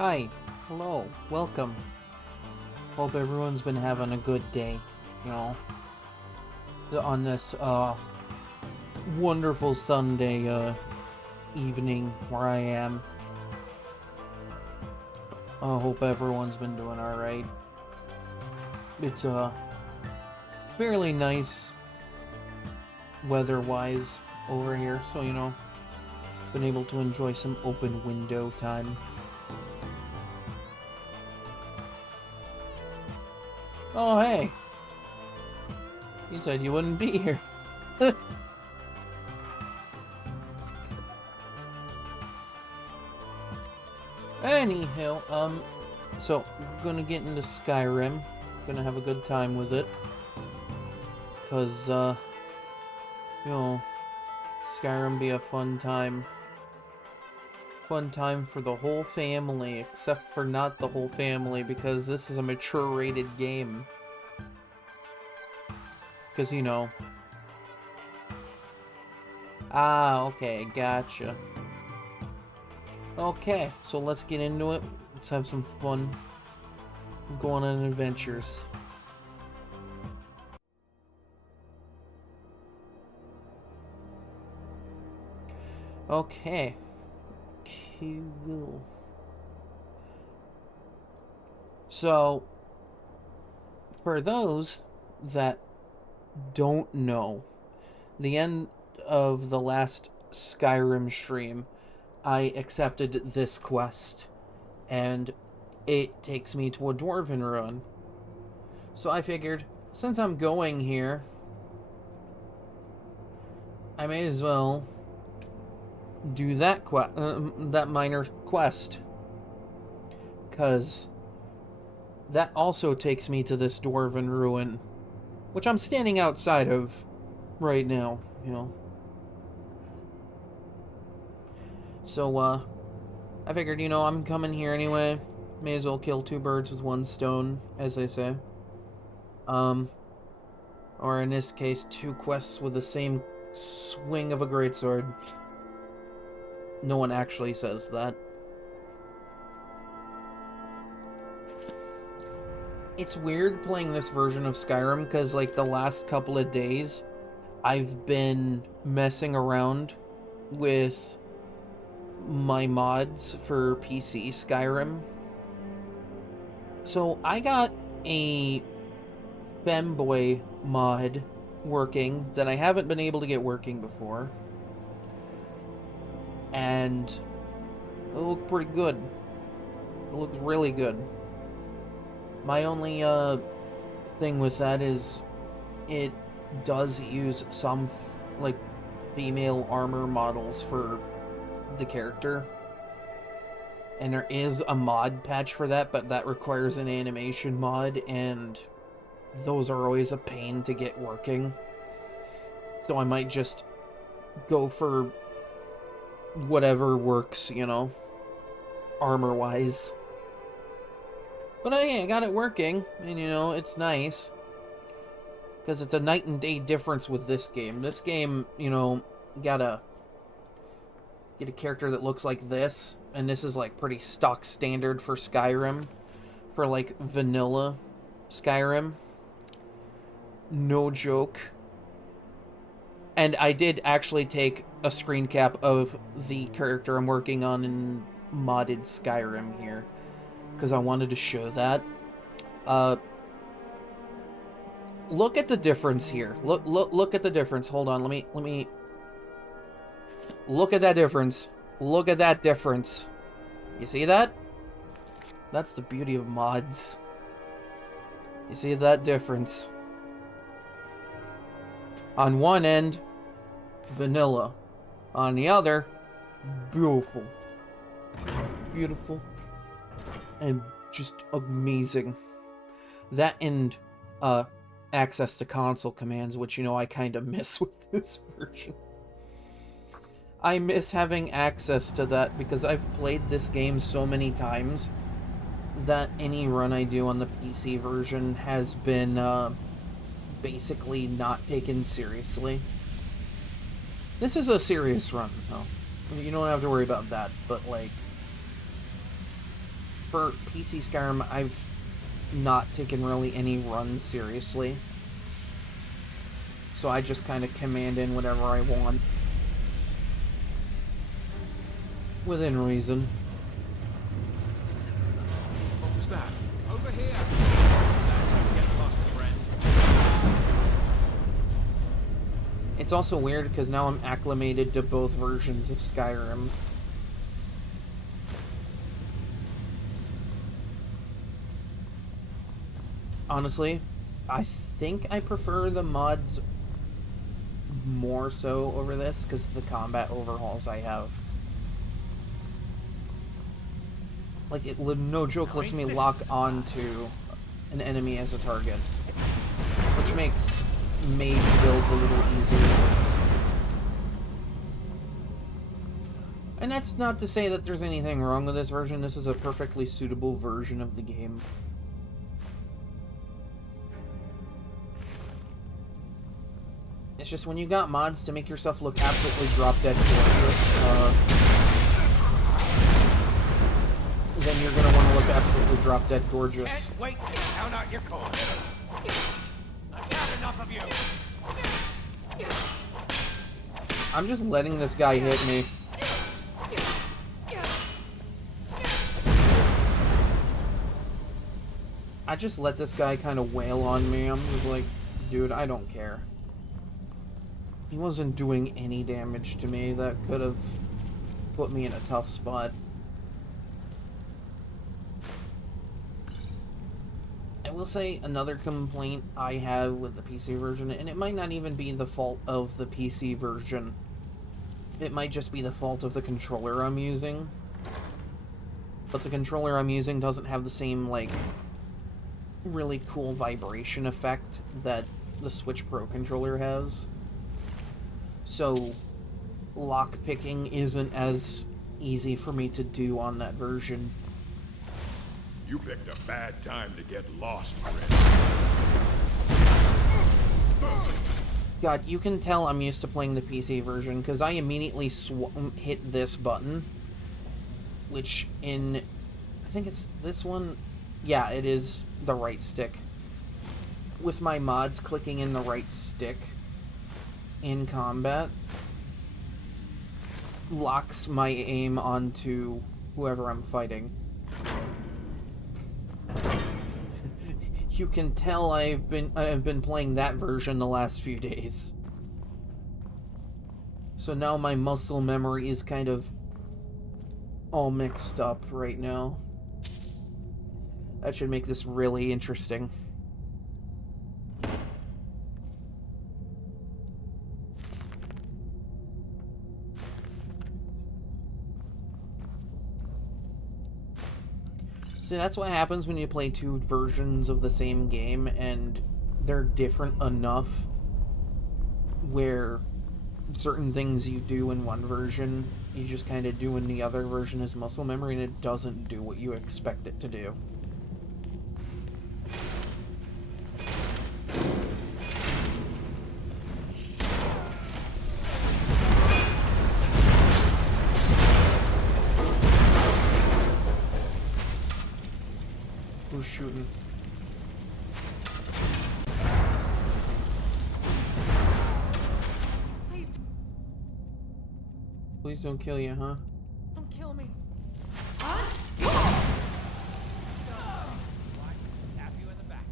Hi, hello, welcome. Hope everyone's been having a good day, you know, on this, wonderful Sunday, evening where I am. I hope everyone's been doing alright. It's, fairly nice weather-wise over here, so, been able to enjoy some open window time. Oh, hey! You said you wouldn't be here. Anyhow, so, we're gonna get into Skyrim. Gonna have a good time with it. Cause, Skyrim be a fun time. Fun time for the whole family, except for not the whole family, because this is a mature-rated game. Because, Ah, okay, gotcha. Okay, so let's get into it. Let's have some fun. Going on adventures. Okay. Cool. So, for those that don't know, the end of the last Skyrim stream, I accepted this quest, and it takes me to a dwarven ruin. So I figured, since I'm going here, I may as well do that that minor quest, because that also takes me to this dwarven ruin, which I'm standing outside of right now, So, I figured, I'm coming here anyway. May as well kill two birds with one stone, as they say. Or in this case, two quests with the same swing of a greatsword. No one actually says that. It's weird playing this version of Skyrim, because, like, the last couple of days, I've been messing around with my mods for PC Skyrim. So I got a femboy mod working that I haven't been able to get working before, and it looked pretty good. It looks really good. My only thing with that is it does use some female armor models for the character, and there is a mod patch for that, but that requires an animation mod, and those are always a pain to get working. So I might just go for whatever works, armor wise. But I got it working, and it's nice, because it's a night and day difference with this game. This game, you gotta get a character that looks like this, and this is like pretty stock standard for Skyrim, for like vanilla Skyrim. No joke. And I did actually take a screen cap of the character I'm working on in modded Skyrim here, because I wanted to show that. Look at the difference here. Look at the difference. Hold on, let me look at that difference. Look at that difference. You see that? That's the beauty of mods. You see that difference? On one end, vanilla. On the other, beautiful. Beautiful. And just amazing. That and, access to console commands, which, I kind of miss with this version. I miss having access to that, because I've played this game so many times that any run I do on the PC version has been, basically not taken seriously. This is a serious run, though. You don't have to worry about that, but, like, for PC Skyrim, I've not taken really any runs seriously. So I just kind of command in whatever I want. Within reason. What was that? Over here! Get lost, friend. It's also weird because now I'm acclimated to both versions of Skyrim. Honestly, I think I prefer the mods more so over this because of the combat overhauls I have. Like, it, no joke, lets me lock onto an enemy as a target, which makes mage builds a little easier. And that's not to say that there's anything wrong with this version. This is a perfectly suitable version of the game. It's just when you got mods to make yourself look absolutely drop-dead gorgeous, then you're gonna want to look absolutely drop-dead gorgeous. Can't wait to count out your coins. I've had enough of you. I'm just letting this guy hit me. I just let this guy kind of wail on me. I'm just like, dude, I don't care. He wasn't doing any damage to me that could have put me in a tough spot. I will say another complaint I have with the PC version, and it might not even be the fault of the PC version. It might just be the fault of the controller I'm using. But the controller I'm using doesn't have the same, like, really cool vibration effect that the Switch Pro controller has. So, lockpicking isn't as easy for me to do on that version. You picked a bad time to get lost, friend. God, you can tell I'm used to playing the PC version, because I immediately hit this button, which in, I think it's this one, yeah, it is the right stick. With my mods clicking in the right stick in combat, locks my aim onto whoever I'm fighting. You can tell I've been playing that version the last few days. So now my muscle memory is kind of all mixed up right now. That should make this really interesting. See, that's what happens when you play two versions of the same game and they're different enough where certain things you do in one version, you just kind of do in the other version as muscle memory, and it doesn't do what you expect it to do. Who's shooting? Please don't kill you, huh? Don't kill me. Stab you in the back.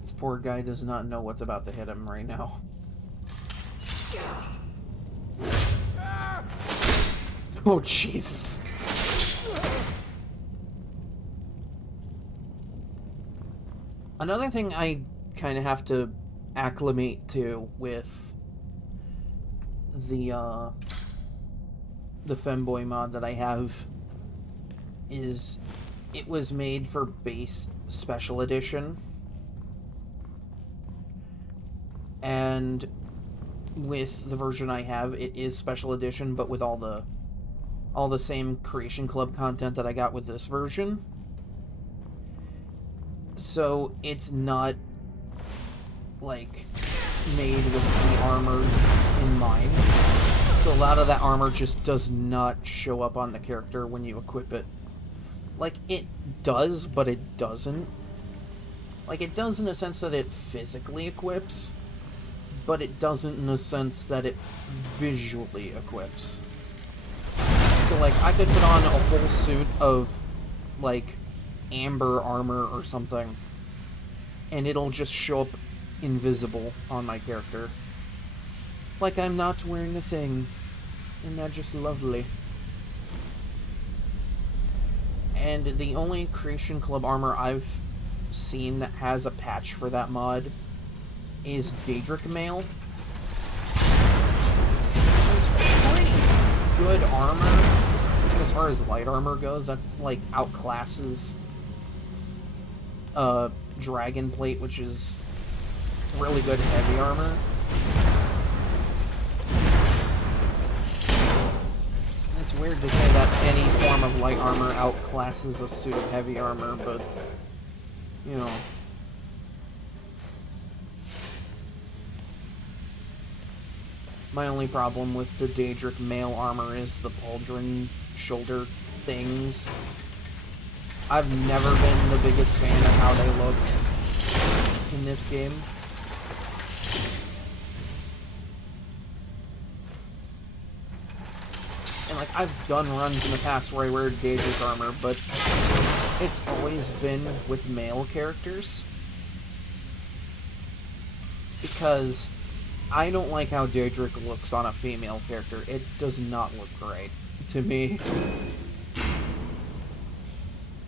This poor guy does not know what's about to hit him right now. Oh, Jesus. Another thing I kind of have to acclimate to with the femboy mod that I have is it was made for base special edition. And with the version I have, it is special edition, but with all the same Creation Club content that I got with this version. So it's not like, made with the armor in mind. So a lot of that armor just does not show up on the character when you equip it. Like, it does, but it doesn't. Like, it does in the sense that it physically equips, but it doesn't in the sense that it visually equips. So, like, I could put on a whole suit of, like, amber armor or something, and it'll just show up invisible on my character. Like I'm not wearing a thing. Isn't that just lovely? And the only Creation Club armor I've seen that has a patch for that mod is Daedric Mail. Which is pretty good armor. As far as light armor goes, that's like outclasses Dragon Plate, which is really good heavy armor. It's weird to say that any form of light armor outclasses a suit of heavy armor, but, you know. My only problem with the Daedric Mail armor is the pauldron shoulder things. I've never been the biggest fan of how they look in this game. And, like, I've done runs in the past where I wear Daedric armor, but it's always been with male characters. Because I don't like how Daedric looks on a female character. It does not look great to me.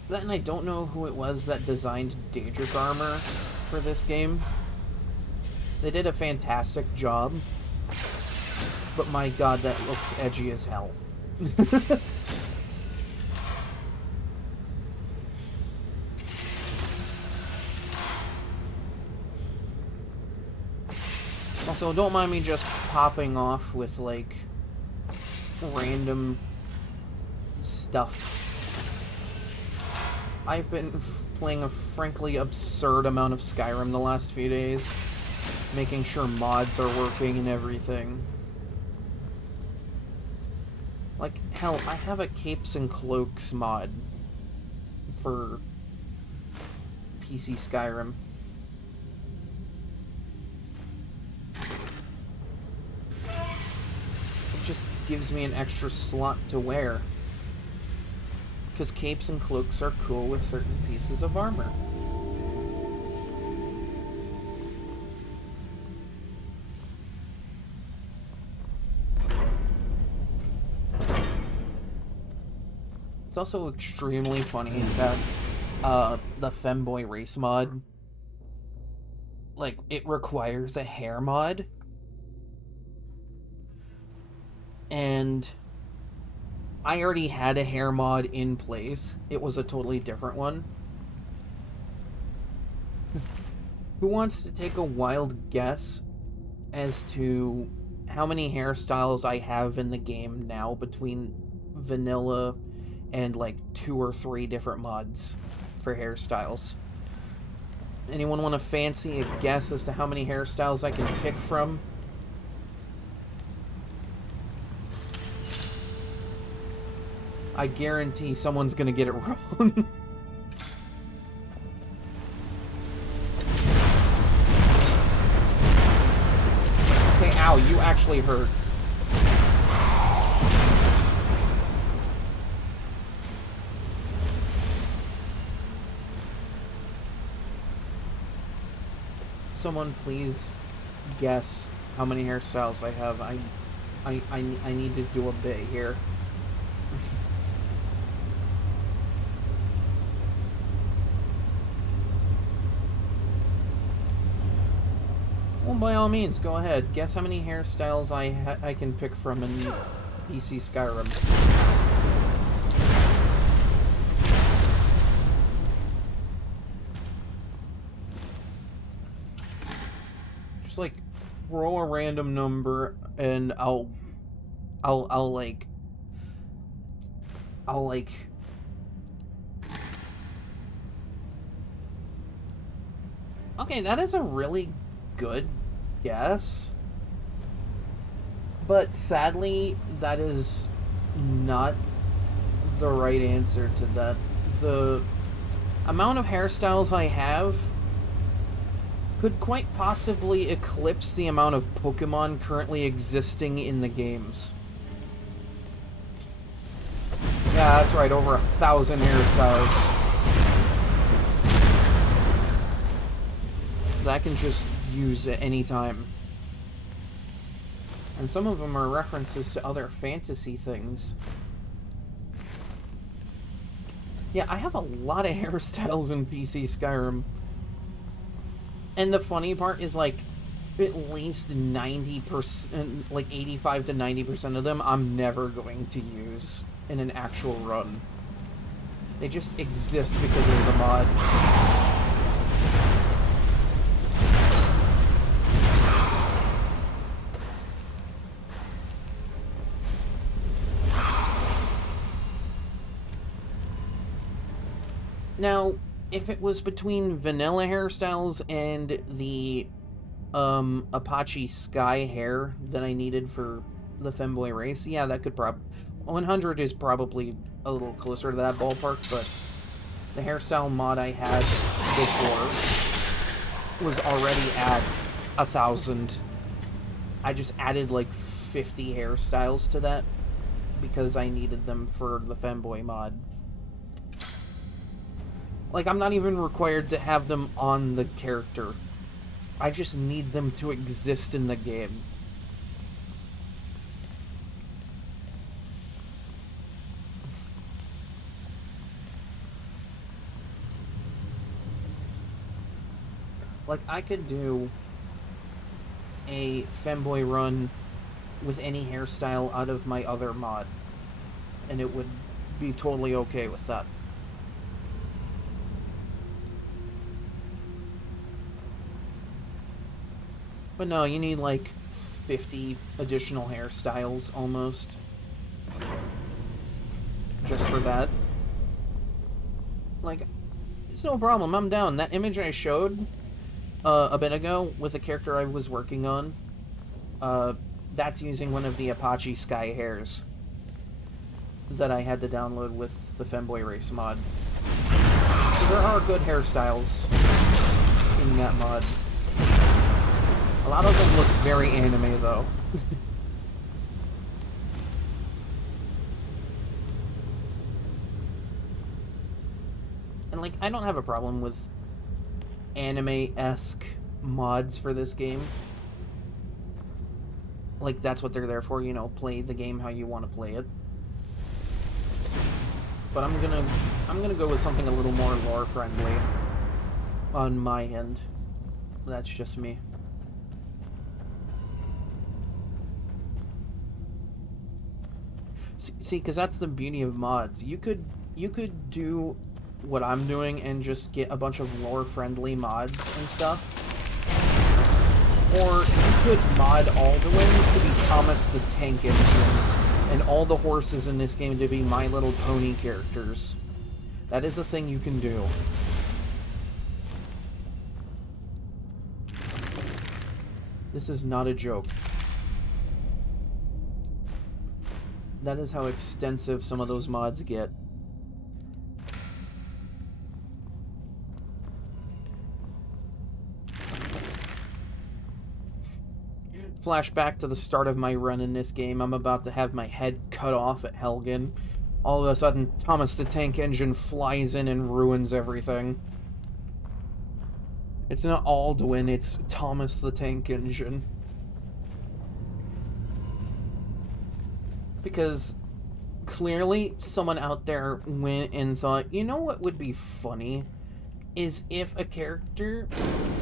Then I don't know who it was that designed Daedric armor for this game. They did a fantastic job. But my god, that looks edgy as hell. Also, don't mind me just popping off with, like, random stuff. I've been playing a frankly absurd amount of Skyrim the last few days, making sure mods are working and everything. Like, hell, I have a Capes and Cloaks mod for PC Skyrim. It just gives me an extra slot to wear. Because Capes and Cloaks are cool with certain pieces of armor. It's also extremely funny that the Femboy Race mod, like, it requires a hair mod. And I already had a hair mod in place. It was a totally different one. Who wants to take a wild guess as to how many hairstyles I have in the game now between vanilla and like 2 or 3 different mods for hairstyles? Anyone want to fancy a guess as to how many hairstyles I can pick from? I guarantee someone's gonna get it wrong. Okay, ow, you actually hurt. Someone please guess how many hairstyles I have. I need to do a bit here. Well, by all means, go ahead. Guess how many hairstyles I can pick from in PC Skyrim. Just like roll a random number, and I'll like. Okay, that is a really good guess. But sadly, that is not the right answer to that. The amount of hairstyles I have could quite possibly eclipse the amount of Pokemon currently existing in the games. Yeah, that's right, over 1,000 hairstyles. That I can just use at any time. And some of them are references to other fantasy things. Yeah, I have a lot of hairstyles in PC Skyrim. And the funny part is, like, at least 90%, like 85 to 90% of them, I'm never going to use in an actual run. They just exist because of the mod. Now, if it was between vanilla hairstyles and the Apache Sky hair that I needed for the femboy race, yeah, that could 100 is probably a little closer to that ballpark, but the hairstyle mod I had before was already at 1,000. I just added like 50 hairstyles to that because I needed them for the femboy mod. Like, I'm not even required to have them on the character. I just need them to exist in the game. Like, I could do a femboy run with any hairstyle out of my other mod, and it would be totally okay with that. But no, you need like 50 additional hairstyles almost. Just for that. Like, it's no problem, I'm down. That image I showed a bit ago with the character I was working on, that's using one of the Apache Sky hairs that I had to download with the Femboy Race mod. So there are good hairstyles in that mod. A lot of them look very anime, though. And, like, I don't have a problem with anime-esque mods for this game. Like, that's what they're there for, you know, play the game how you want to play it. But I'm gonna go with something a little more lore-friendly on my end. That's just me. See, because that's the beauty of mods. You could do what I'm doing and just get a bunch of lore-friendly mods and stuff. Or you could mod all the way to be Thomas the Tank Engine, and all the horses in this game to be My Little Pony characters. That is a thing you can do. This is not a joke. That is how extensive some of those mods get. Flashback to the start of my run in this game. I'm about to have my head cut off at Helgen. All of a sudden, Thomas the Tank Engine flies in and ruins everything. It's not Alduin, it's Thomas the Tank Engine. Because clearly someone out there went and thought, you know what would be funny? Is if a character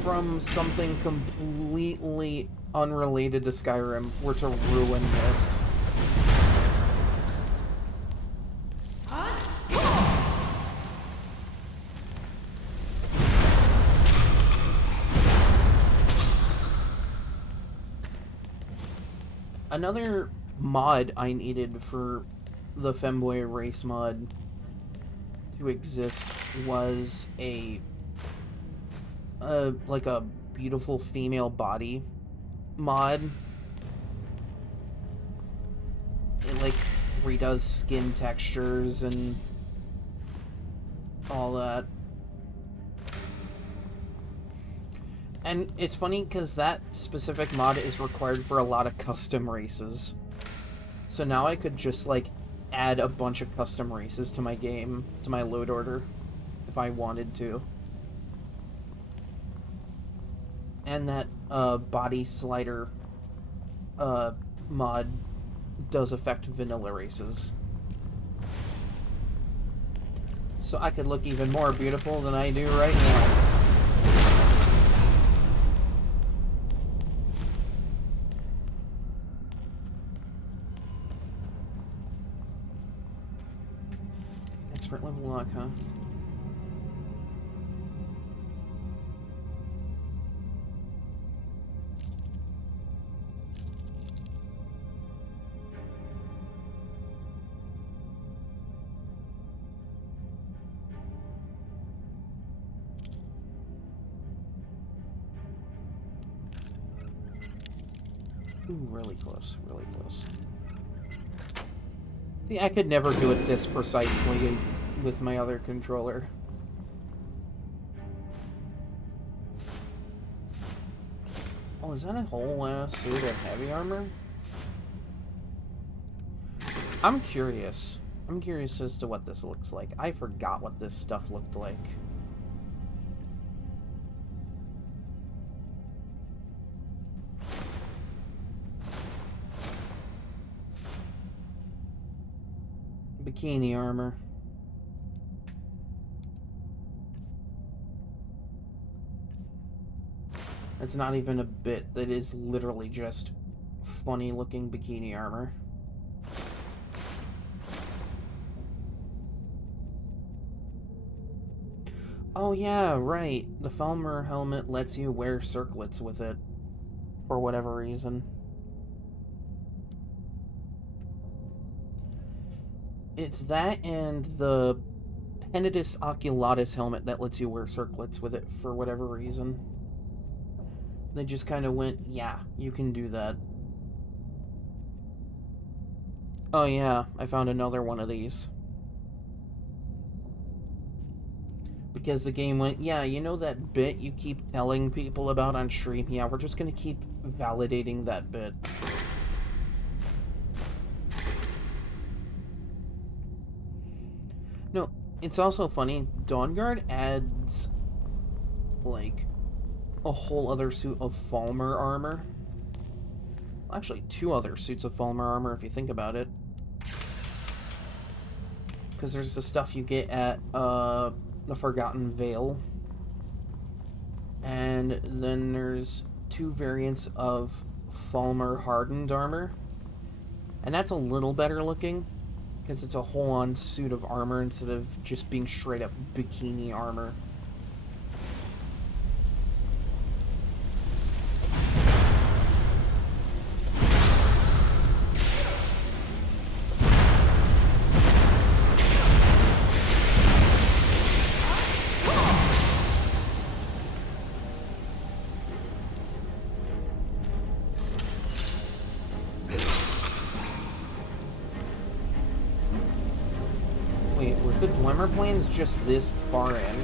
from something completely unrelated to Skyrim were to ruin this. Another mod I needed for the Femboy Race mod to exist was like a beautiful female body mod. It, like, redoes skin textures and all that. And it's funny because that specific mod is required for a lot of custom races. So now I could just, like, add a bunch of custom races to my game, to my load order, if I wanted to. And that body slider mod does affect vanilla races. So I could look even more beautiful than I do right now. Expert level lock, huh? Ooh, really close, really close. See, I could never do it this precisely with my other controller. Oh, is that a whole ass suit of heavy armor? I'm curious. I'm curious as to what this looks like. I forgot what this stuff looked like. Bikini armor. It's not even a bit. That is literally just funny looking bikini armor. Oh yeah, right. The Falmer helmet lets you wear circlets with it. For whatever reason. It's that and the Penitus Oculatus helmet that lets you wear circlets with it for whatever reason. They just kind of went, yeah, you can do that. Oh yeah, I found another one of these. Because the game went, yeah, you know that bit you keep telling people about on stream? Yeah, we're just gonna keep validating that bit. No, it's also funny, Dawnguard adds, like, a whole other suit of Falmer armor. Well, actually, 2 other suits of Falmer armor if you think about it. Because there's the stuff you get at, the Forgotten Vale. And then there's 2 variants of Falmer hardened armor. And that's a little better looking. Because it's a whole-on suit of armor instead of just being straight-up bikini armor. Plane's just this far in.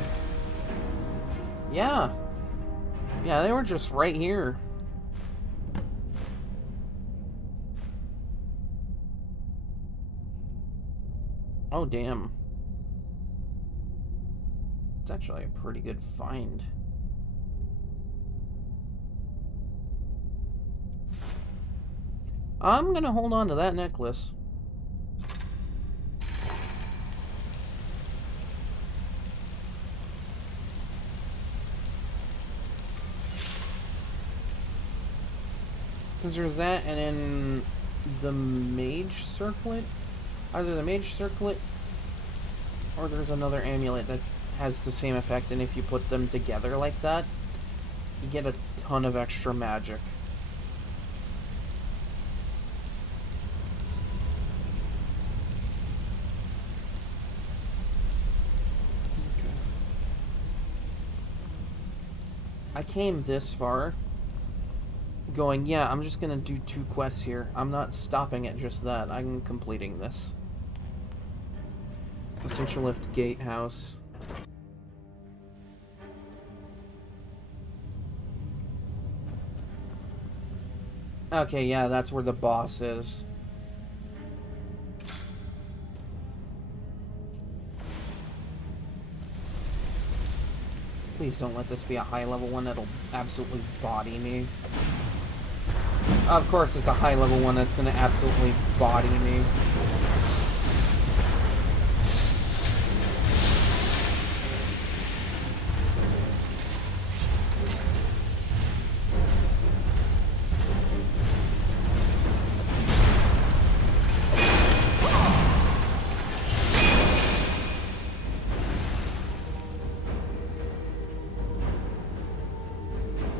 Yeah. Yeah, they were just right here. Oh, damn. It's actually a pretty good find. I'm gonna hold on to that necklace. Because there's that, and then the mage circlet. Either the mage circlet, or there's another amulet that has the same effect, and if you put them together like that, you get a ton of extra magic. I came this far going, yeah, I'm just gonna do 2 quests here. I'm not stopping at just that. I'm completing this. Essential Lift Gatehouse. Okay, yeah, that's where the boss is. Please don't let this be a high-level one that'll absolutely body me. Of course it's a high-level one that's gonna absolutely body me.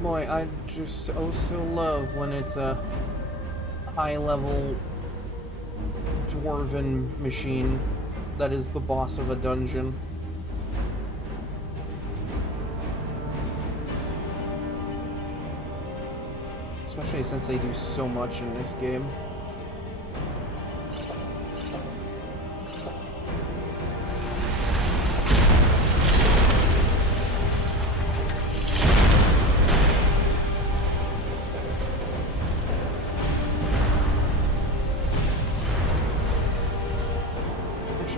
Boy, I just also love when it's a high-level dwarven machine that is the boss of a dungeon. Especially since they do so much in this game.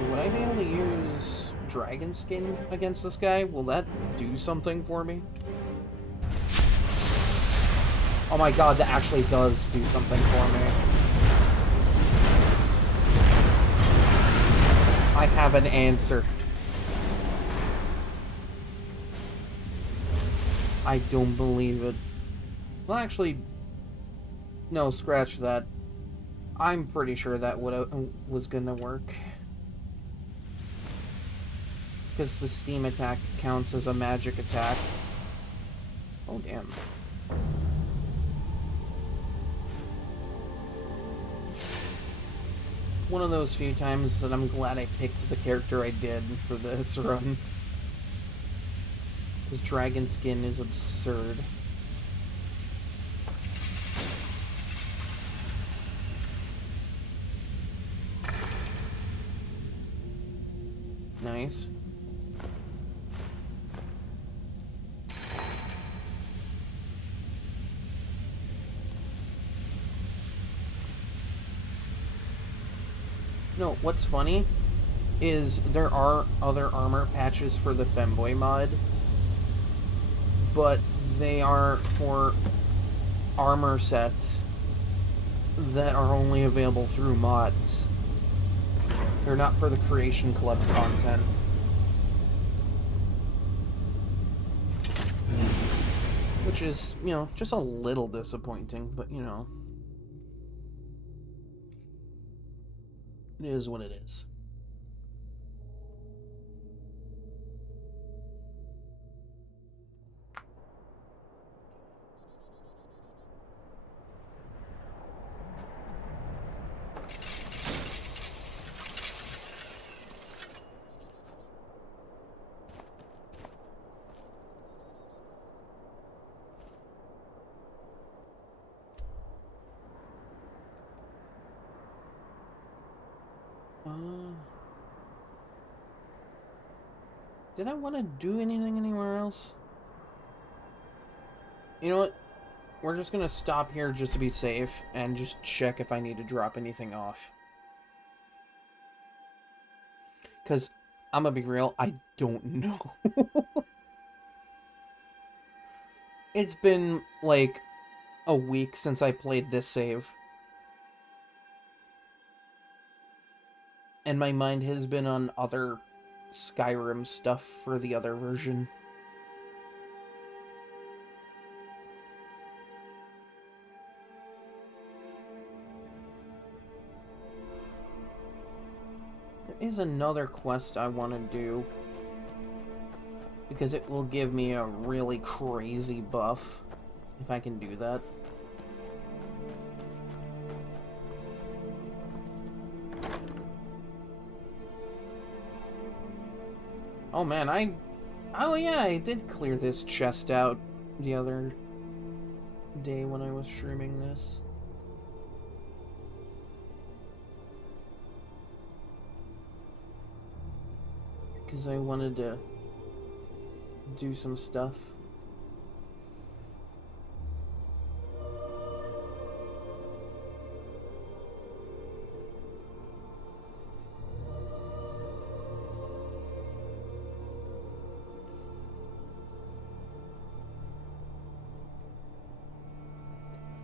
Would I be able to use dragon skin against this guy? Will that do something for me? Oh my god, that actually does do something for me. I have an answer. I don't believe it. Well, actually, no, scratch that. I'm pretty sure that was gonna work. Because the steam attack counts as a magic attack. Oh, damn. One of those few times that I'm glad I picked the character I did for this run. Because dragon skin is absurd. Nice. No, what's funny is there are other armor patches for the Femboy mod, but they are for armor sets that are only available through mods. They're not for the Creation Club content. Which is, you know, just a little disappointing, but, you know. It is what it is. Did I want to do anything anywhere else? You know what? We're just gonna stop here just to be safe and just check if I need to drop anything off. Because, I'm gonna be real, I don't know. It's been, like, a week since I played this save. And my mind has been on other Skyrim stuff for the other version. There is another quest I want to do, because it will give me a really crazy buff, if I can do that. Oh man, oh yeah, I did clear this chest out the other day when I was streaming this. Because I wanted to do some stuff.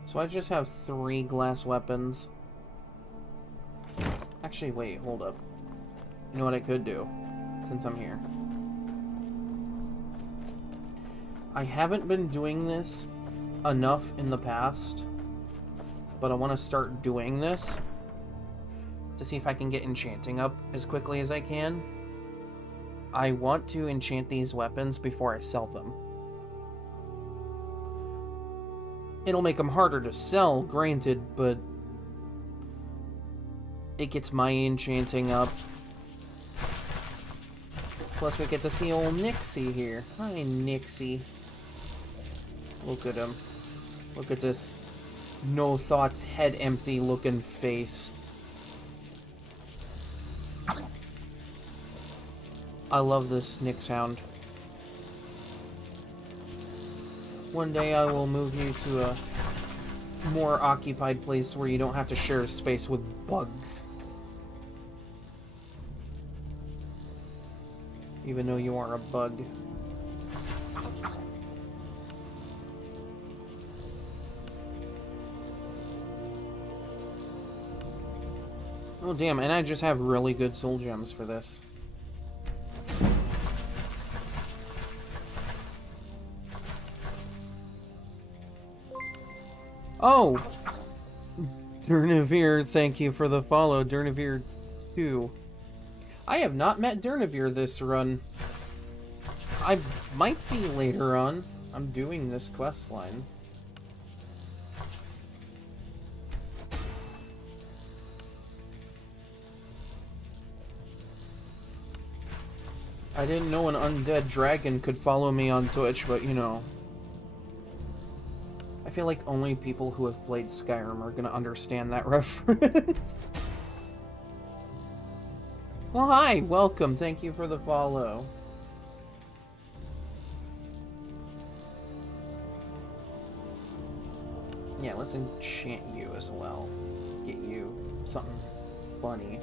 So I just have 3 glass weapons. Actually, wait, hold up. You know what I could do, since I'm here? I haven't been doing this enough in the past, but I want to start doing this to see if I can get enchanting up as quickly as I can. I want to enchant these weapons before I sell them. It'll make them harder to sell, granted, but it gets my enchanting up. Plus we get to see old Nixie here. Hi, Nixie. Look at him. Look at this no thoughts, head empty looking face. I love this Nick sound. One day I will move you to a more occupied place where you don't have to share space with bugs. Even though you are a bug. Oh damn, and I just have really good soul gems for this. Oh! Durnavir, thank you for the follow. Durnavir 2. I have not met Durnavir this run. I might be later on. I'm doing this quest line. I didn't know an undead dragon could follow me on Twitch, but you know. I feel like only people who have played Skyrim are gonna understand that reference. Well, hi, welcome, thank you for the follow. Yeah, let's enchant you as well. Get you something funny.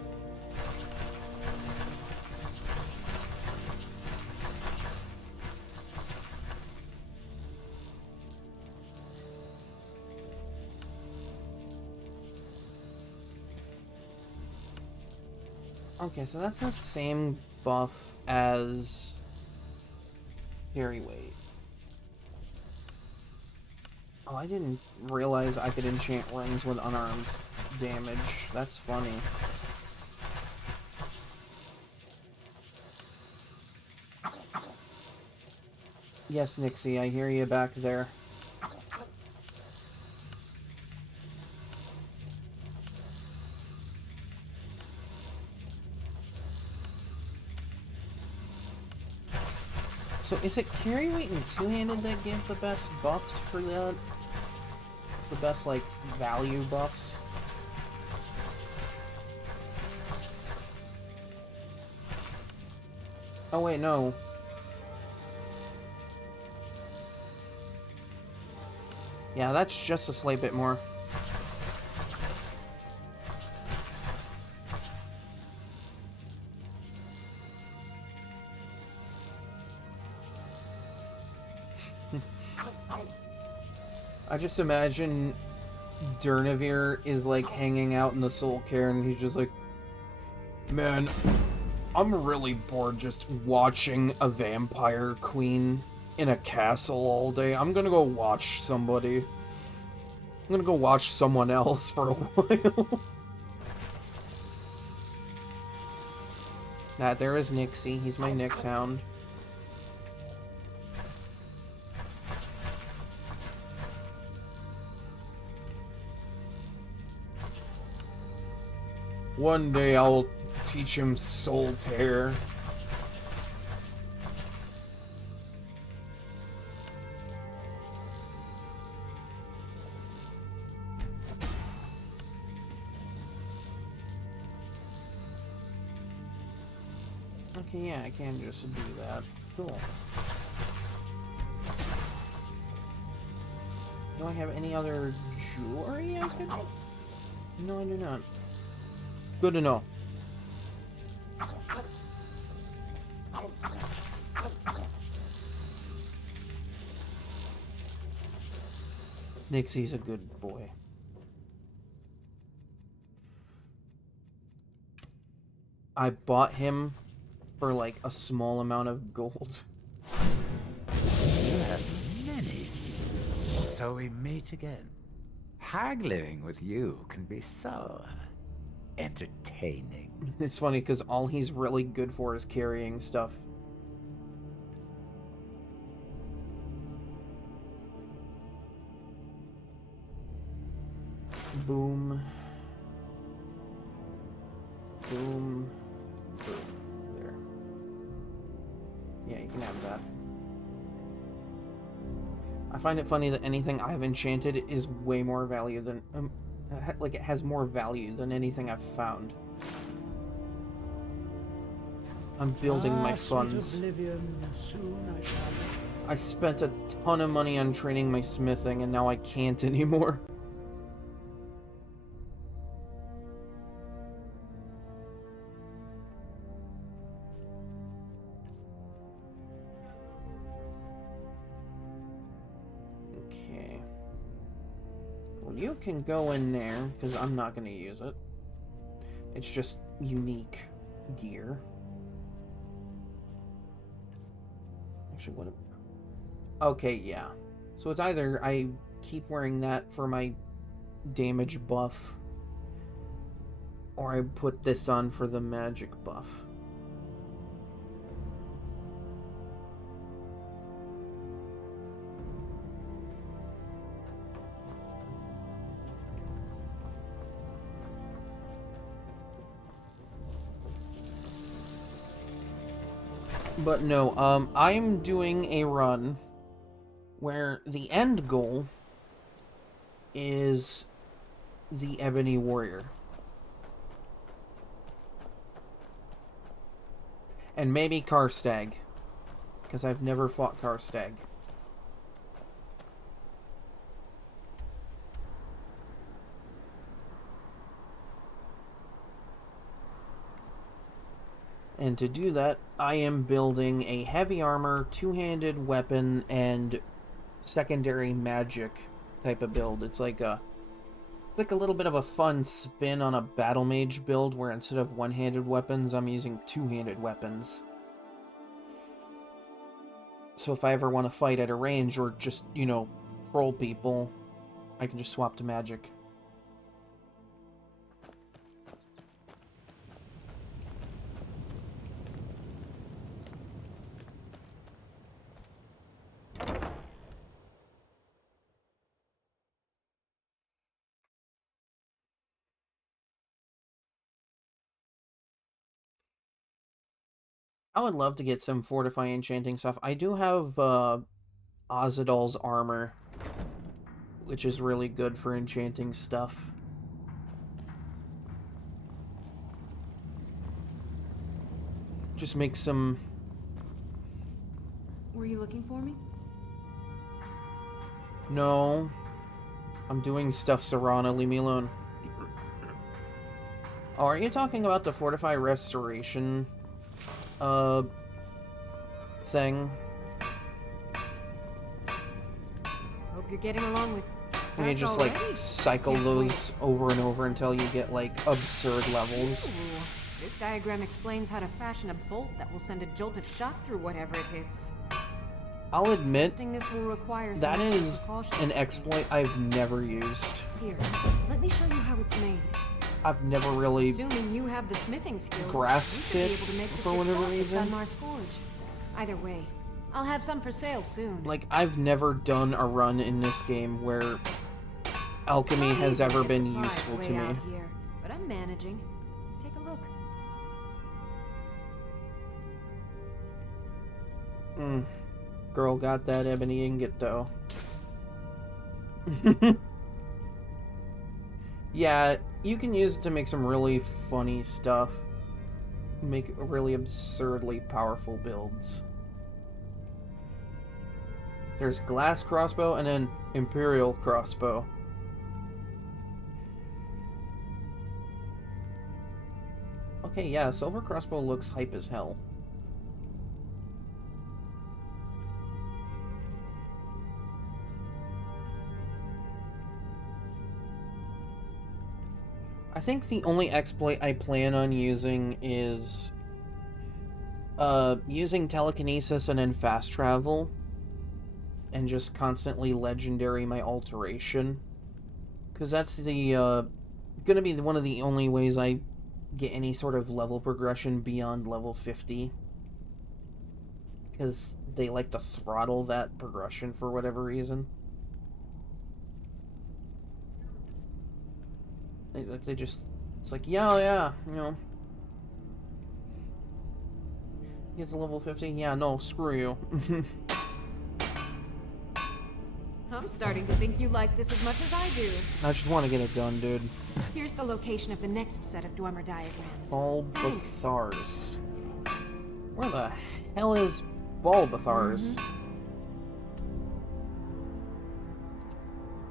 Okay, so that's the same buff as carry weight. Oh, I didn't realize I could enchant rings with unarmed damage. That's funny. Yes, Nixie, I hear you back there. So is it carry weight and two-handed that give the best buffs for that? The best, like, value buffs? Oh wait, no. Yeah, that's just a slight bit more. I just imagine Durnavir is like hanging out in the Soul Care and he's just like, man, I'm really bored just watching a vampire queen in a castle all day. I'm gonna go watch somebody. I'm gonna go watch someone else for a while. Nah, there is Nixie. He's my Nix hound. One day I'll teach him Soul Tear. Okay, yeah, I can just do that. Cool. Do I have any other jewelry I could... No, I do not. Good to know. Nixie's a good boy. I bought him for like a small amount of gold. You have many thieves. So we meet again. Haggling with you can be so entertaining. It's funny because all he's really good for is carrying stuff. Boom. Boom. Boom. There. Yeah, you can have that. I find it funny that anything I've enchanted is way more value than... like, it has more value than anything I've found. I'm building my funds. I spent a ton of money on training my smithing, and now I can't anymore. Okay. Well, you can go in there, because I'm not going to use it. It's just unique gear. Actually, what? Okay, yeah. So it's either I keep wearing that for my damage buff, or I put this on for the magic buff. But no, I'm doing a run where the end goal is the Ebony Warrior. And maybe Karstag, because I've never fought Karstag. And to do that, I am building a heavy armor, two-handed weapon, and secondary magic type of build. It's like a little bit of a fun spin on a battle mage build, where instead of one-handed weapons, I'm using two-handed weapons. So if I ever want to fight at a range or just, you know, troll people, I can just swap to magic. I would love to get some fortify enchanting stuff. I do have Ozadol's armor, which is really good for enchanting stuff. Just make some... Were you looking for me? No. I'm doing stuff, Serana. Leave me alone. Oh, are you talking about the fortify restoration thing? Hope you're getting along with And you that just, already. like, cycle Can't those over and over until you get, like, absurd levels. Ooh, this diagram explains how to fashion a bolt that will send a jolt of shock through whatever it hits. I'll admit, Testing this will require that some is precautions an to be exploit I've never used. made. Here, let me show you how it's made. I've never really... Assuming you have the smithing skills, grasped you it should be able to make this for whatever yourself reason. at Dunmar's Forge. Either way, I'll have some for sale soon. Like, I've never done a run in this game where alchemy It's not has easy to ever get been supplies useful way to me. out here, but I'm managing. Take a look. Girl got that ebony ingot, though. Yeah, you can use it to make some really funny stuff. make really absurdly powerful builds. There's glass crossbow and then imperial crossbow. Okay, yeah, silver crossbow looks hype as hell. I think the only exploit I plan on using is using telekinesis and then fast travel and just constantly legendary my alteration, because that's the gonna be one of the only ways I get any sort of level progression beyond level 50, because they like to throttle that progression for whatever reason. They just, it's like, yeah, you know. Get to level 50? Yeah, no, screw you. I'm starting to think you like this as much as I do. I just want to get it done, dude. Here's the location of the next set of Dwemer diagrams. Thanks. Bulbathars. Where the hell is Bulbathars?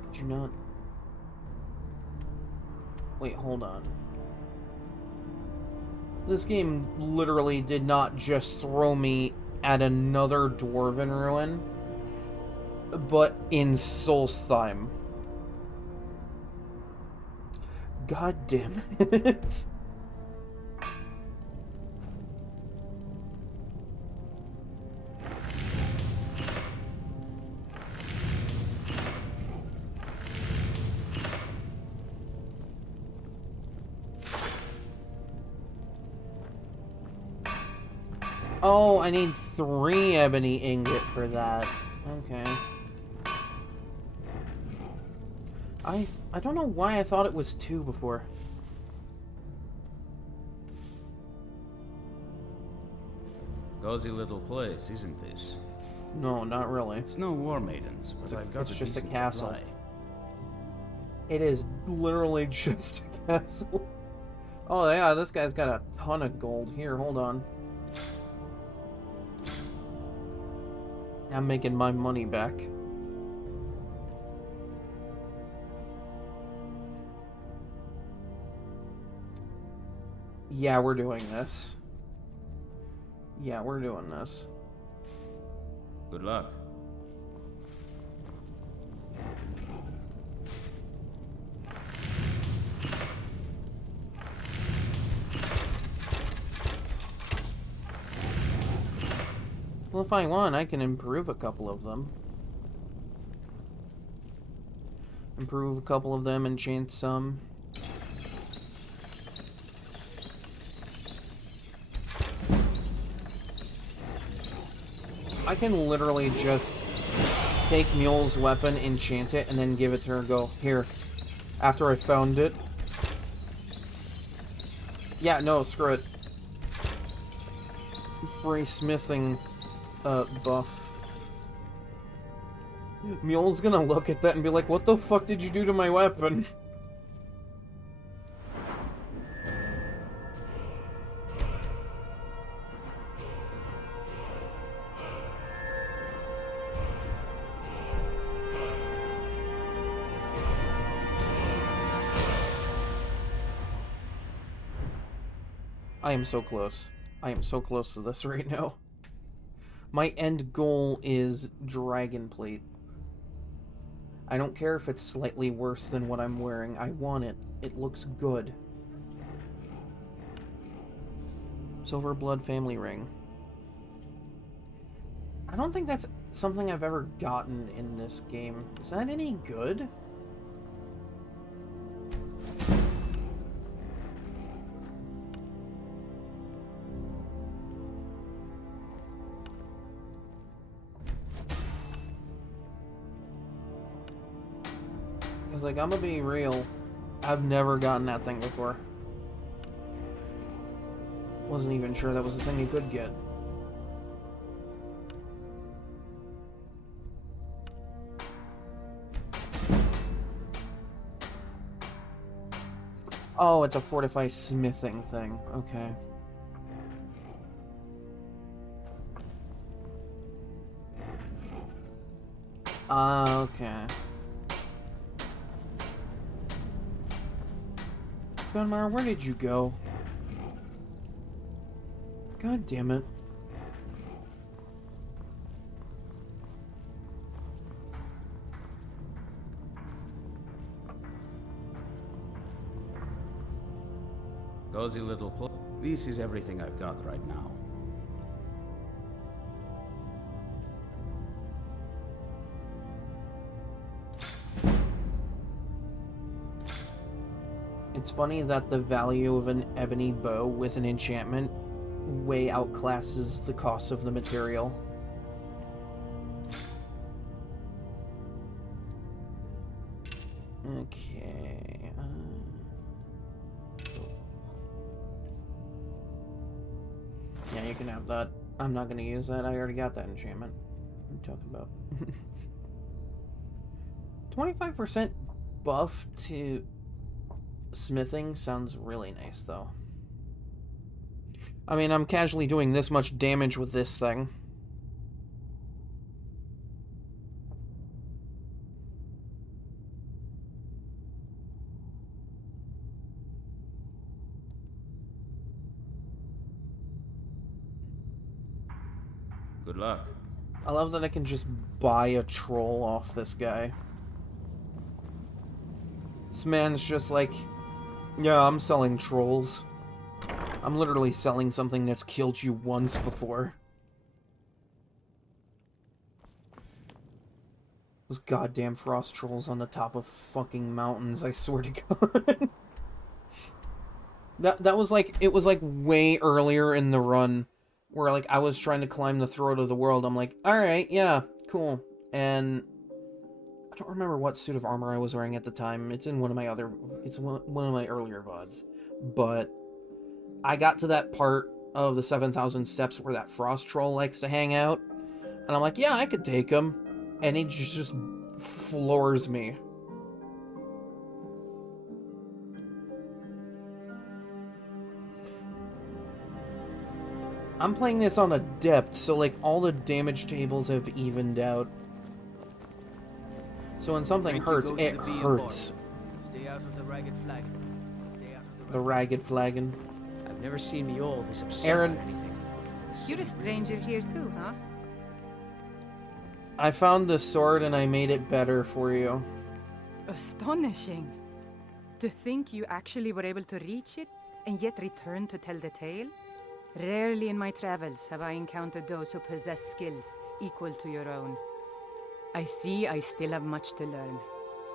Could you not... Wait, hold on. This game literally did not just throw me at another Dwarven ruin, but in Solstheim. God damn it. Oh, I need 3 ebony ingot for that. Okay. I don't know why I thought it was 2 before. Cozy little place, isn't this? No, not really. It's no War Maidens, but I've got it's just a decent castle. supply. It is literally just a castle. Oh yeah, this guy's got a ton of gold. Here, hold on. I'm making my money back. Yeah, we're doing this. Yeah, we're doing this. Good luck. Well, if I want, I can improve a couple of them. Improve a couple of them, enchant some. I can literally just take Mule's weapon, enchant it, and then give it to her and go, here. After I found it. Yeah, no, screw it. Free smithing buff. Mule's gonna look at that and be like, what the fuck did you do to my weapon? I am so close. I am so close to this right now. My end goal is Dragon Plate. I don't care if it's slightly worse than what I'm wearing. I want it. It looks good. Silver Blood Family Ring. I don't think that's something I've ever gotten in this game. Is that any good? Because, like, I'm gonna be real. I've never gotten that thing before. Wasn't even sure that was a thing you could get. Oh, it's a fortified smithing thing. Okay. Okay. Gunmar, where did you go? God damn it. Cozy little place. This is everything I've got right now. It's funny that the value of an ebony bow with an enchantment way outclasses the cost of the material. Okay. Yeah, you can have that. I'm not going to use that. I already got that enchantment. What are you talking about? 25% buff to smithing sounds really nice, though. I mean, I'm casually doing this much damage with this thing. Good luck. I love that I can just buy a troll off this guy. This man's just like, yeah, I'm selling trolls. I'm literally selling something that's killed you once before. Those goddamn frost trolls on the top of fucking mountains, I swear to God. That was like, it was like way earlier in the run where like I was trying to climb the throat of the world. I'm like, alright, yeah, cool. And I don't remember what suit of armor I was wearing at the time. It's in one of my other, it's one of my earlier VODs. But I got to that part of the 7,000 steps where that frost troll likes to hang out. And I'm like, yeah, I could take him. And he just floors me. I'm playing this on Adept, so like all the damage tables have evened out. So when something hurts, it hurts. Stay out of the ragged flagon. Stay out of The ragged flagon. I've never seen me all this upset Aaron. about anything. You're a stranger here too, huh? I found the sword and I made it better for you. Astonishing. To think you actually were able to reach it and yet return to tell the tale? Rarely in my travels have I encountered those who possess skills equal to your own. I see I still have much to learn.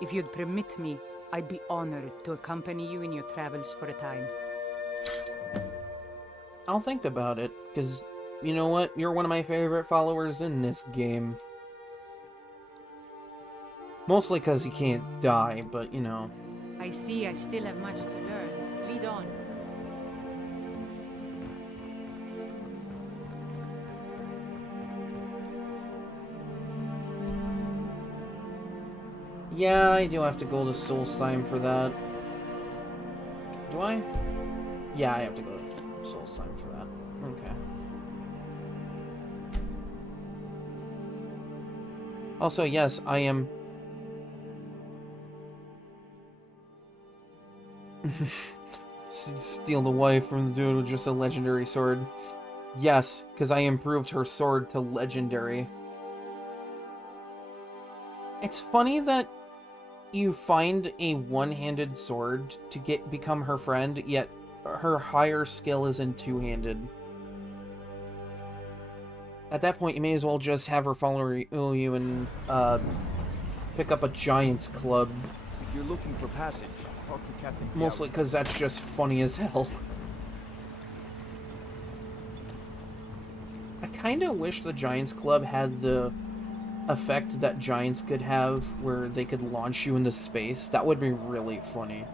If you'd permit me, I'd be honored to accompany you in your travels for a time. I'll think about it, because you know what? You're one of my favorite followers in this game. Mostly because you can't die, but you know. I see I still have much to learn. Lead on. Yeah, I do have to go to Solstheim for that. Do I? Yeah, I have to go to Solstheim for that. Okay. Also, yes, I am... Steal the wife from the dude with just a legendary sword. Yes, because I improved her sword to legendary. It's funny that you find a one-handed sword to become her friend, yet her higher skill is in two-handed. At that point, you may as well just have her follow you and pick up a giant's club. If you're looking for passage, talk to Captain Mostly because that's just funny as hell. I kind of wish the Giants Club had the effect that giants could have where they could launch you into space. That would be really funny.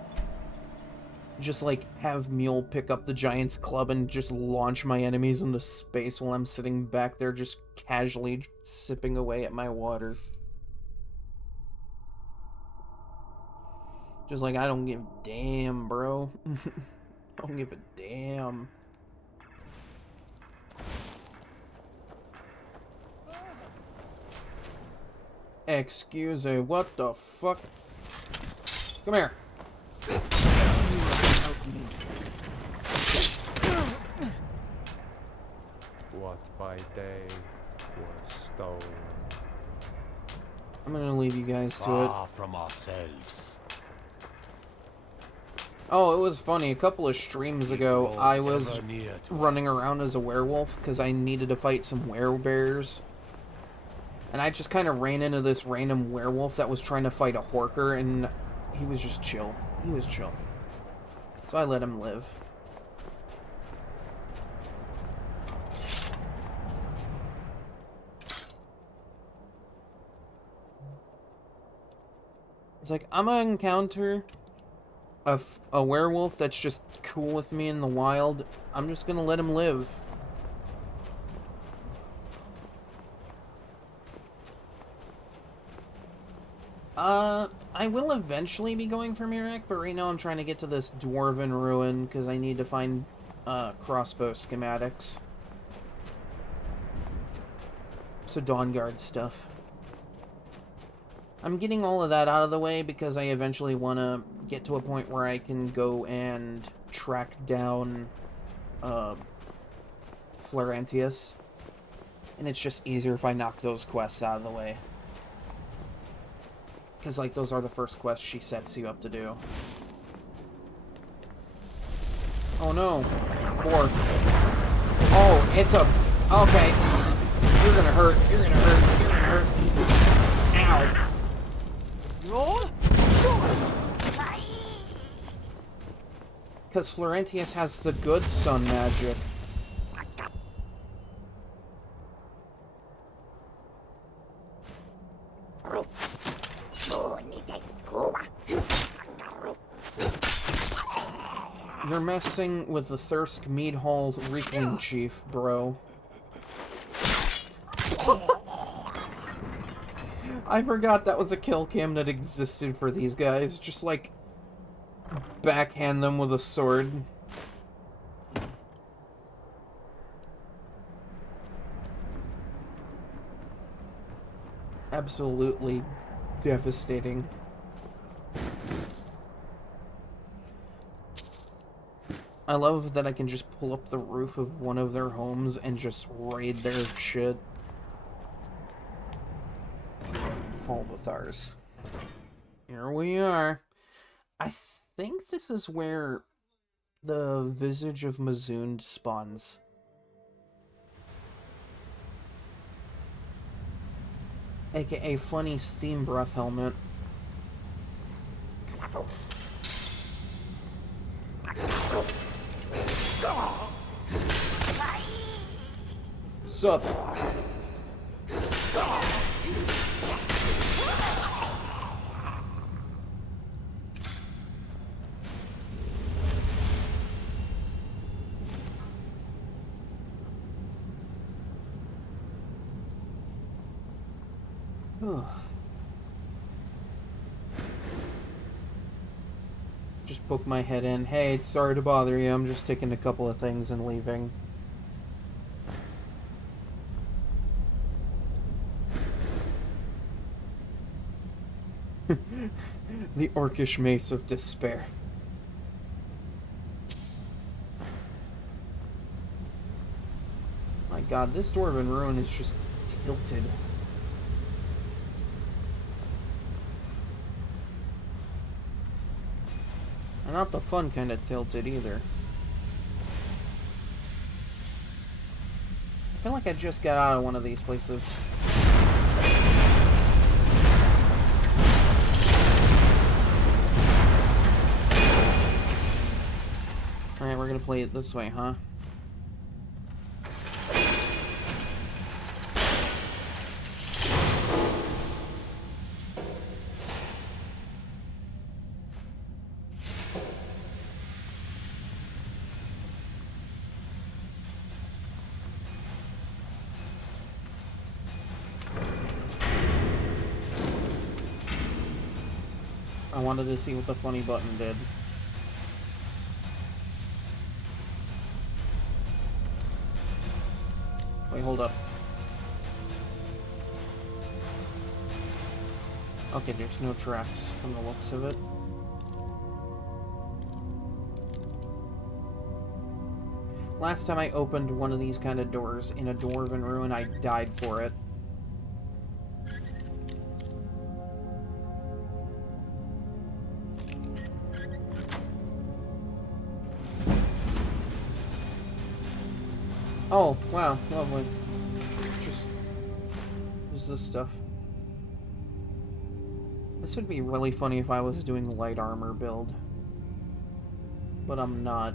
Just like have Mule pick up the Giants Club and just launch my enemies into space while I'm sitting back there just casually sipping away at my water. Just like, I don't give a damn, bro. I don't give a damn. Excuse me, what the fuck? Come here. What by day was stolen. I'm gonna leave you guys to it. Far from ourselves. Oh, it was funny. A couple of streams ago, I was Ever near to running us. around as a werewolf because I needed to fight some werebears. And I just kind of ran into this random werewolf that was trying to fight a horker, and he was just chill. He was chill. So I let him live. It's like, I'm gonna encounter a werewolf that's just cool with me in the wild. I'm just gonna let him live. I will eventually be going for Mirak, but right now I'm trying to get to this dwarven ruin because I need to find crossbow schematics. So Dawnguard stuff. I'm getting all of that out of the way because I eventually want to get to a point where I can go and track down Florentius. And it's just easier if I knock those quests out of the way. Because, like, those are the first quests she sets you up to do. Oh, no. Boar. Oh, it's a... Okay. You're gonna hurt. You're gonna hurt. You're gonna hurt. Ow. Roll? Sure. Because Florentius has the good sun magic. You're messing with the Thirsk Mead Hall Reeking Chief, bro. I forgot that was a kill cam that existed for these guys. Just, like, backhand them with a sword. Absolutely devastating. I love that I can just pull up the roof of one of their homes and just raid their shit. Falbathars. Here we are. I think this is where the Visage of Mazund spawns. AKA funny steam breath helmet. Sup? Just poke my head in. Hey, sorry to bother you. I'm just taking a couple of things and leaving. The Orcish Mace of Despair. My god, this Dwarven Ruin is just tilted. And not the fun kind of tilted either. I feel like I just got out of one of these places. Alright, we're gonna play it this way, huh? I wanted to see what the funny button did. Wait, hold up. Okay, there's no tracks from the looks of it. Last time I opened one of these kind of doors in a dwarven ruin, I died for it. Oh, wow, lovely. Just... there's this stuff. This would be really funny if I was doing light armor build. But I'm not.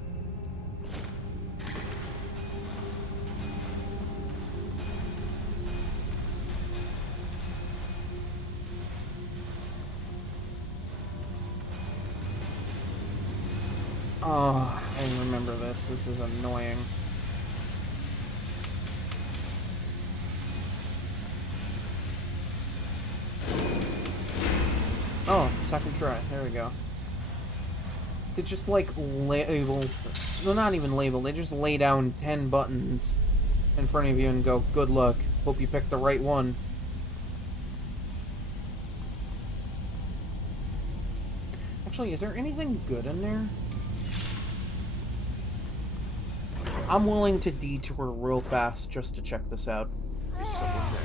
Oh, I remember this. This is annoying. Oh, second try. There we go. They just, like, label... well, not even label. They just lay down 10 buttons in front of you and go, good luck. Hope you picked the right one. Actually, is there anything good in there? I'm willing to detour real fast just to check this out. Is someone there?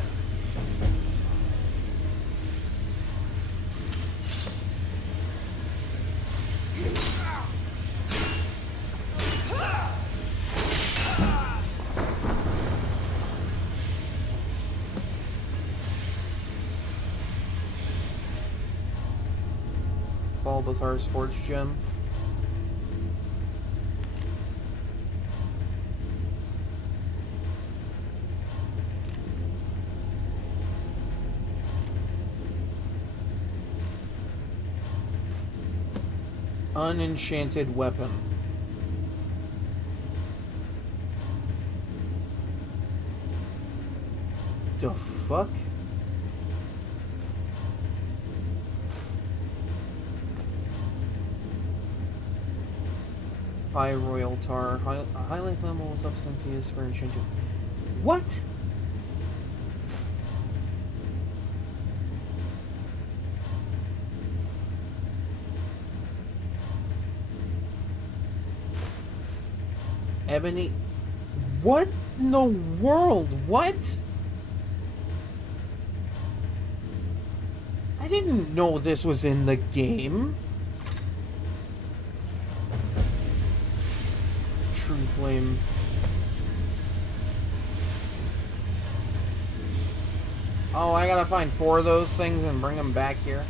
Balthazar's Forge Gem. Unenchanted weapon. The fuck? High royal tar. Highly flammable substance used for enchanted. What? Ebony. What in the world? What? I didn't know this was in the game. True flame. Oh, I gotta find 4 of those things and bring them back here.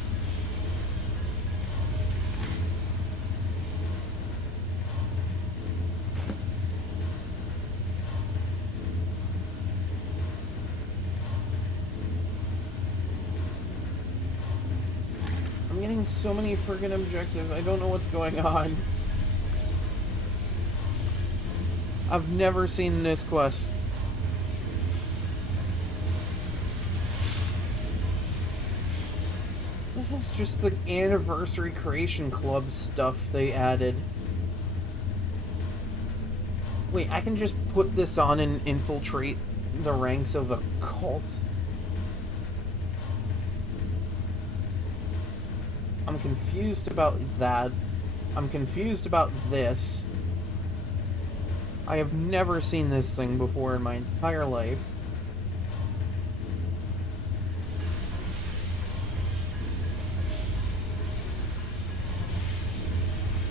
I'm getting so many friggin' objectives, I don't know what's going on. I've never seen this quest. This is just the Anniversary Creation Club stuff they added. Wait, I can just put this on and infiltrate the ranks of a cult? I'm confused about that. I'm confused about this. I have never seen this thing before in my entire life.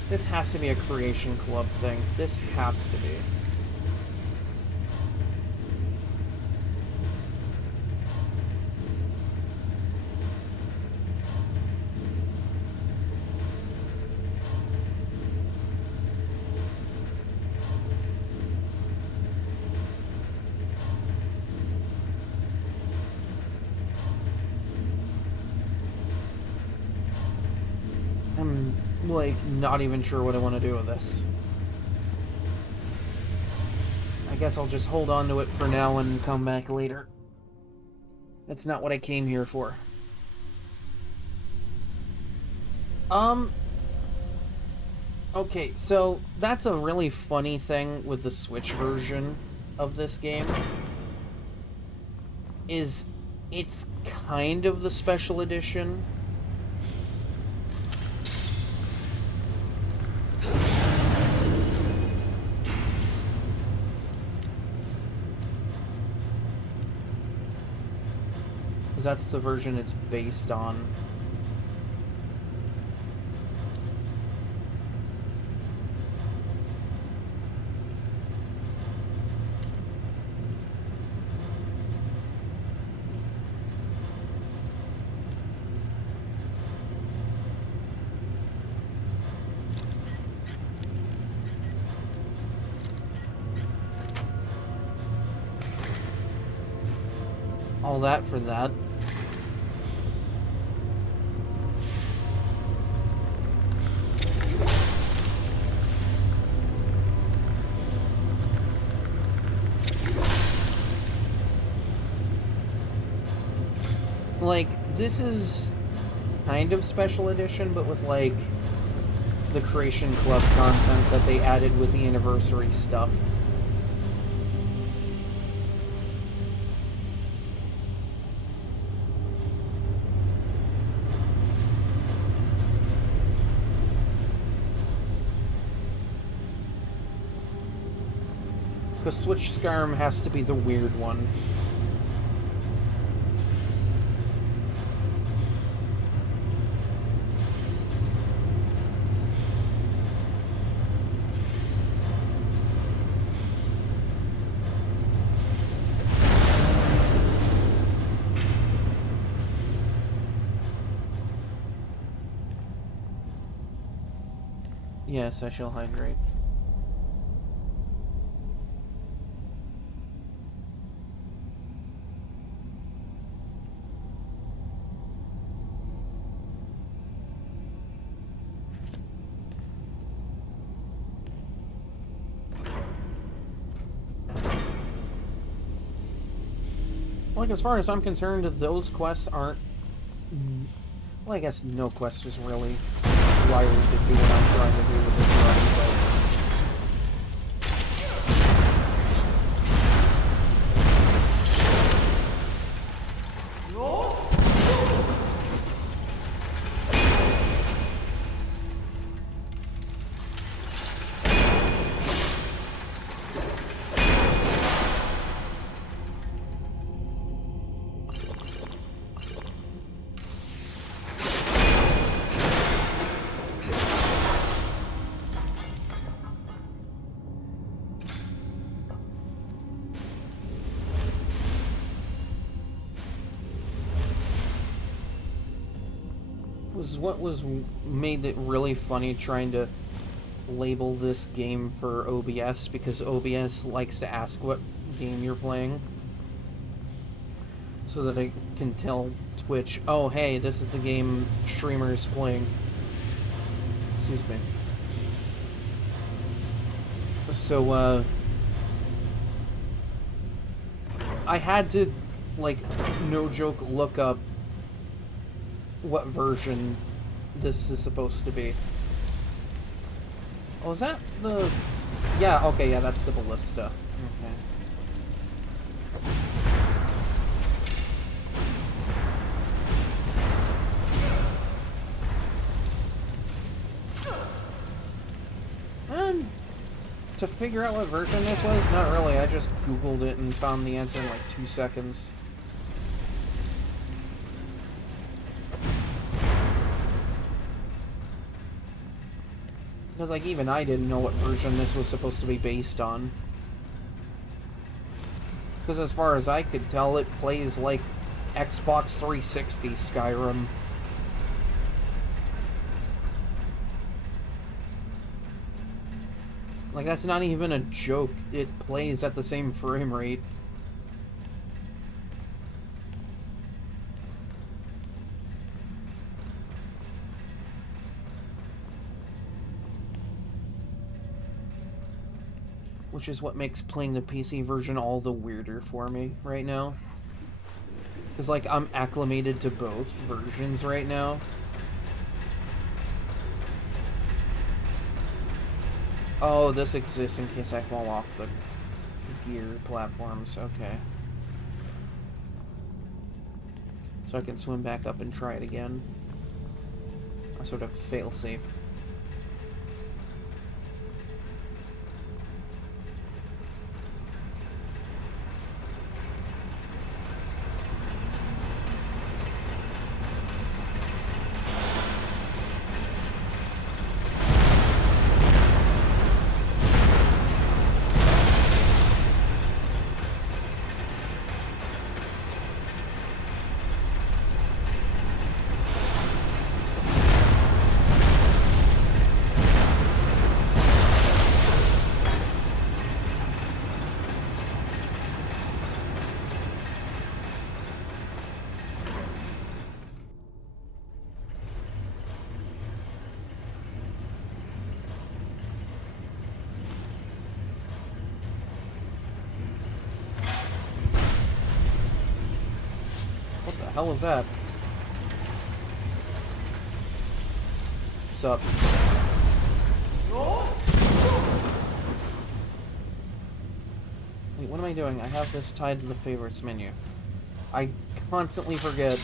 This has to be a Creation Club thing. This has to be. Like, not even sure what I want to do with this. I guess I'll just hold on to it for now and come back later. That's not what I came here for. Okay, so that's a really funny thing with the Switch version of this game. Is it's kind of the special edition that's the version it's based on. All that for that. Like, this is kind of special edition, but with, like, the Creation Club content that they added with the anniversary stuff. Because Switch Skyrim has to be the weird one. Yes, I shall hydrate. Like, as far as I'm concerned, those quests aren't... Well, I guess no quest is really likely to do what I'm trying to do with this run, but... What was made it really funny trying to label this game for OBS, because OBS likes to ask what game you're playing so that I can tell Twitch, oh hey, this is the game streamer's playing. Excuse me. So I had to, like, no joke, look up what version this is supposed to be. Oh, is that the... Yeah, okay, yeah, that's the ballista. Okay. And to figure out what version this was, not really. I just Googled it and found the answer in like 2 seconds. Because, like, even I didn't know what version this was supposed to be based on. Because as far as I could tell, it plays like Xbox 360 Skyrim. Like, that's not even a joke. It plays at the same frame rate. Which is what makes playing the PC version all the weirder for me right now. Because, like, I'm acclimated to both versions right now. Oh, this exists in case I fall off the gear platforms. Okay. So I can swim back up and try it again. A sort of fail-safe. hell was that? Sup? Wait, what am I doing? I have this tied to the favorites menu. I constantly forget.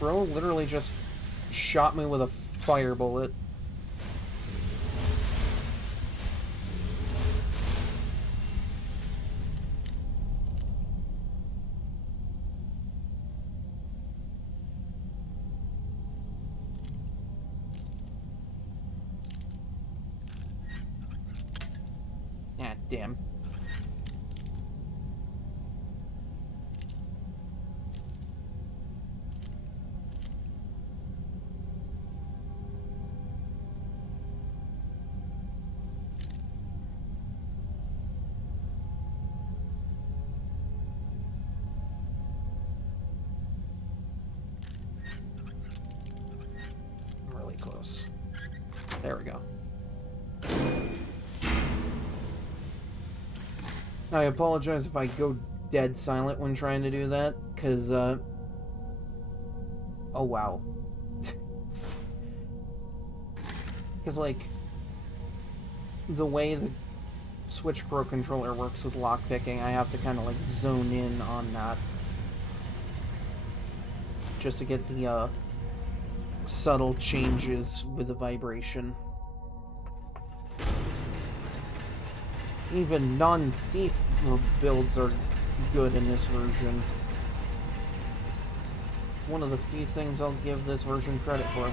Bro literally just shot me with a fire bullet. Ah, damn. Really close. There we go. I apologize if I go dead silent when trying to do that, because, oh wow. Because, like, the way the Switch Pro controller works with lockpicking, I have to kind of, like, zone in on that. Just to get the, subtle changes with the vibration. Even non-thief builds are good in this version. It's one of the few things I'll give this version credit for.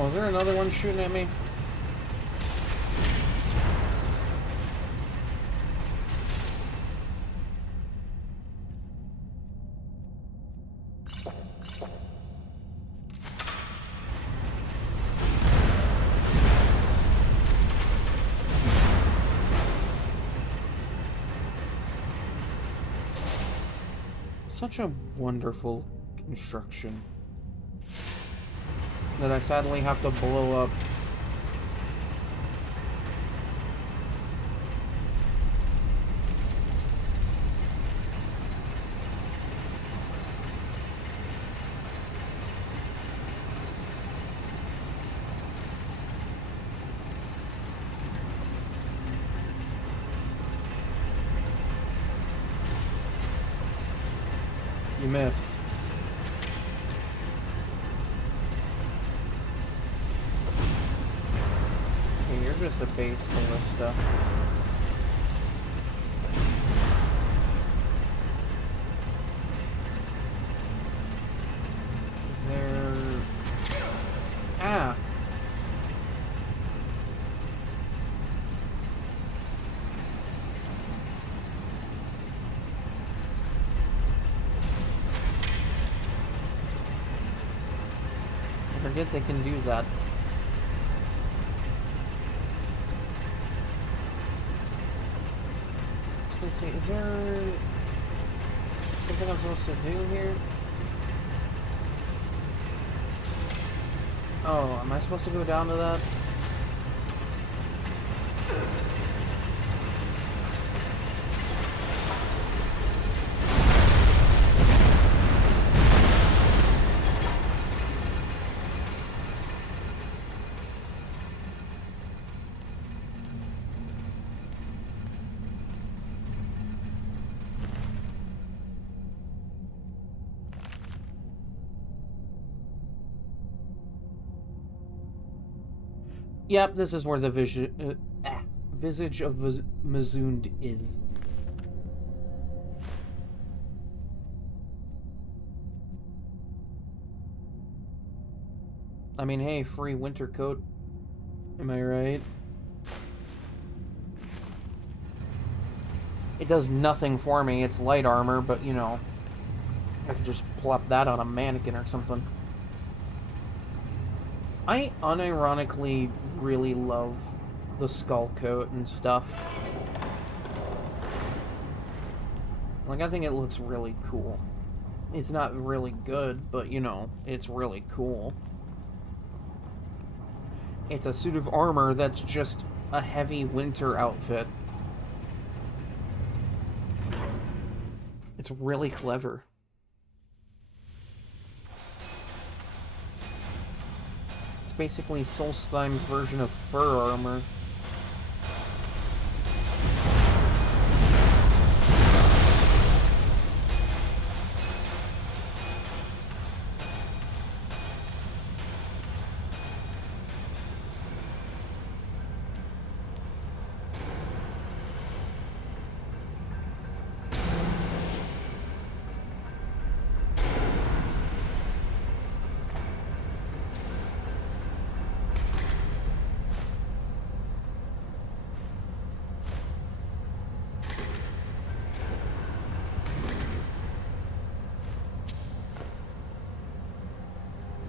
Oh, is there another one shooting at me? Such a wonderful construction that I sadly have to blow up. You missed. Okay, you're just a base ballista. There... Ah! I forget they can do that. Let's see, is there something I'm supposed to do here? Oh, am I supposed to go down to that? Yep, this is where the visage of Mizund is. I mean, hey, free winter coat. Am I right? It does nothing for me. It's light armor, but, you know, I could just plop that on a mannequin or something. I unironically really love the skull coat and stuff. Like, I think it looks really cool. It's not really good, but, you know, it's really cool. It's a suit of armor that's just a heavy winter outfit. It's really clever. It's basically Solstheim's version of fur armor.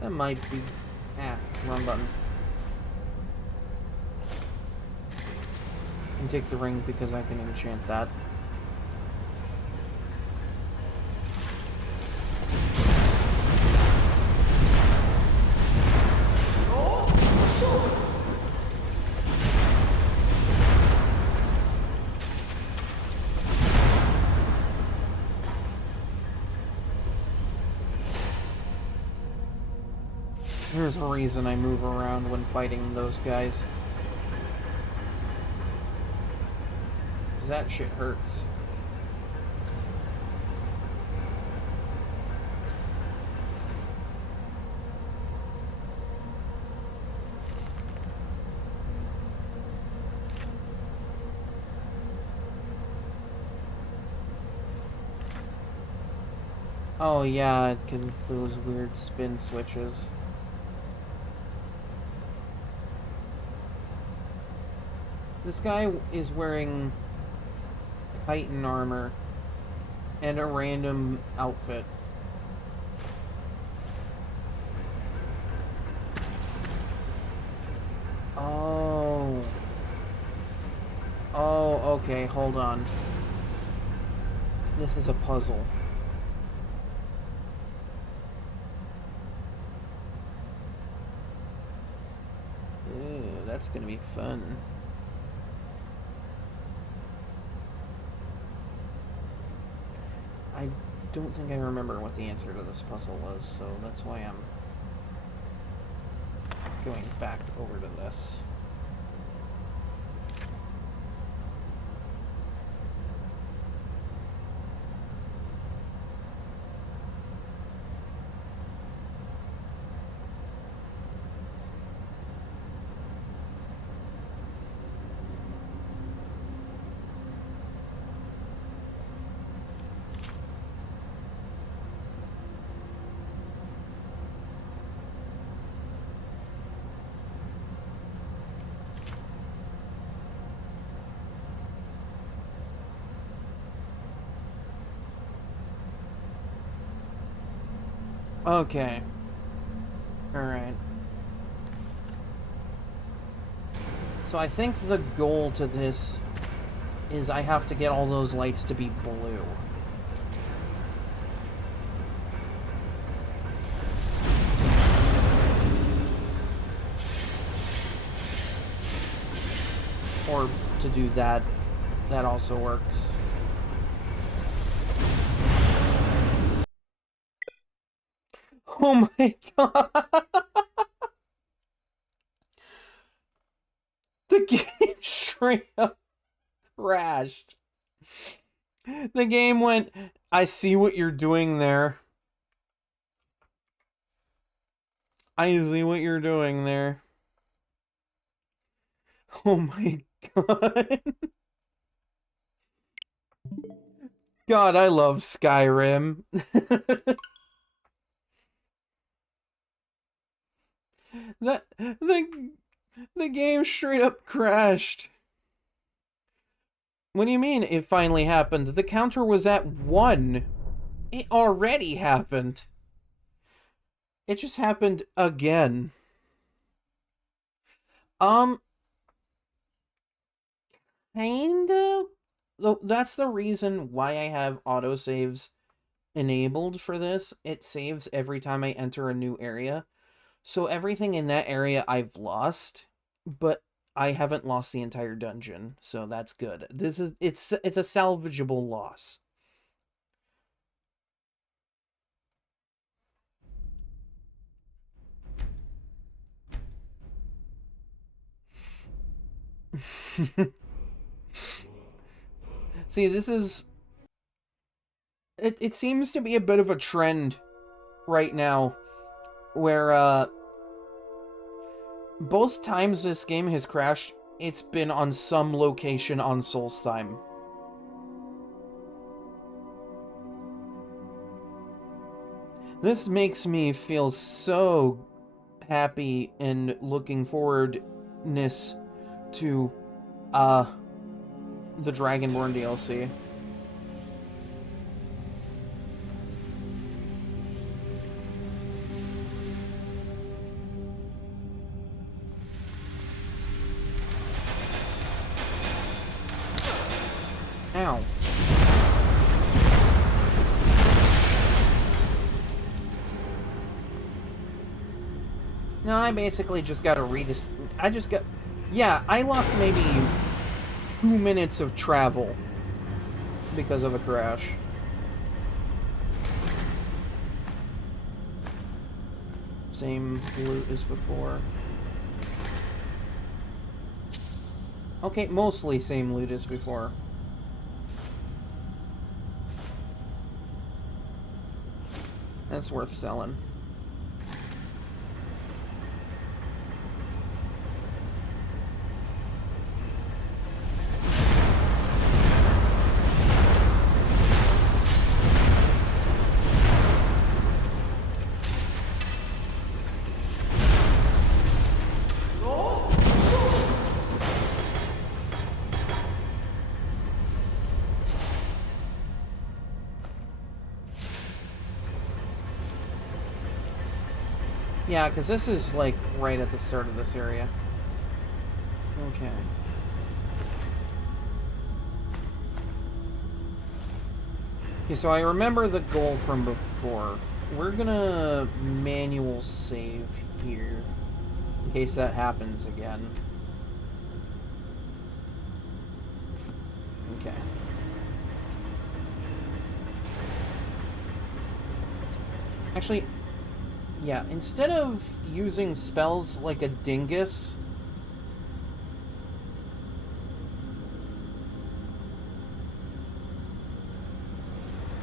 That might be... wrong button. And take the ring because I can enchant that. There's a reason I move around when fighting those guys. 'Cause that shit hurts. Oh yeah, because those weird spin switches. This guy is wearing Titan armor and a random outfit. Oh. Oh, okay, hold on. This is a puzzle. Ooh, that's gonna be fun. I don't think I remember what the answer to this puzzle was, so that's why I'm going back over to this. Okay. Alright. So I think the goal to this is I have to get all those lights to be blue. Or to do that, that also works. Oh my god! The game straight up crashed. The game went, I see what you're doing there. I see what you're doing there. Oh my god. God, I love Skyrim. That the game straight up crashed. What do you mean it finally happened? The counter was at 1. It already happened. It just happened again. Kinda. That's the reason why I have autosaves enabled for this. It saves every time I enter a new area. So everything in that area I've lost, but I haven't lost the entire dungeon, so that's good. It's a salvageable loss. See, this is... It seems to be a bit of a trend right now, where, both times this game has crashed, it's been on some location on Solstheim. This makes me feel so happy and looking forwardness to, the Dragonborn DLC. Ow. No, I basically just gotta yeah, I lost maybe 2 minutes of travel because of a crash. Same loot as before. Okay, mostly same loot as before. That's worth selling. Yeah, because this is, like, right at the start of this area. Okay. Okay, so I remember the goal from before. We're gonna manual save here, in case that happens again. Okay. Actually... yeah, instead of using spells like a dingus,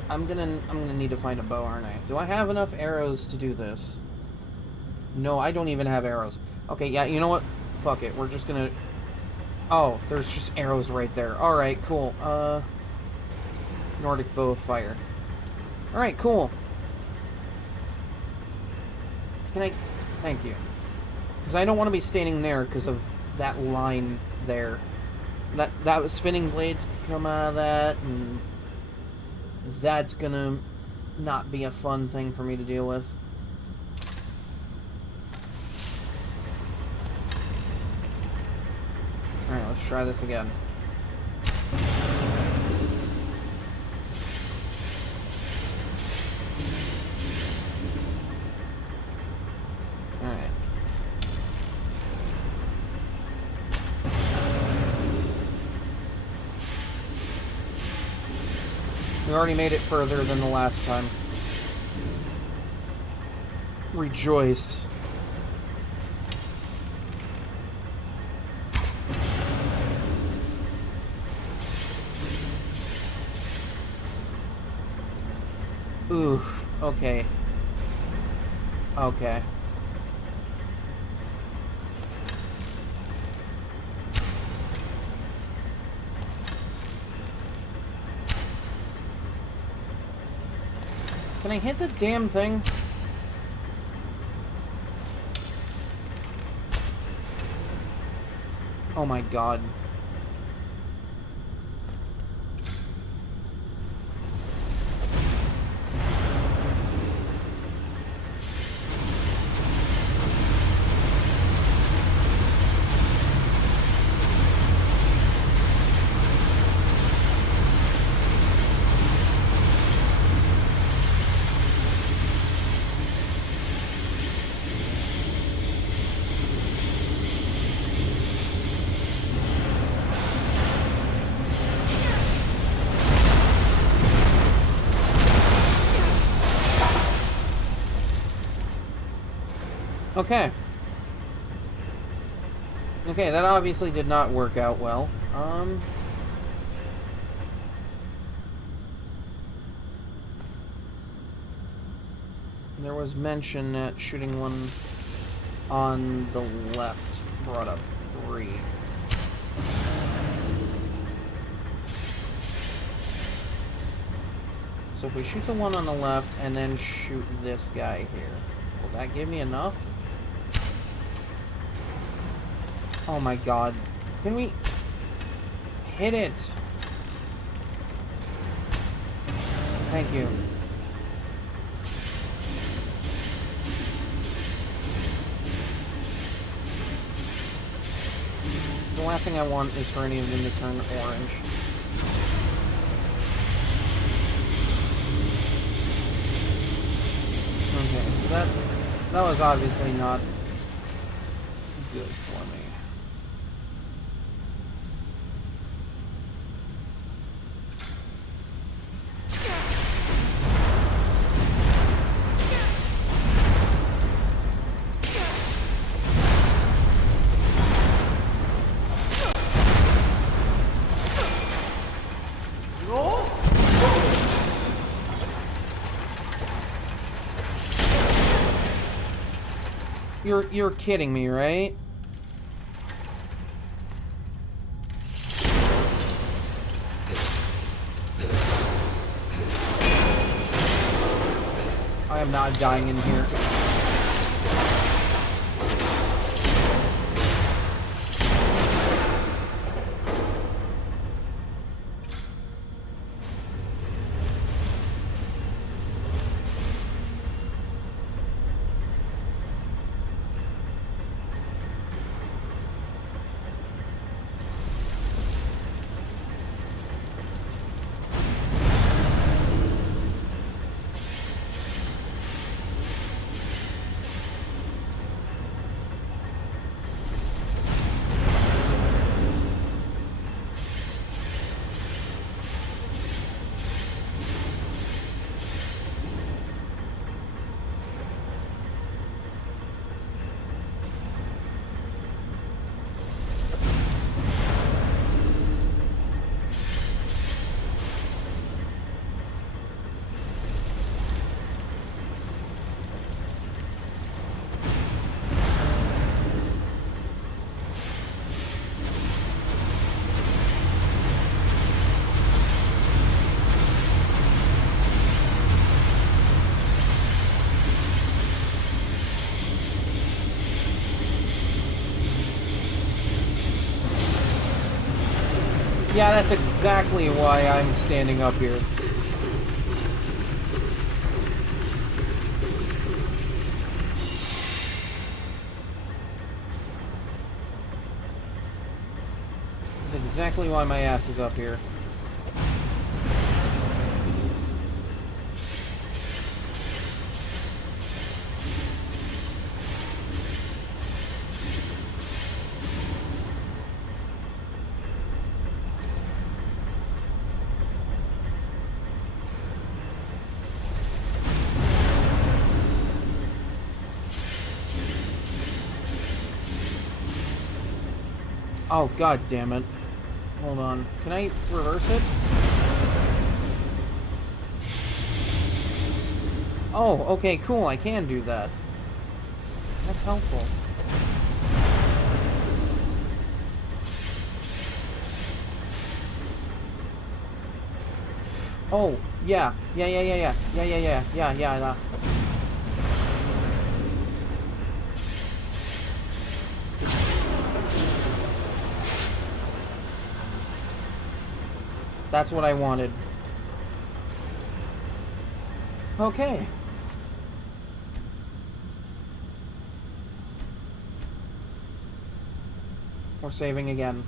I'm gonna need to find a bow, aren't I? Do I have enough arrows to do this? No, I don't even have arrows. Okay, yeah, you know what? Fuck it, we're just gonna... oh, there's just arrows right there. Alright, cool. Nordic bow of fire. Alright, cool. Can I... thank you. Because I don't want to be standing there because of that line there. That was spinning blades could come out of that, and that's gonna not be a fun thing for me to deal with. Alright, let's try this again. Alright. We already made it further than the last time. Rejoice. Ooh, okay. Okay. Can I hit the damn thing? Oh my god. Okay. Okay, that obviously did not work out well. There was mention that shooting one on the left brought up 3. So if we shoot the one on the left and then shoot this guy here, will that give me enough? Oh my god. Can we hit it? Thank you. The last thing I want is for any of them to turn orange. Okay, so that was obviously not good for me. You're kidding me, right? I am not dying in here. Yeah, that's exactly why I'm standing up here. That's exactly why my ass is up here. Oh, god damn it. Hold on. Can I reverse it? Oh, okay, cool. I can do that. That's helpful. Oh, yeah. Yeah. That's what I wanted. Okay. We're saving again.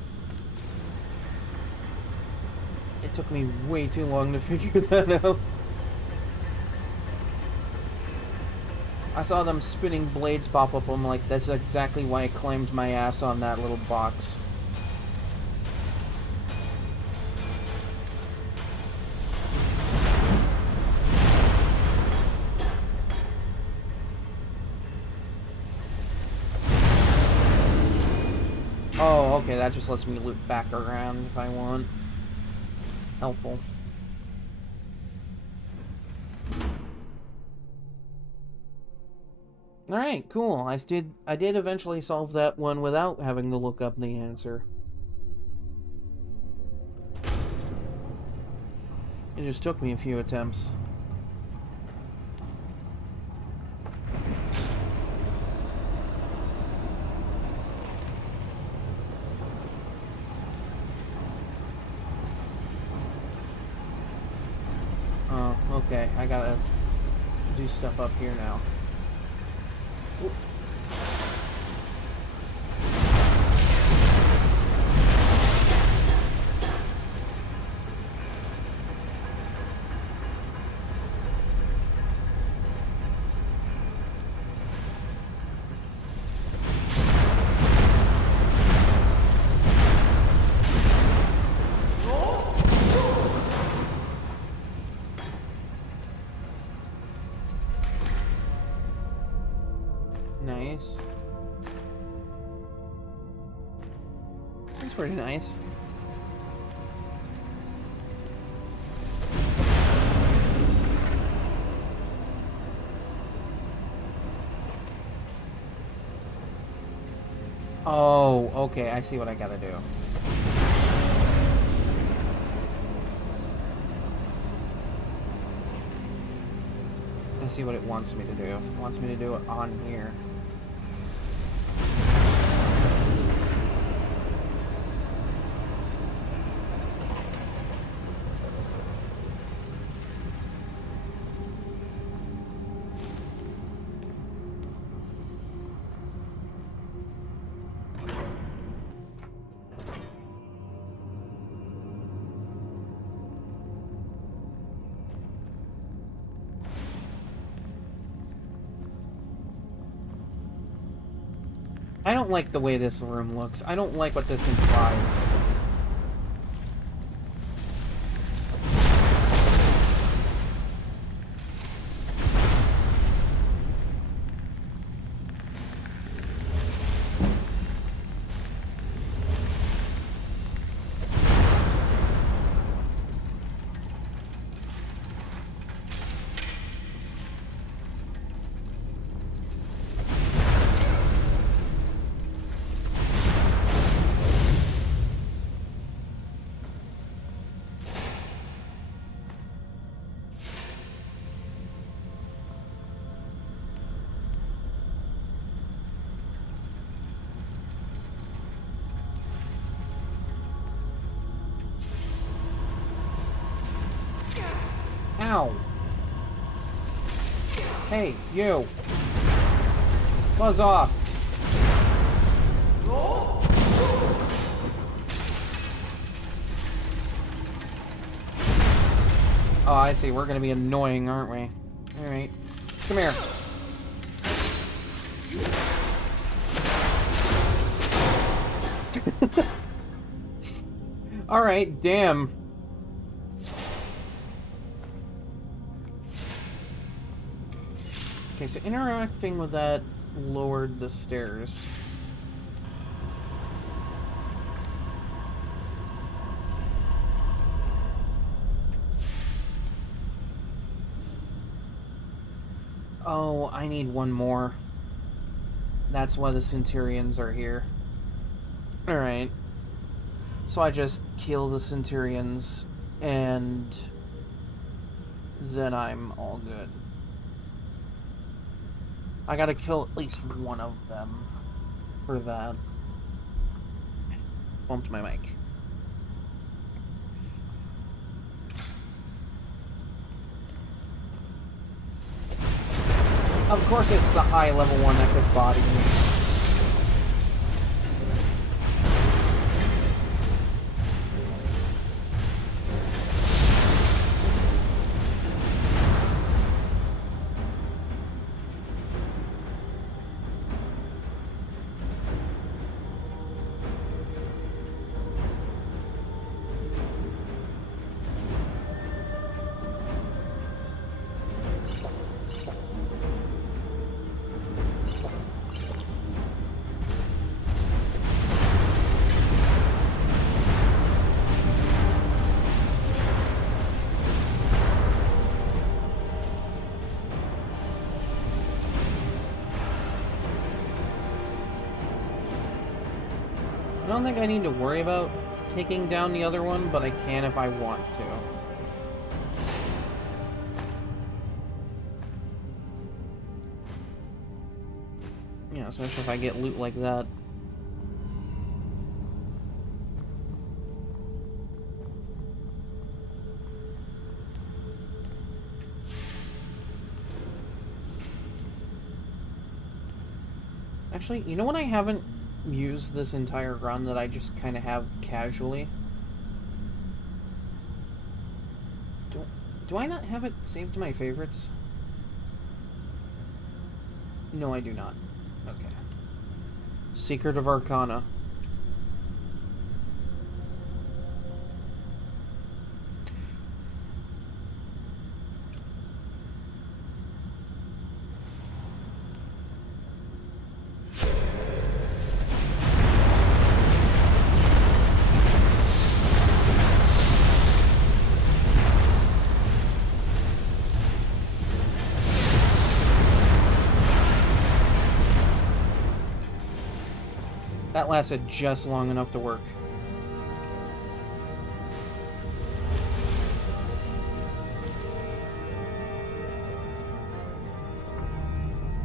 It took me way too long to figure that out. I saw them spinning blades pop up. I'm like, that's exactly why I claimed my ass on that little box. Oh, okay, that just lets me loop back around if I want. Helpful. Alright, cool. I did eventually solve that one without having to look up the answer. It just took me a few attempts. Oh, okay. I gotta do stuff up here now. Oop. Nice. That's pretty nice. Oh, okay, I see what I gotta do. I see what it wants me to do. It wants me to do it on here. I don't like the way this room looks. I don't like what this implies. Ow! Hey, you! Buzz off! Oh, I see. We're gonna be annoying, aren't we? Alright. Come here. Alright, damn. Okay, so interacting with that lowered the stairs. Oh, I need one more. That's why the Centurions are here. Alright. So I just kill the Centurions, and then I'm all good. I gotta kill at least one of them for that. Bumped my mic. Of course it's the high level one that could body me. I don't think I need to worry about taking down the other one, but I can if I want to. Yeah, especially if I get loot like that. Actually, you know what I haven't used this entire run that I just kind of have casually? Do I not have it saved to my favorites? No, I do not. Okay. Secret of Arcana. That lasted just long enough to work.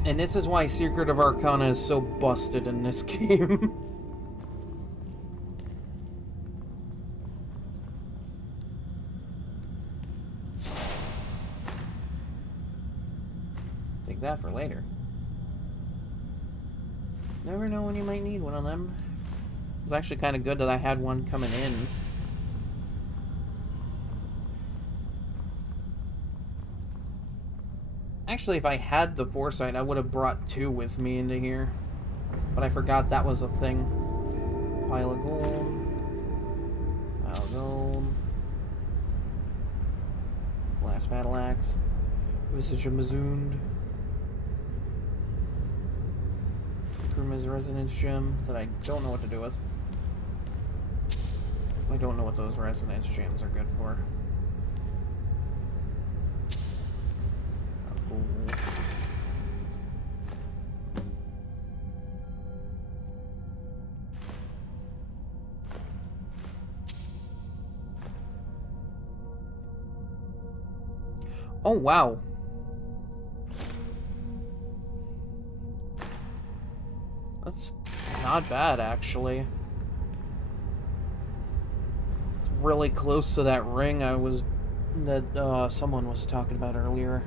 And this is why Secret of Arcana is so busted in this game. Take that for later. Never know when you might need one of them. It was actually kind of good that I had one coming in. Actually, if I had the foresight, I would have brought two with me into here. But I forgot that was a thing. Pile of gold. Pile of gold. Glass battle axe. Visage of Mazund. His resonance gem that I don't know what to do with. I don't know what those resonance gems are good for. Oh, oh wow. That's not bad, actually. It's really close to that ring that someone was talking about earlier.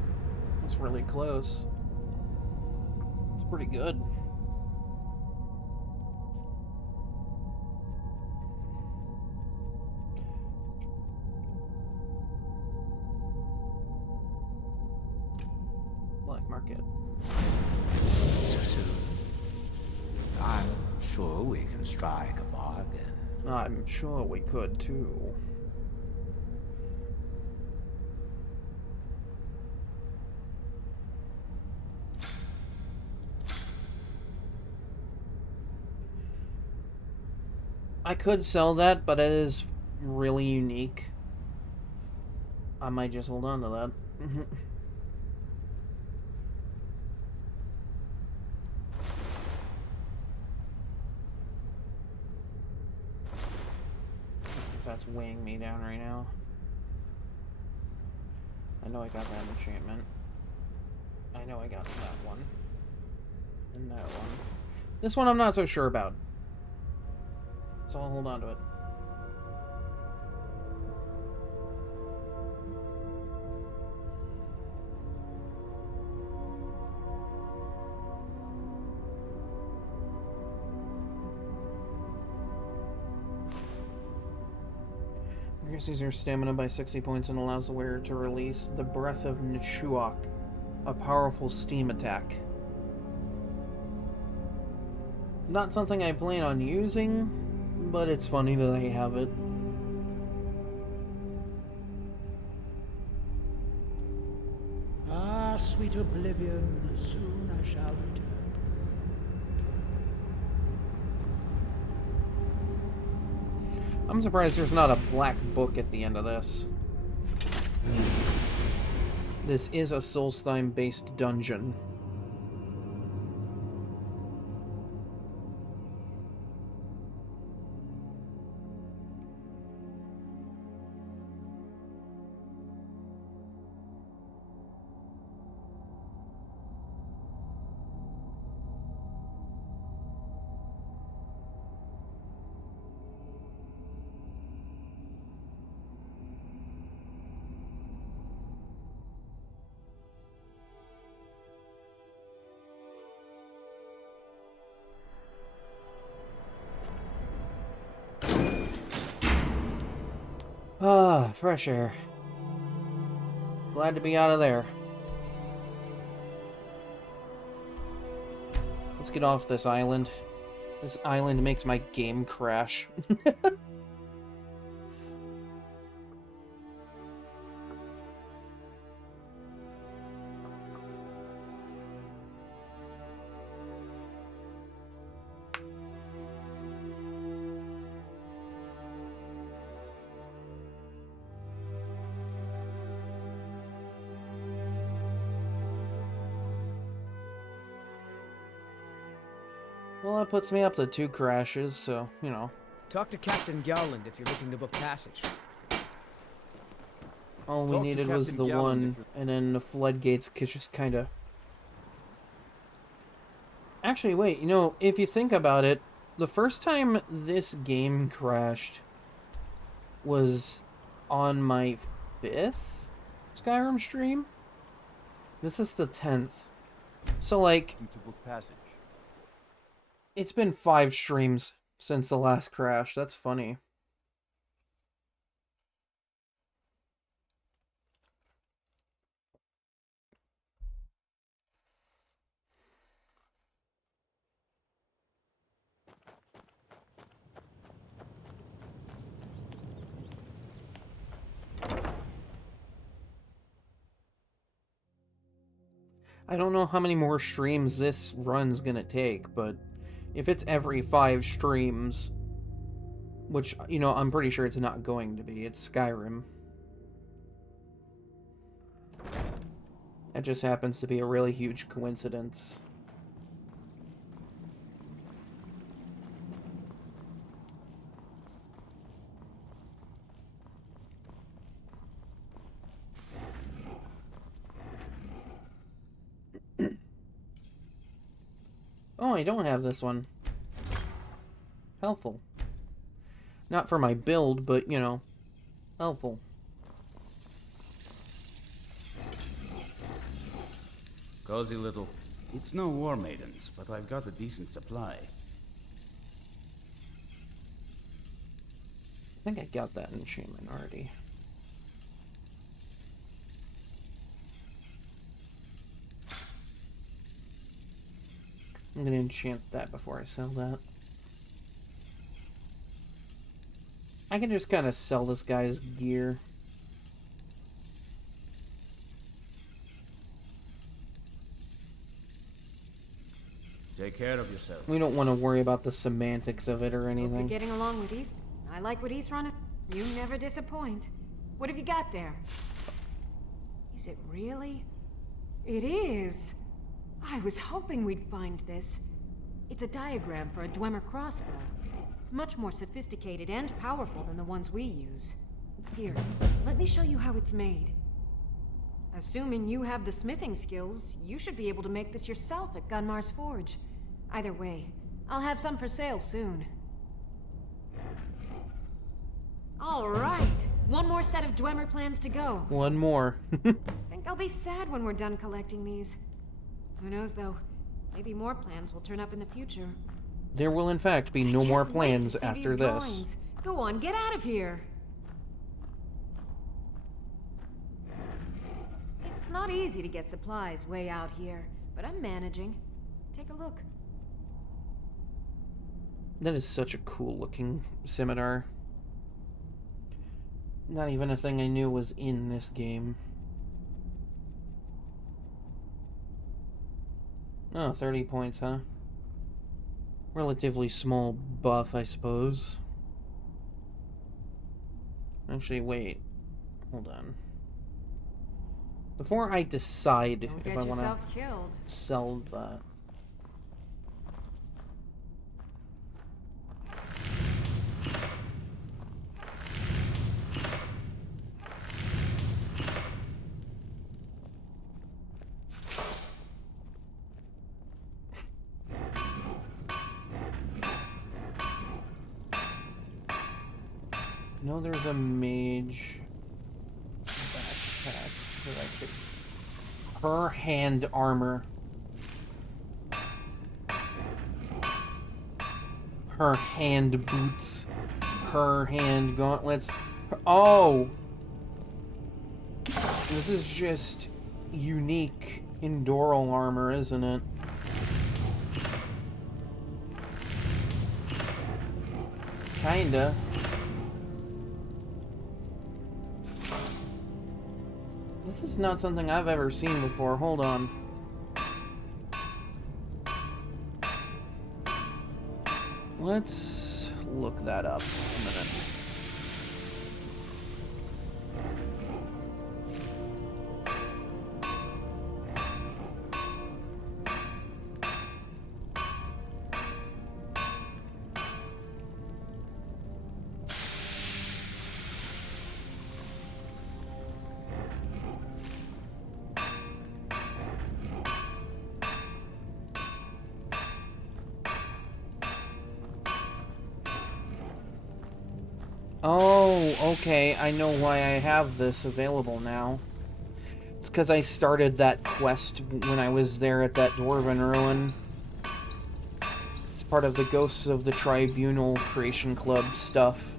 It's really close. It's pretty good. Black market. So soon. I'm sure we can strike a bargain. I'm sure we could, too. I could sell that, but it is really unique. I might just hold on to that. That's weighing me down right now. I know I got that enchantment. I know I got that one. And that one. This one I'm not so sure about. So I'll hold on to it. Increases your stamina by 60 points and allows the wearer to release the Breath of Nichuak, a powerful steam attack. Not something I plan on using, but it's funny that I have it. Ah, sweet oblivion, soon I shall return. I'm surprised there's not a black book at the end of this. This is a Solstheim-based dungeon. Ah, fresh air. Glad to be out of there. Let's get off this island. This island makes my game crash. Well, that puts me up to 2 crashes, so, you know. Talk to Captain Gowland if you're looking to book passage. All we Talk to needed was Captain the Gowland one, and then the floodgates could just kinda... Actually, wait, you know, if you think about it, the first time this game crashed was on my 5th Skyrim stream? This is the 10th. So, like... To book passage. It's been 5 streams since the last crash. That's funny. I don't know how many more streams this run's gonna take, but if it's every 5 streams, which, you know, I'm pretty sure it's not going to be, it's Skyrim. That just happens to be a really huge coincidence. Oh, I don't have this one. Helpful. Not for my build, but, you know, helpful. Cozy little. It's no War Maidens, but I've got a decent supply. I think I got that enchantment already. I'm gonna enchant that before I sell that. I can just kind of sell this guy's gear. Take care of yourself. We don't want to worry about the semantics of it or Hope you're anything. getting along with East. I like what East run. You never disappoint. What have you got there? Is it really? It is. I was hoping we'd find this. It's a diagram for a Dwemer crossbow. Much more sophisticated and powerful than the ones we use. Here, let me show you how it's made. Assuming you have the smithing skills, you should be able to make this yourself at Gunmar's Forge. Either way, I'll have some for sale soon. All right, one more set of Dwemer plans to go. One more. Think I'll be sad when we're done collecting these. Who knows, though? Maybe more plans will turn up in the future. There will, in fact, be no Can't more wait to plans see after these this. drawings. Go on, get out of here. It's not easy to get supplies way out here, but I'm managing. Take a look. That is such a cool looking scimitar. Not even a thing I knew was in this game. Oh, 30 points, huh? Relatively small buff, I suppose. Actually, wait. Hold on. Before I decide Don't if get I want yourself to killed. sell that. I know there's a mage backpack that I could... Her hand armor. Her hand boots. Her hand gauntlets. Oh! This is just unique Endural armor, isn't it? Kinda. This is not something I've ever seen before. Hold on. Let's look that up a minute. Oh, okay, I know why I have this available now. It's because I started that quest when I was there at that Dwarven Ruin. It's part of the Ghosts of the Tribunal Creation Club stuff.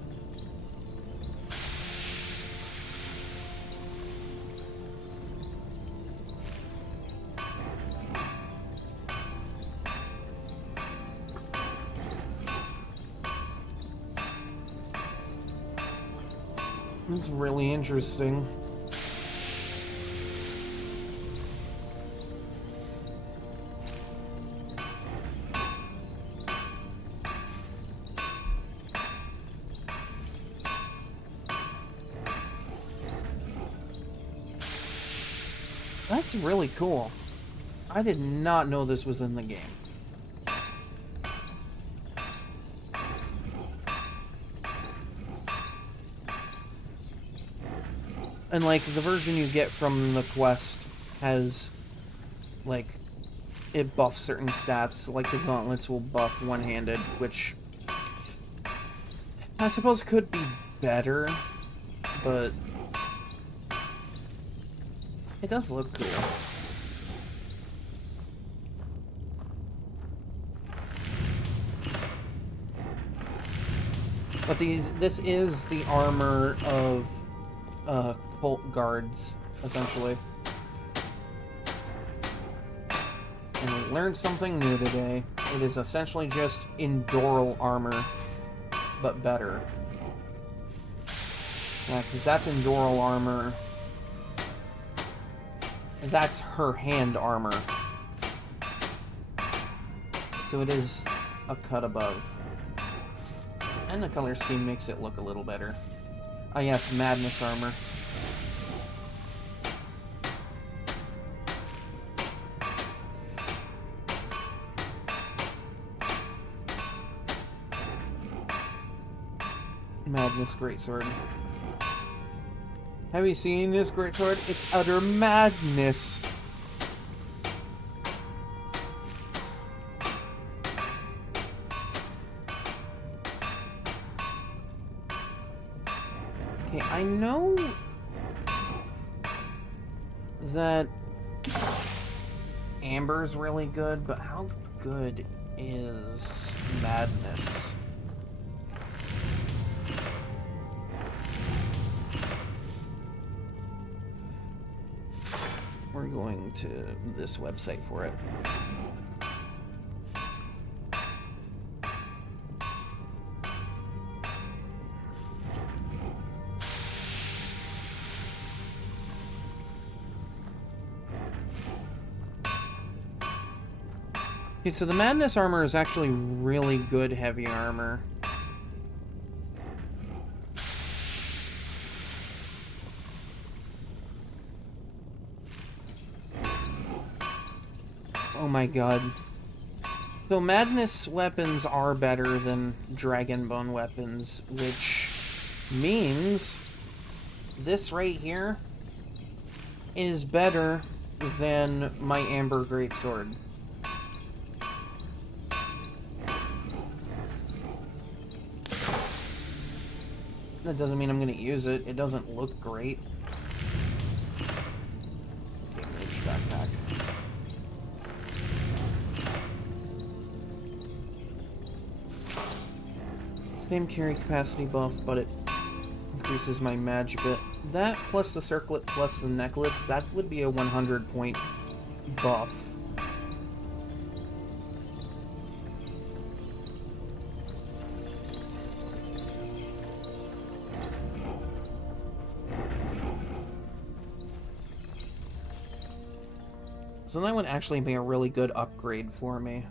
It's really interesting. That's really cool. I did not know this was in the game. And, like, the version you get from the quest has, like, it buffs certain stats. Like, the gauntlets will buff one-handed, which I suppose could be better, but it does look cool. But this is the armor of cult guards, essentially. And we learned something new today. It is essentially just Endural armor, but better. Yeah, because that's Endural armor. That's her hand armor. So it is a cut above. And the color scheme makes it look a little better. Oh yes, Madness armor. Madness greatsword. Have you seen this greatsword? It's utter madness. Okay, I know that Amber's really good, but how good is Madness? We're going to this website for it. Okay, so the Madness armor is actually really good heavy armor. Oh my god. So Madness weapons are better than Dragonbone weapons, which means this right here is better than my Amber Greatsword. That doesn't mean I'm going to use it. It doesn't look great. Okay, mage backpack. Same carry capacity buff, but it increases my magicka. That plus the circlet plus the necklace, that would be a 100 point buff. So that would actually be a really good upgrade for me.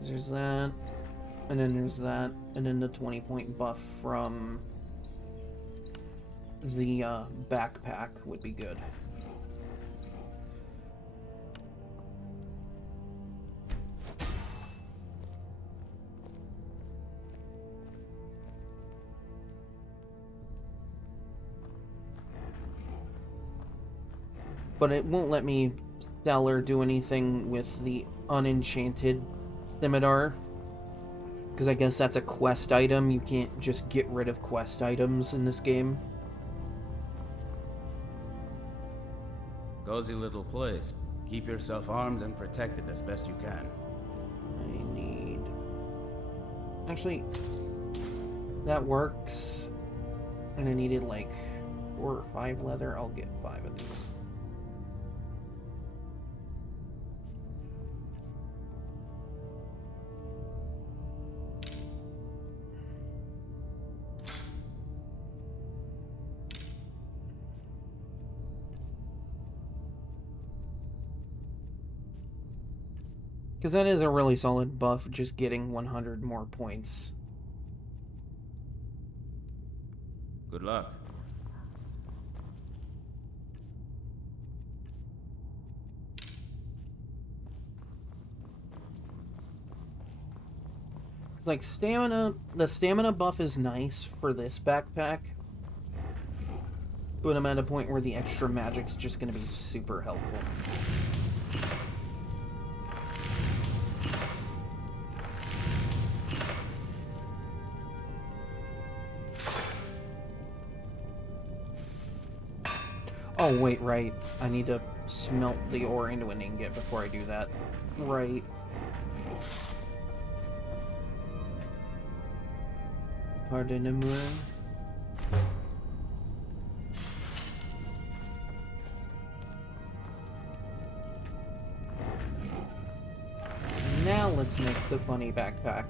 There's that, and then there's that, and then the 20 point buff from the backpack would be good. But it won't let me sell or do anything with the unenchanted scimitar. Because I guess that's a quest item. You can't just get rid of quest items in this game. Cozy little place. Keep yourself armed and protected as best you can. I need... Actually, that works. And I needed like 4 or 5 leather. I'll get 5 of these. Because that is a really solid buff, just getting 100 more points. Good luck. Like stamina, the stamina buff is nice for this backpack. But I'm at a point where the extra magic's just going to be super helpful. Oh, wait, right. I need to smelt the ore into an ingot before I do that. Right. Pardonnez-moi. Now let's make the funny backpack.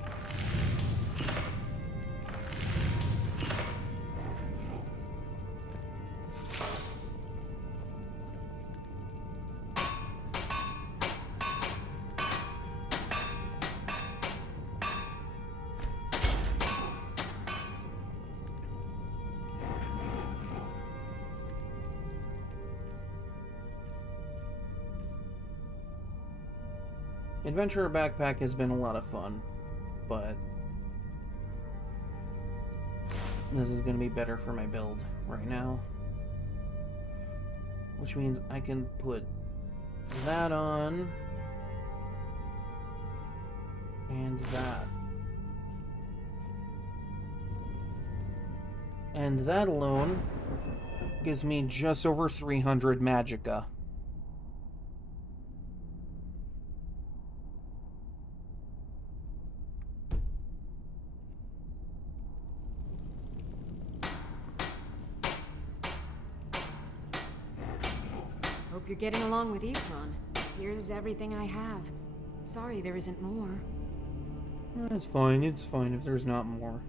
Adventurer backpack has been a lot of fun, but this is going to be better for my build right now. Which means I can put that on, and that. And that alone gives me just over 300 magicka. Hope you're getting along with Eastron. Here's everything I have. Sorry there isn't more. It's fine if there's not more.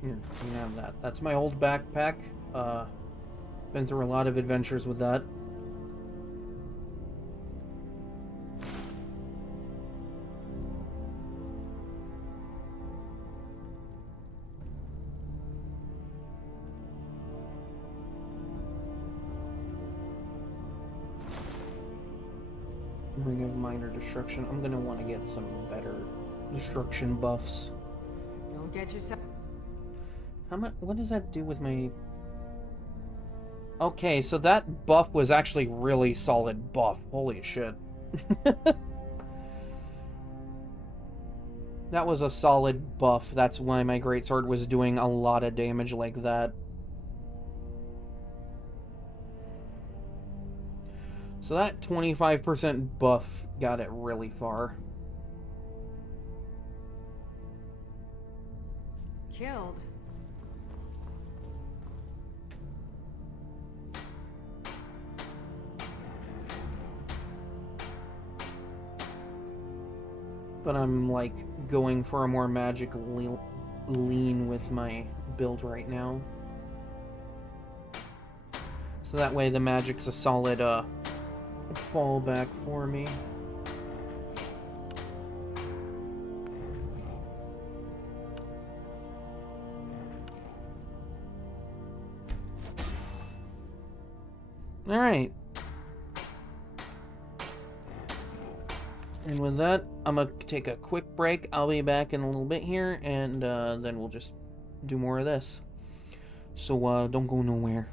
Here, you have that. That's my old backpack. Been through a lot of adventures with that. Ring of Minor Destruction. I'm gonna want to get some better destruction buffs. Don't get yourself... How much? What does that do with my... Okay, so that buff was actually really solid buff. Holy shit. That was a solid buff. That's why my greatsword was doing a lot of damage like that. So that 25% buff got it really far. killed. But I'm, like, going for a more magically lean with my build right now. So that way the magic's a solid, fallback for me. Alright. And with that, I'm gonna take a quick break. I'll be back in a little bit here, and then we'll just do more of this. So, don't go nowhere.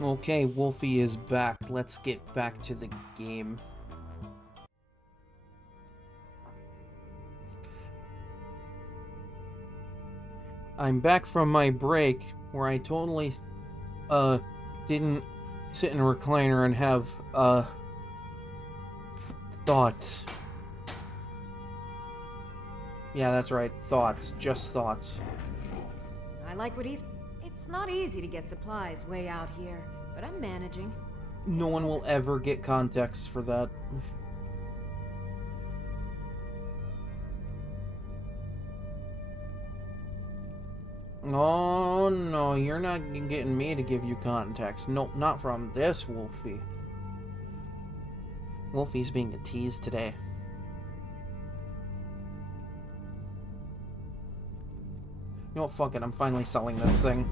Okay, Wolfie is back. Let's get back to the game. I'm back from my break, where I totally, didn't sit in a recliner and have, thoughts. Yeah, that's right, thoughts. Just thoughts. I like what he's... It's not easy to get supplies way out here, but I'm managing. No one will ever get context for that. Oh, no, you're not getting me to give you context. Nope, not from this Wolfie. Wolfie's being a tease today. You know what, fuck it, I'm finally selling this thing.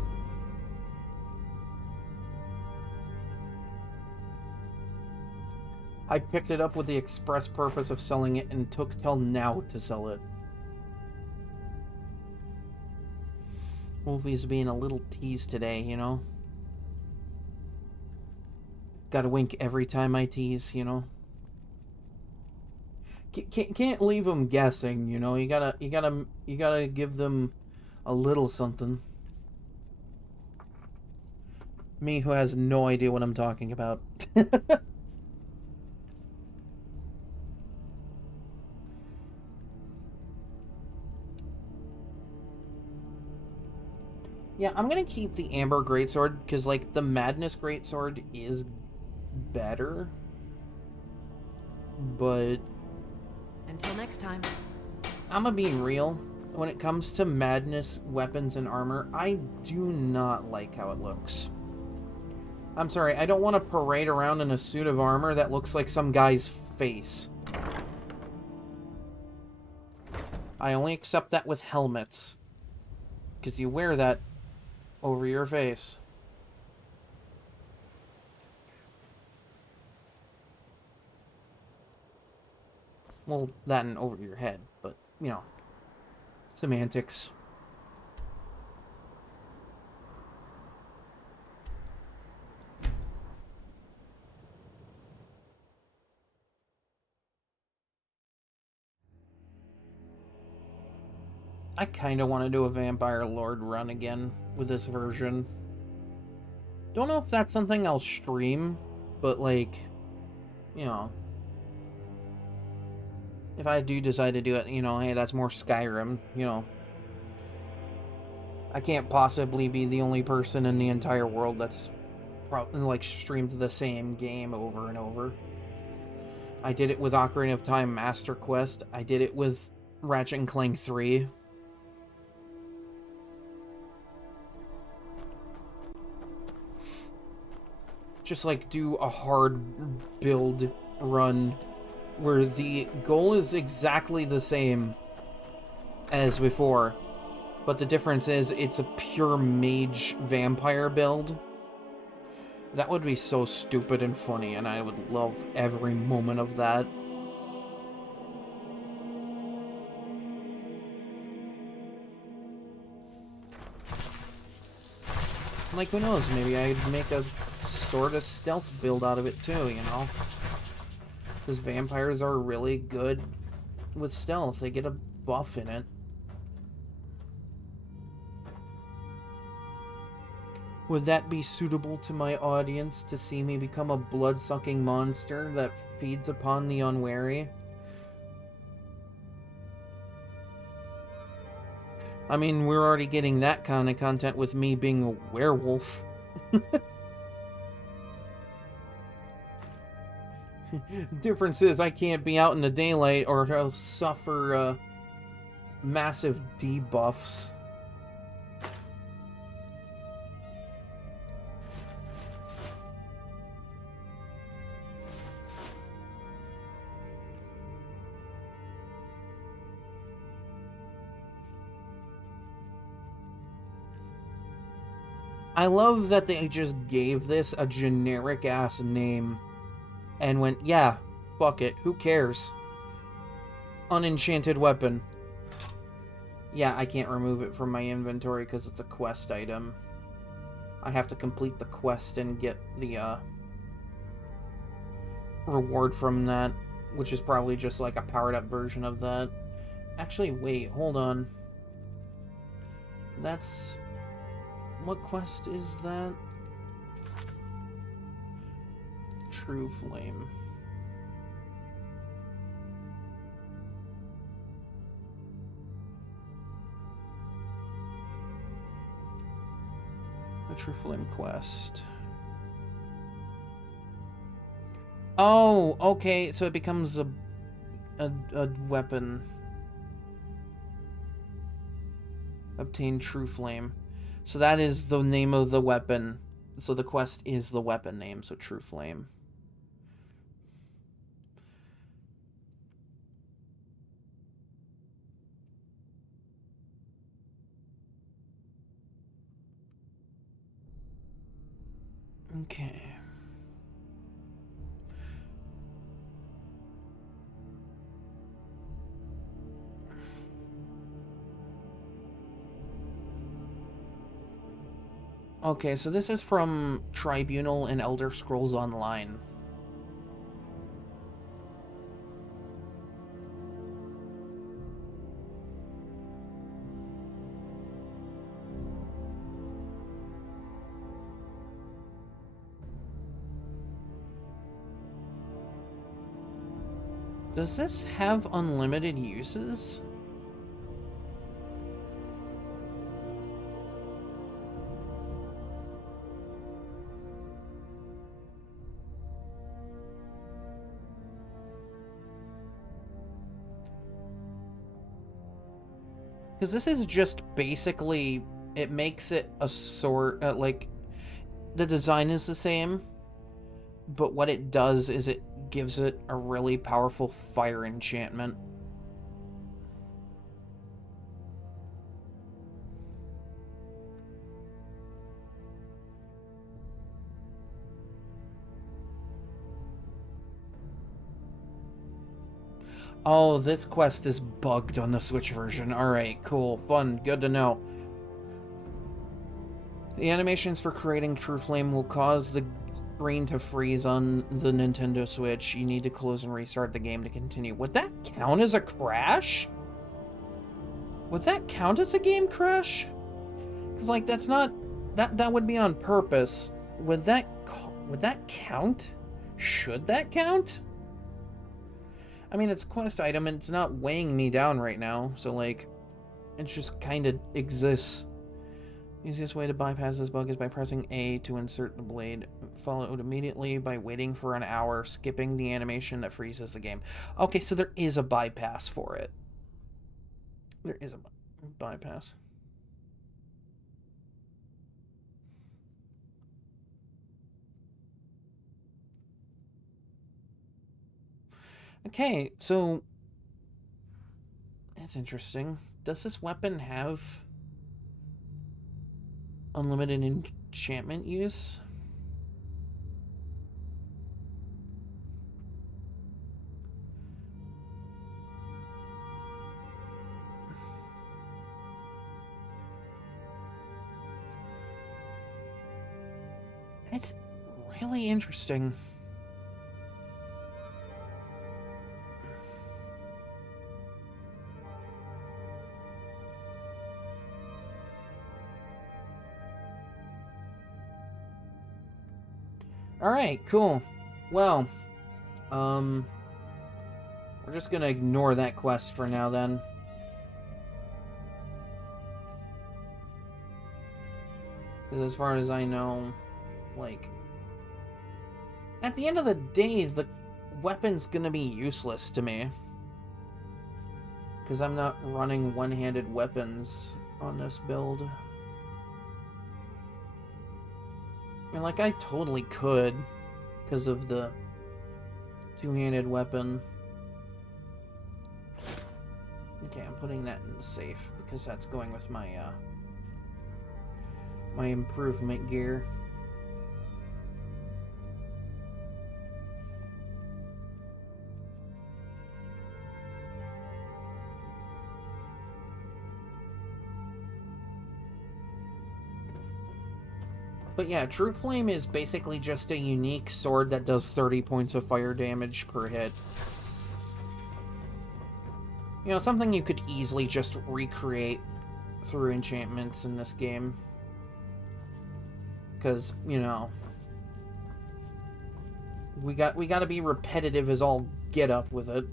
I picked it up with the express purpose of selling it and took till now to sell it. Wolfie's being a little tease today, you know? Gotta wink every time I tease, you know? Can't leave them guessing, you know? You gotta give them a little something. Me who has no idea what I'm talking about. Yeah, I'm gonna keep the Amber Greatsword, because, like, the Madness Greatsword is better. But... Until next time. I'm gonna be real. When it comes to Madness weapons and armor, I do not like how it looks. I'm sorry, I don't want to parade around in a suit of armor that looks like some guy's face. I only accept that with helmets. Because you wear that over your face. Well, that and over your head, but, you know, semantics. I kind of want to do a Vampire Lord run again with this version. Don't know if that's something I'll stream, but, like, you know, if I do decide to do it, you know, hey, that's more Skyrim, you know. I can't possibly be the only person in the entire world that's probably, like, streamed the same game over and over. I did it with Ocarina of Time Master Quest. I did it with Ratchet & Clank 3. Just, like, do a hard build run where the goal is exactly the same as before, but the difference is it's a pure mage vampire build. That would be so stupid and funny, and I would love every moment of that. Like, who knows, maybe I'd make a sort of stealth build out of it too, you know? Because vampires are really good with stealth. They get a buff in it. Would that be suitable to my audience to see me become a blood-sucking monster that feeds upon the unwary? I mean, we're already getting that kind of content with me being a werewolf. Difference is I can't be out in the daylight or I'll suffer massive debuffs. I love that they just gave this a generic-ass name and went, yeah, fuck it, who cares? Unenchanted weapon. Yeah, I can't remove it from my inventory because it's a quest item. I have to complete the quest and get the reward from that, which is probably just like a powered up version of that. Actually, wait, hold on. That's... What quest is that? True Flame. The True Flame quest. Oh, okay, so it becomes a weapon. Obtain True Flame. So that is the name of the weapon. So the quest is the weapon name, so True Flame. Okay. Okay, so this is from Tribunal and Elder Scrolls Online. Does this have unlimited uses? Because this is just basically, it makes it a sort, like, the design is the same, but what it does is it gives it a really powerful fire enchantment. Oh, this quest is bugged on the Switch version. Alright, cool, fun, good to know. The animations for creating True Flame will cause the screen to freeze on the Nintendo Switch. You need to close and restart the game to continue. Would that count as a crash? Would that count as a game crash? Because, like, that's not... That would be on purpose. Would that count? Should that count? I mean, it's a quest item, and it's not weighing me down right now, so, like, it just kind of exists. Easiest way to bypass this bug is by pressing A to insert the blade, followed immediately by waiting for an hour, skipping the animation that freezes the game. Okay, so there is a bypass for it. There is a bypass. Okay, so that's interesting. Does this weapon have unlimited enchantment use? It's really interesting. Alright, cool. Well, we're just gonna ignore that quest for now then. Because as far as I know, like, at the end of the day, the weapon's gonna be useless to me. Because I'm not running one-handed weapons on this build. I mean, like, I totally could, because of the two-handed weapon. Okay, I'm putting that in the safe, because that's going with my, my improvement gear. But yeah, True Flame is basically just a unique sword that does 30 points of fire damage per hit. You know, something you could easily just recreate through enchantments in this game. Because, you know, we gotta be repetitive as all get up with it.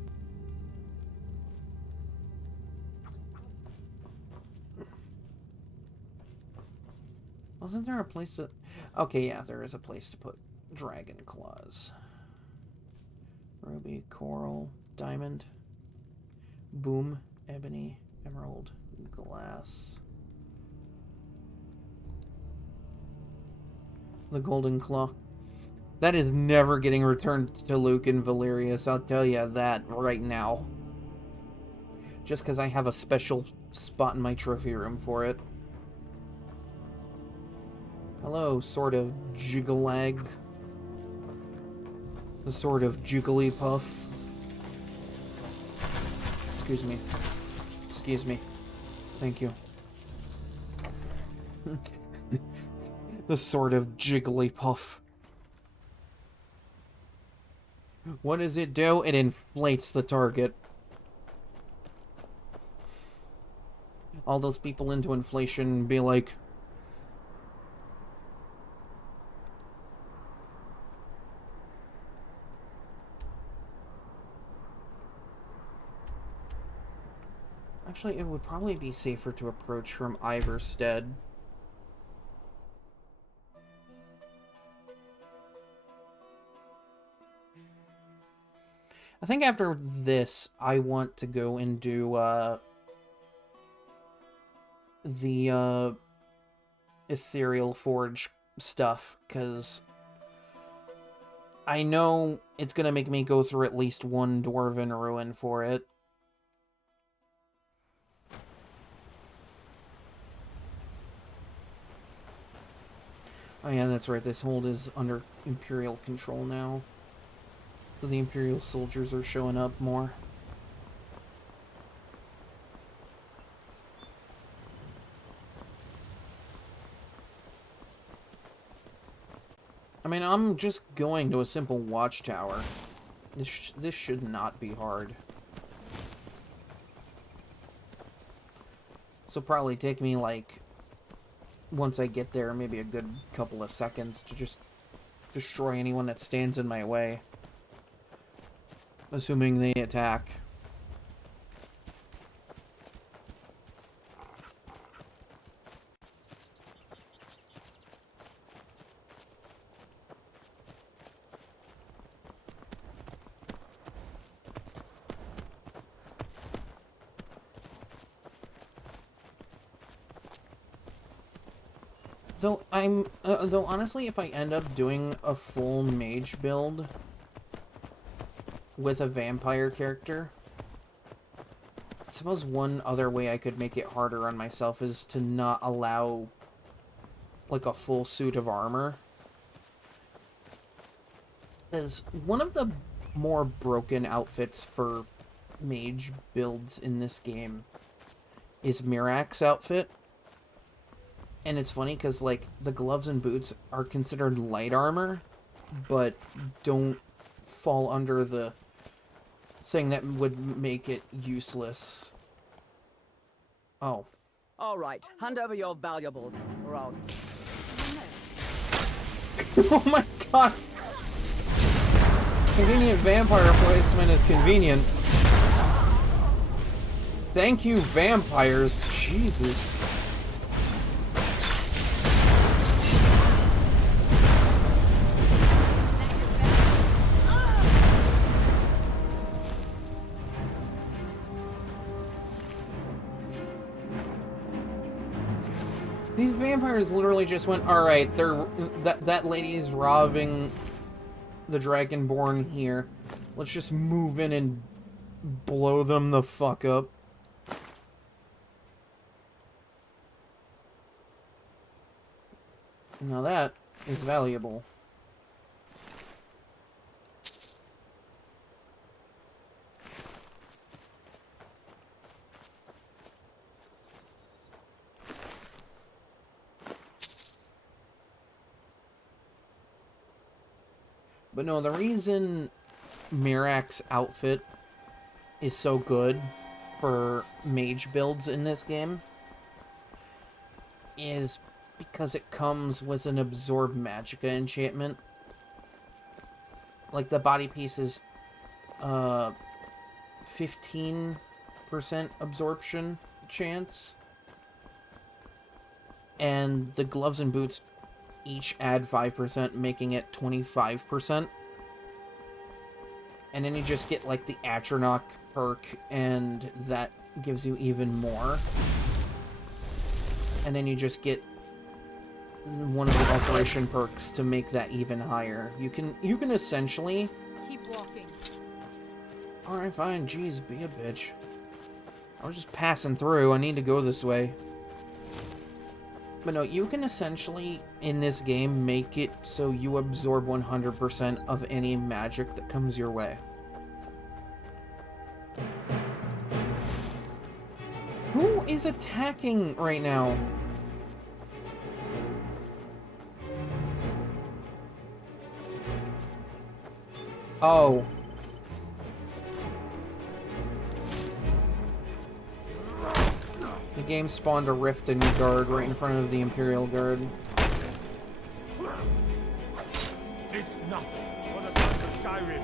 Wasn't there a place to... Okay, yeah, there is a place to put dragon claws. Ruby, coral, diamond, boom, ebony, emerald, glass. The golden claw. That is never getting returned to Luke and Valerius, I'll tell you that right now. Just because I have a special spot in my trophy room for it. Hello, sort of Jiggalag. The sort of Jigglypuff. Excuse me. Excuse me. Thank you. The sort of Jigglypuff. What does it do? It inflates the target. All those people into inflation be like... Actually, it would probably be safer to approach from Iverstead. I think after this, I want to go and do, the, Ethereal Forge stuff, because I know it's gonna make me go through at least one Dwarven ruin for it. Oh yeah, that's right, this hold is under Imperial control now. So the Imperial soldiers are showing up more. I mean, I'm just going to a simple watchtower. This should not be hard. This will probably take me, like, once I get there, maybe a good couple of seconds to just destroy anyone that stands in my way. Assuming they attack. Though honestly, if I end up doing a full mage build with a vampire character, I suppose one other way I could make it harder on myself is to not allow, like, a full suit of armor. As one of the more broken outfits for mage builds in this game is Mirak's outfit. And it's funny because, like, the gloves and boots are considered light armor, but don't fall under the thing that would make it useless. Oh. All right, hand over your valuables, or I'll... Oh my god! Convenient vampire placement is convenient. Thank you, vampires. Jesus. These vampires literally just went, alright, that lady is robbing the Dragonborn here. Let's just move in and blow them the fuck up. Now that is valuable. But no, the reason Mirak's outfit is so good for mage builds in this game is because it comes with an Absorb Magicka enchantment. Like, the body piece is 15% absorption chance. And the gloves and boots each add 5%, making it 25%. And then you just get, like, the Atronach perk, and that gives you even more. And then you just get one of the alteration perks to make that even higher. You can essentially... Keep walking. Alright, fine. Jeez, be a bitch. I was just passing through. I need to go this way. But no, you can essentially, in this game, make it so you absorb 100% of any magic that comes your way. Who is attacking right now? Oh. The game spawned a rift in your guard right in front of the Imperial Guard. It's nothing for the sons of Skyrim.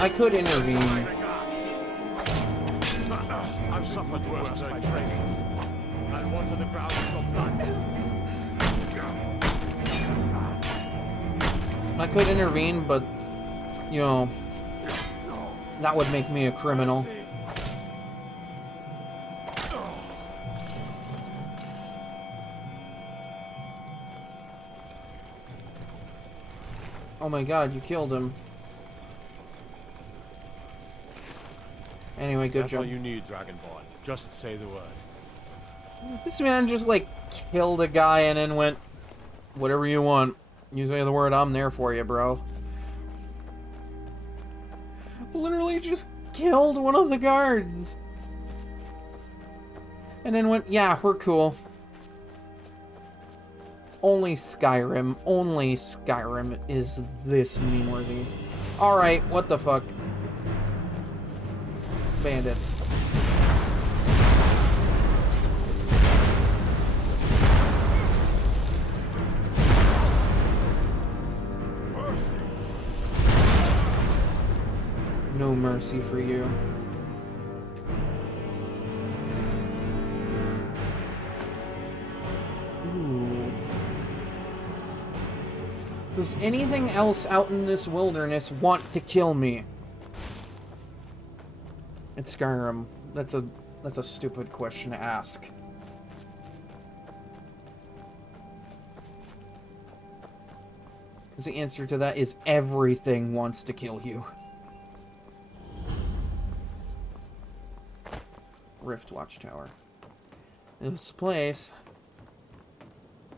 I could intervene. I've suffered worse by training. I'll water the ground with your blood. I could intervene, but, you know, that would make me a criminal. Oh my god, you killed him. Anyway, good That's job. all you need, Dragonborn. Just say the word. This man just, like, killed a guy and then went, whatever you want. You say the word, I'm there for you, bro. Literally just killed one of the guards. And then went, yeah, we're cool. Only Skyrim is this meme-worthy. Alright, what the fuck? Bandits. No mercy for you. Ooh. Does anything else out in this wilderness want to kill me? It's Skyrim. That's a stupid question to ask. Because the answer to that is everything wants to kill you. Rift Watchtower. This place.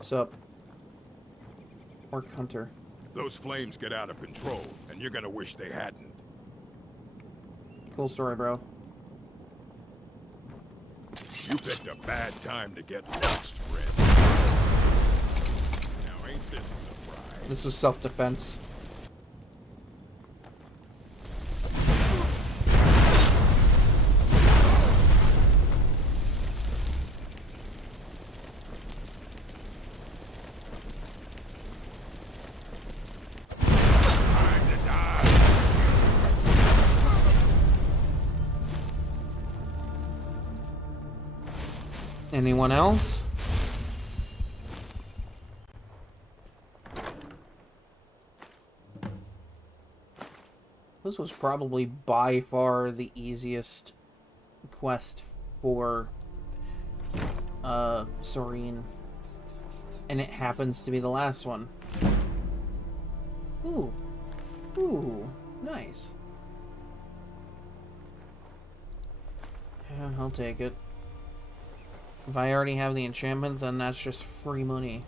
Sup? Orc Hunter. Those flames get out of control, and you're gonna wish they hadn't. Cool story, bro. You picked a bad time to get lost, friend. Now ain't this a surprise? This was self-defense. Anyone else? This was probably by far the easiest quest for Serene. And it happens to be the last one. Ooh. Ooh. Nice. Yeah, I'll take it. If I already have the enchantment, then that's just free money.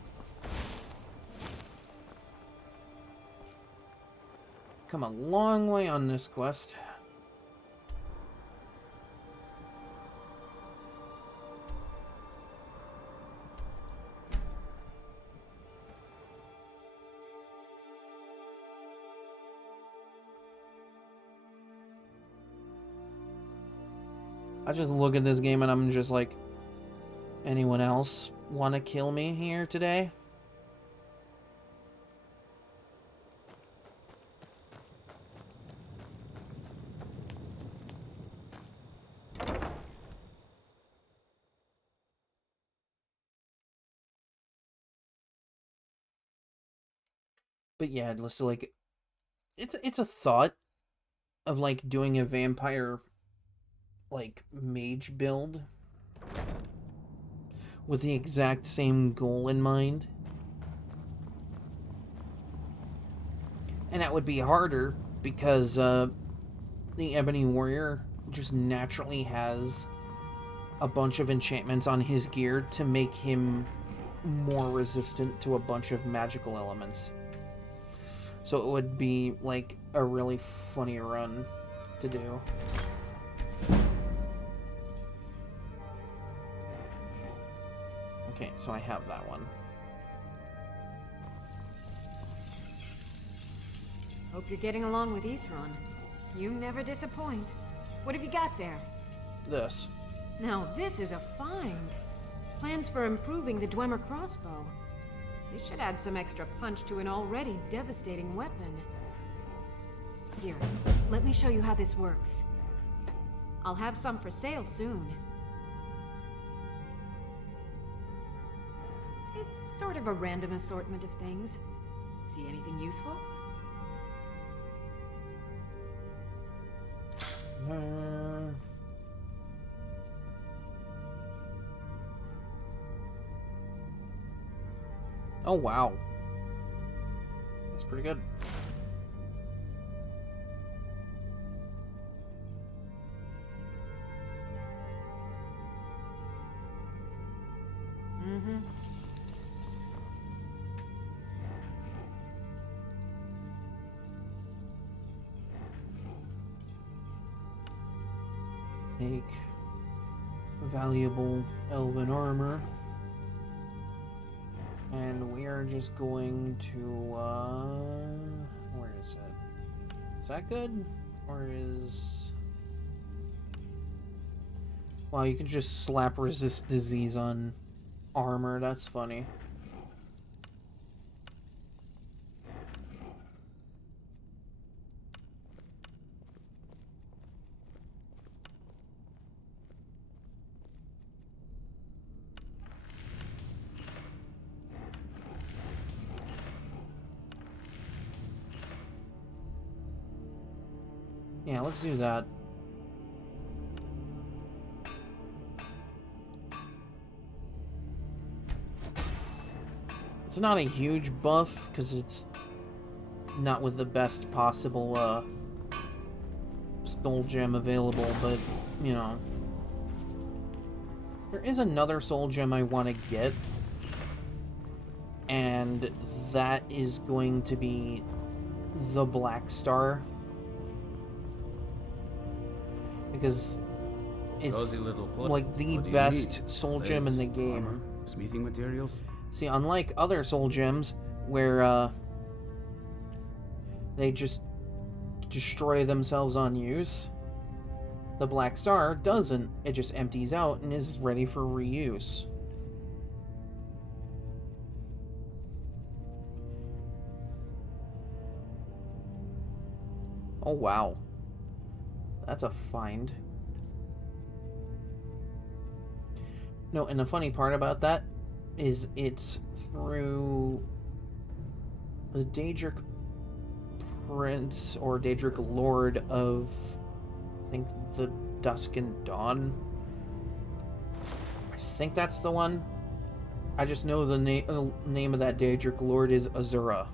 Come a long way on this quest. I just look at this game and I'm just like, anyone else want to kill me here today? But yeah, just like, it's a thought of like doing a vampire like mage build with the exact same goal in mind. And that would be harder because the Ebony Warrior just naturally has a bunch of enchantments on his gear to make him more resistant to a bunch of magical elements. So it would be like a really funny run to do. Okay, so I have that one. Hope you're getting along with Isran. You never disappoint. What have you got there? This. Now this is a find. Plans for improving the Dwemer crossbow. This should add some extra punch to an already devastating weapon. Here, let me show you how this works. I'll have some for sale soon. It's sort of a random assortment of things. See anything useful? Oh, wow. That's pretty good. Mm-hmm. Take valuable elven armor. And we are just going to, where is it? Is that good? Or is... Wow, you can just slap resist disease on armor, that's funny. Yeah, let's do that. It's not a huge buff, because it's not with the best possible, soul gem available, but, you know. There is another soul gem I want to get, and that is going to be the Black Star. Because it's like the best soul gem in the game. Armor, smithing materials? See, unlike other soul gems, where they just destroy themselves on use, the Black Star doesn't. It just empties out and is ready for reuse. Oh, wow. That's a find. No, and the funny part about that is it's through the Daedric Prince or Daedric Lord of, I think, the Dusk and Dawn. I think that's the one. I just know the name of that Daedric Lord is Azura.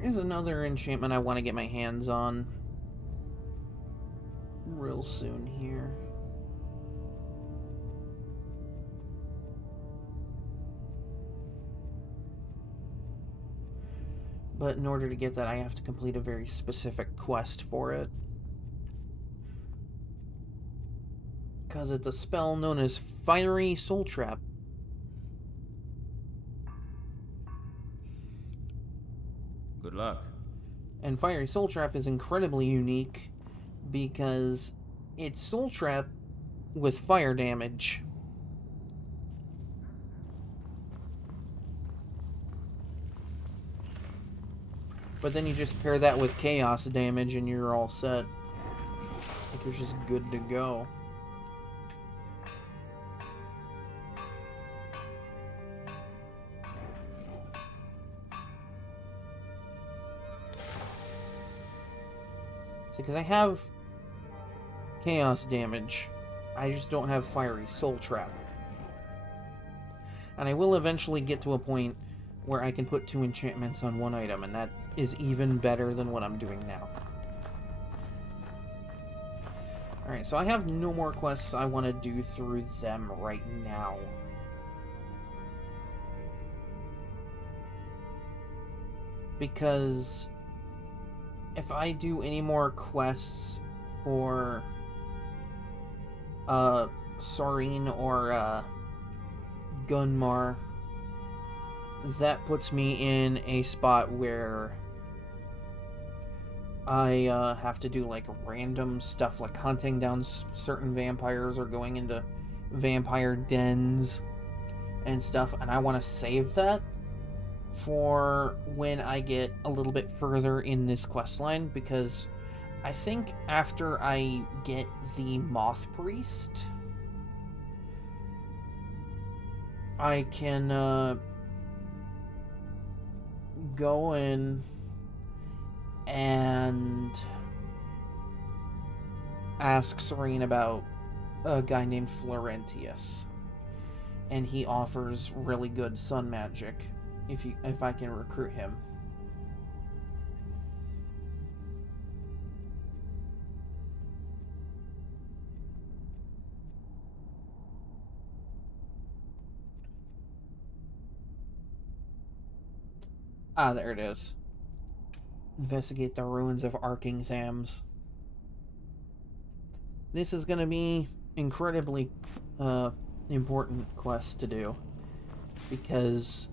There's another enchantment I want to get my hands on real soon here. But in order to get that, I have to complete a very specific quest for it. because it's a spell known as Fiery Soul Trap. Good luck. And Fiery Soul Trap is incredibly unique because it's Soul Trap with fire damage. But then you just pair that with chaos damage and you're all set. Like you're just good to go. See, because I have chaos damage, I just don't have Fiery Soul Trap. And I will eventually get to a point where I can put 2 enchantments on 1 item, and that is even better than what I'm doing now. Alright, so I have no more quests I want to do through them right now. Because if I do any more quests for Saurine or Gunmar, that puts me in a spot where I have to do like random stuff like hunting down certain vampires or going into vampire dens and stuff, and I want to save that for when I get a little bit further in this questline, because I think after I get the Moth Priest, I can go in and ask Serene about a guy named Florentius, and he offers really good sun magic if I can recruit him. Ah, there it is. Investigate the ruins of Arking Thams. This is going to be incredibly important quest to do, because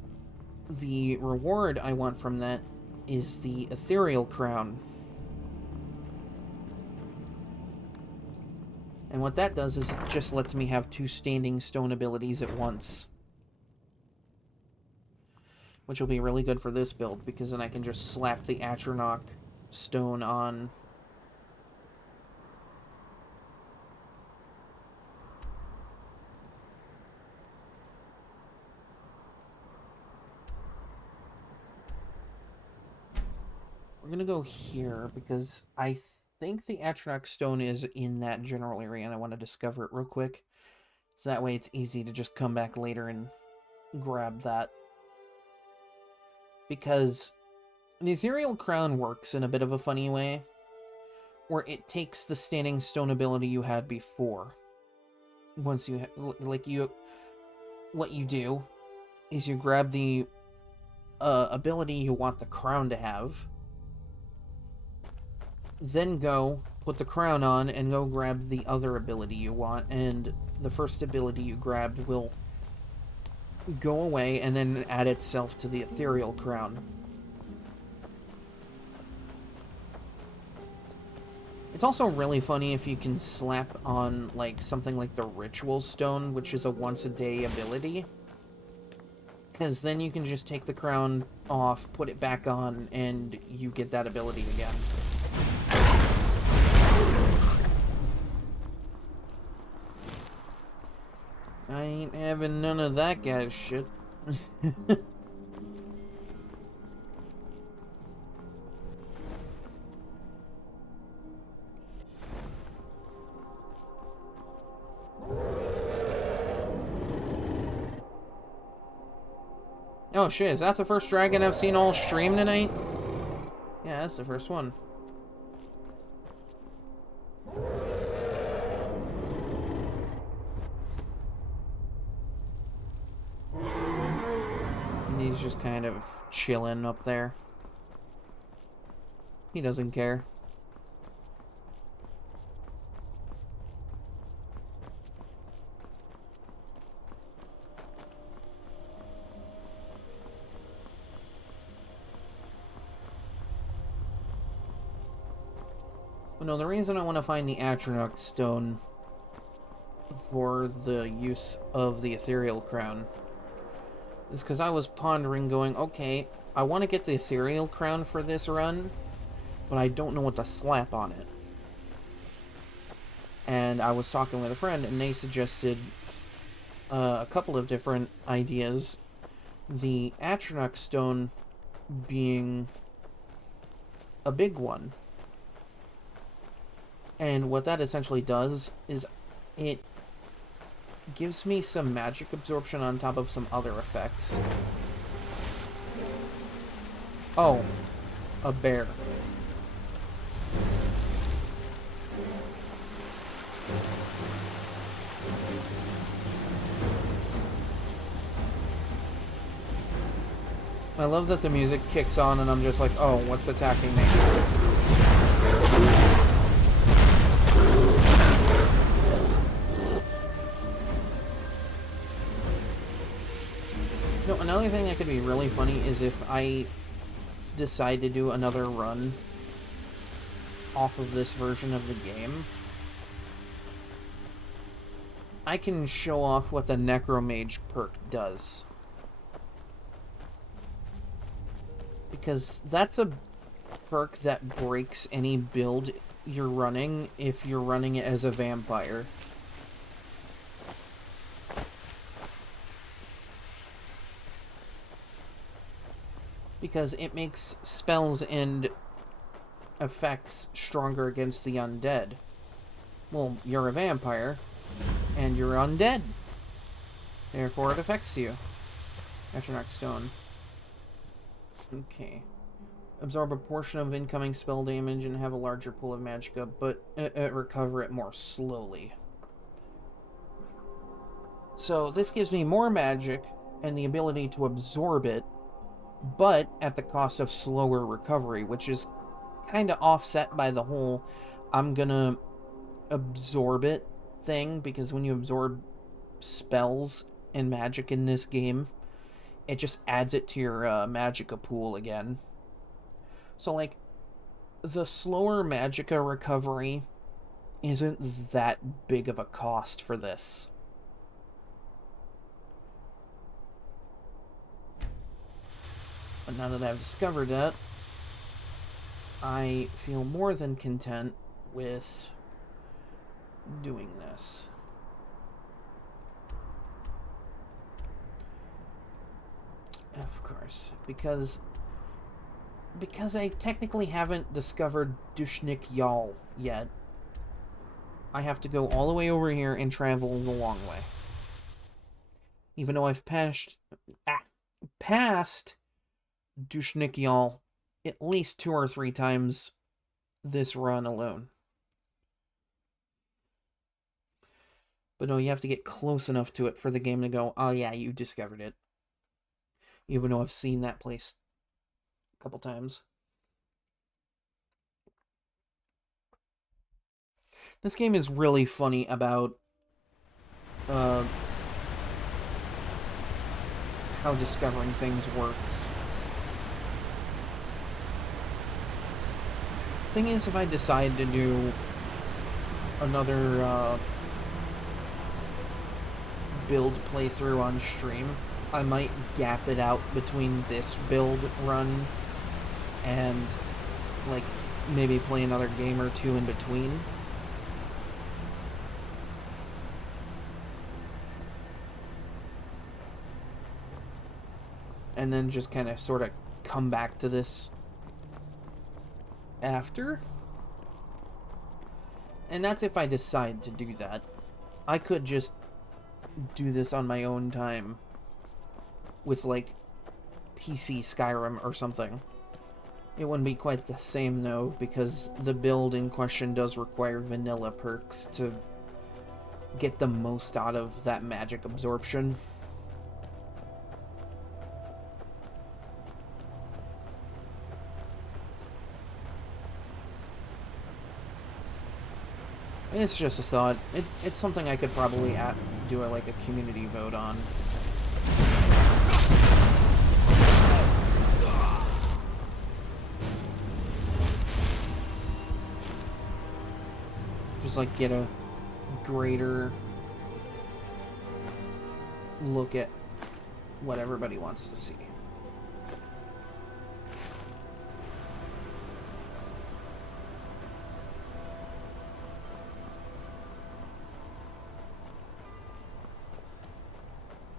the reward I want from that is the Ethereal Crown. And what that does is it just lets me have 2 standing stone abilities at once. Which will be really good for this build, because then I can just slap the Atronach stone on. We're gonna go here, because I think the Atronach stone is in that general area, and I want to discover it real quick. So that way it's easy to just come back later and grab that. Because the Ethereal Crown works in a bit of a funny way, where it takes the standing stone ability you had before. Once you, what you do is you grab the ability you want the crown to have, then go put the crown on and go grab the other ability you want, and the first ability you grabbed will go away and then add itself to the Ethereal Crown. It's also really funny if you can slap on like something like the Ritual Stone, which is a once-a-day ability, because then you can just take the crown off, put it back on, and you get that ability again. I ain't having none of that guy's shit. Oh shit, is that the first dragon I've seen all stream tonight? Yeah, that's the first one. He's just kind of chilling up there. He doesn't care. But no, the reason I want to find the Atronach stone for the use of the Ethereal Crown is because I was pondering going, okay, I want to get the Ethereal Crown for this run, but I don't know what to slap on it. And I was talking with a friend, and they suggested a couple of different ideas. The Atronach stone being a big one. And what that essentially does is it gives me some magic absorption on top of some other effects. Oh, a bear. I love that the music kicks on and I'm just like, oh, what's attacking me? No, another thing that could be really funny is if I decide to do another run off of this version of the game, I can show off what the Necromage perk does. Because that's a perk that breaks any build you're running if you're running it as a vampire. Because it makes spells and effects stronger against the undead. Well, you're a vampire, and you're undead. Therefore, it affects you. Atronach Stone. Okay. Absorb a portion of incoming spell damage and have a larger pool of magicka, but recover it more slowly. So this gives me more magic and the ability to absorb it, but at the cost of slower recovery, which is kind of offset by the whole I'm gonna absorb it thing, because when you absorb spells and magic in this game, it just adds it to your magicka pool again. So, like, the slower magicka recovery isn't that big of a cost for this. But now that I've discovered that, I feel more than content with doing this. Of course, because I technically haven't discovered Dushnik Yal yet. I have to go all the way over here and travel the long way. Even though I've passed Dushnik Yal at least 2 or 3 times this run alone. But no, you have to get close enough to it for the game to go, oh yeah, you discovered it. Even though I've seen that place a couple times. This game is really funny about how discovering things works. Thing is, if I decide to do another build playthrough on stream, I might gap it out between this build run and, like, maybe play another game or two in between. And then just kind of sort of come back to this after. And that's if I decide to do that. I could just do this on my own time with, like, PC Skyrim or something. It wouldn't be quite the same, though, because the build in question does require vanilla perks to get the most out of that magic absorption. It's just a thought. It's something I could probably do a community vote on. Just like get a greater look at what everybody wants to see.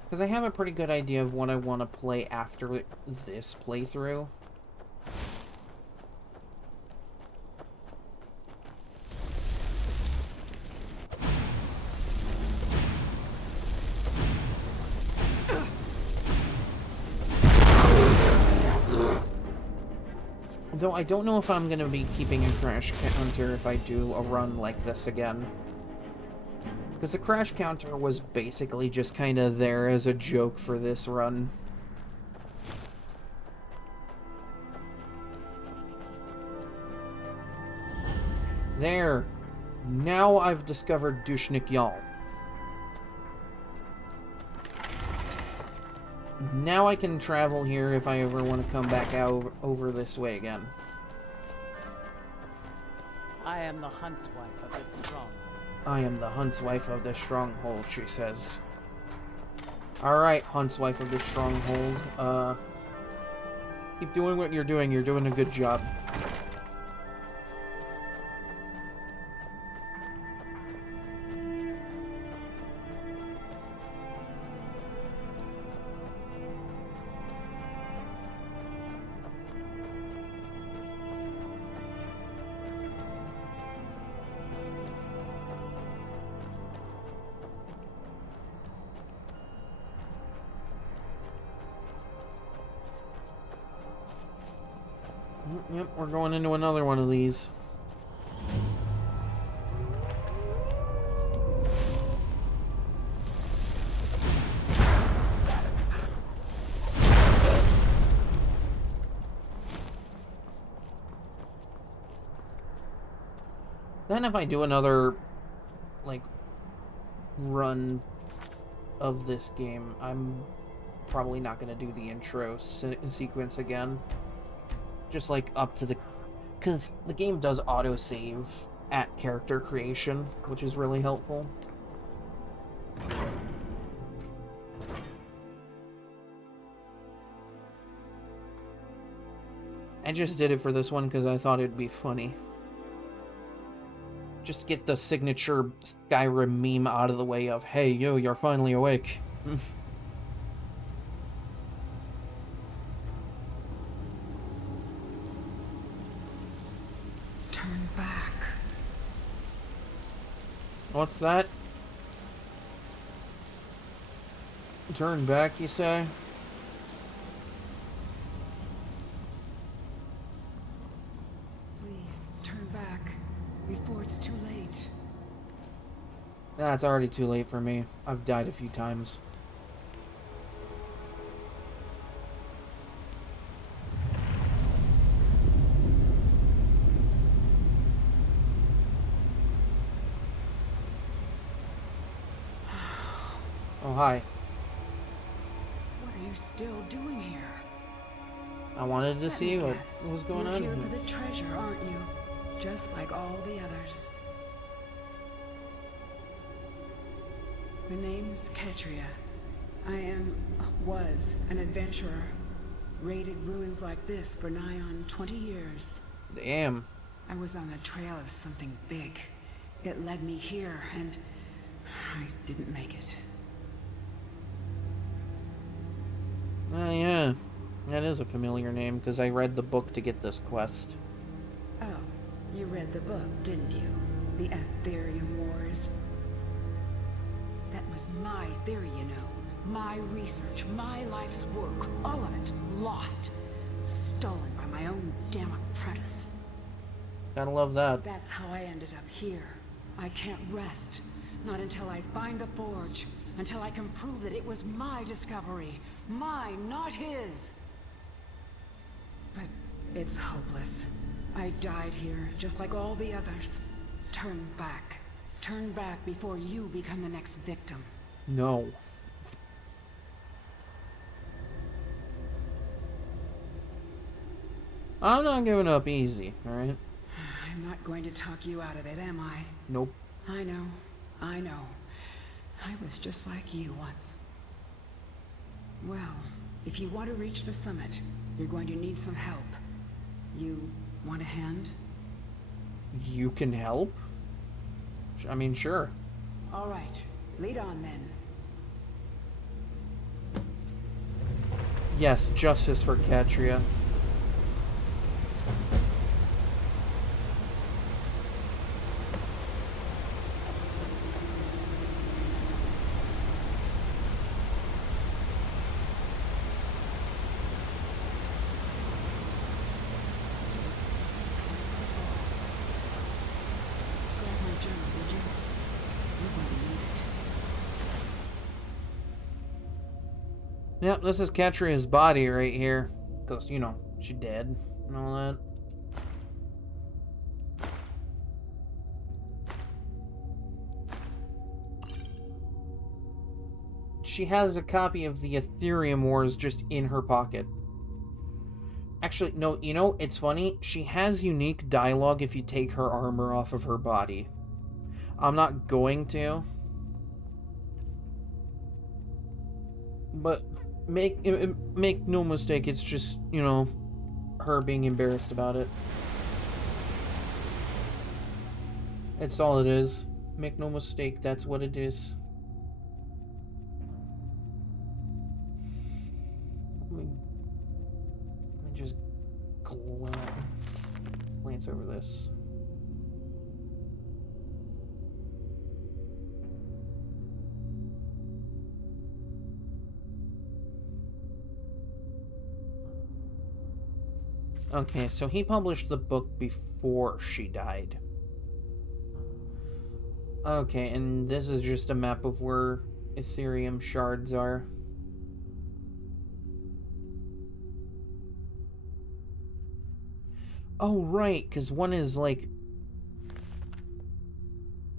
Because I have a pretty good idea of what I want to play after this playthrough. Though I don't know if I'm going to be keeping a crash counter if I do a run like this again. Because the crash counter was basically just kind of there as a joke for this run. There! Now I've discovered Dushnik Yal. Now I can travel here if I ever want to come back out over this way again. I am the huntswife of this stronghold. I am the huntswife of the stronghold, she says. Alright, huntswife of the stronghold. Keep doing what you're doing. You're doing a good job. Yep, we're going into another one of these. Then if I do another, like, run of this game, I'm probably not going to do the intro sequence again. Just like up to the... Because the game does autosave at character creation, which is really helpful. I just did it for this one because I thought it'd be funny. Just get the signature Skyrim meme out of the way of, hey, yo, you're finally awake. What's that? Turn back, you say? Please, turn back before it's too late. Nah, it's already too late for me. I've died a few times. Oh, hi. What are you still doing here? I wanted to see what was going on You're here. here for the treasure, aren't you? Just like all the others. The name's Ketria. was an adventurer. Raided ruins like this for nigh on 20 years. Damn. I was on the trail of something big. It led me here, and I didn't make it. Yeah. That is a familiar name, because I read the book to get this quest. Oh, you read the book, didn't you? The Aetherium Wars. That was my theory, you know. My research, my life's work, all of it, lost. Stolen by my own damn apprentice. Gotta love that. That's how I ended up here. I can't rest. Not until I find the forge. Until I can prove that it was my discovery. Mine, not his. But it's hopeless. I died here, just like all the others. Turn back. Turn back before you become the next victim. No. I'm not giving up easy, alright? I'm not going to talk you out of it, am I? Nope. I know. I know. I was just like you once. Well, if you want to reach the summit, you're going to need some help. You want a hand? You can help? I mean, sure. All right. Lead on, then. Yes, justice for Katria. Grab my journal, would you? You're going to need it. Yep, this is Katria's body right here. Because, you know, she dead and all that. She has a copy of the Ethereum Wars just in her pocket. Actually, no, you know, it's funny. She has unique dialogue if you take her armor off of her body. I'm not going to. But make no mistake, it's just, you know, her being embarrassed about it. It's all it is. Make no mistake, that's what it is. Let me just glance over this. Okay, so he published the book before she died. Okay, and this is just a map of where Ethereum shards are. Oh, right, because one is, like,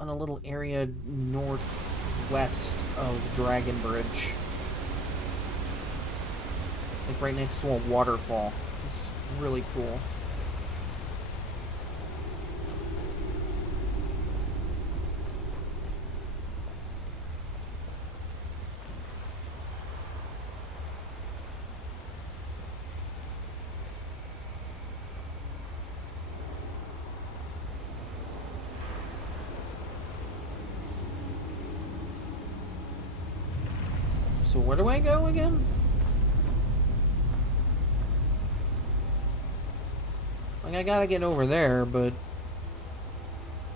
on a little area northwest of Dragon Bridge. Like, right next to a waterfall. It's really cool. So where do I go again? Like, I gotta get over there, but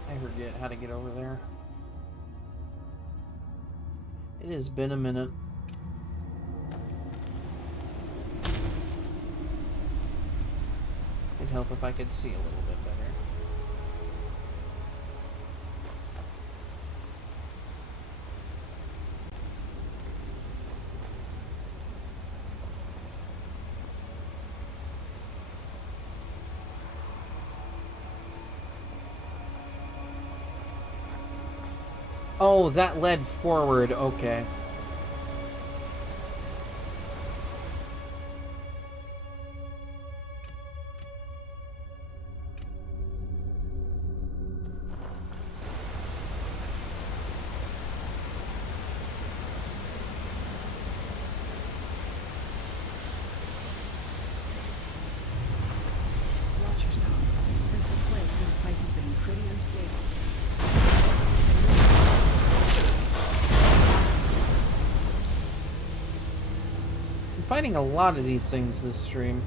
I forget how to get over there. It has been a minute. It'd help if I could see a little bit better. Oh, that led forward, okay. Watch yourself. Since the quake, this place has been pretty unstable. I'm fighting a lot of these things this stream.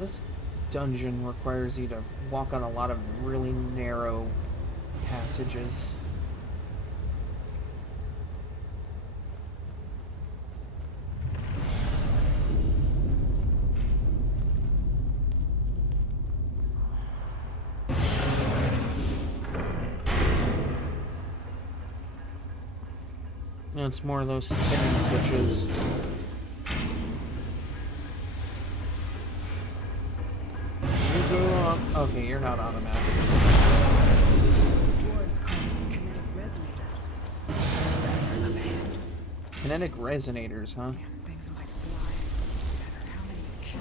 This dungeon requires you to walk on a lot of really narrow passages. No, it's more of those spinning switches. You go on. Okay, you're not automatic. Dwarves call them kinetic resonators. Up ahead. Kinetic resonators, huh? Damn things are like flies. No matter how many you kill.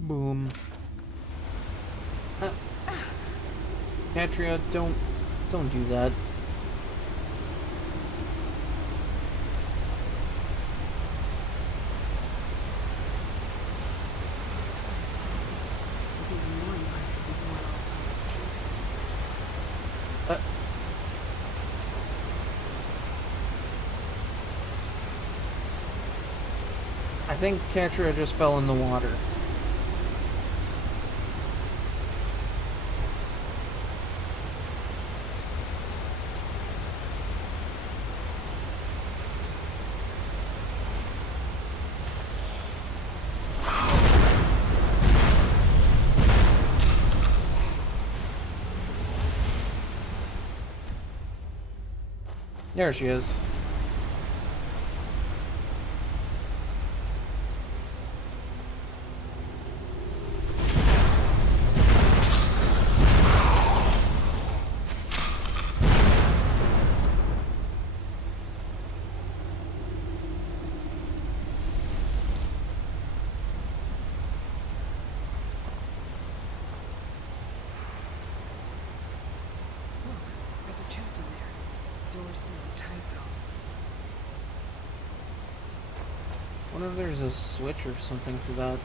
Boom. Patria, don't do that. It was even more impressive before it all fell to pieces. I think Patria just fell in the water. There she is. There's a chest in there. Door sealed tight though. Wonder if there's a switch or something for that.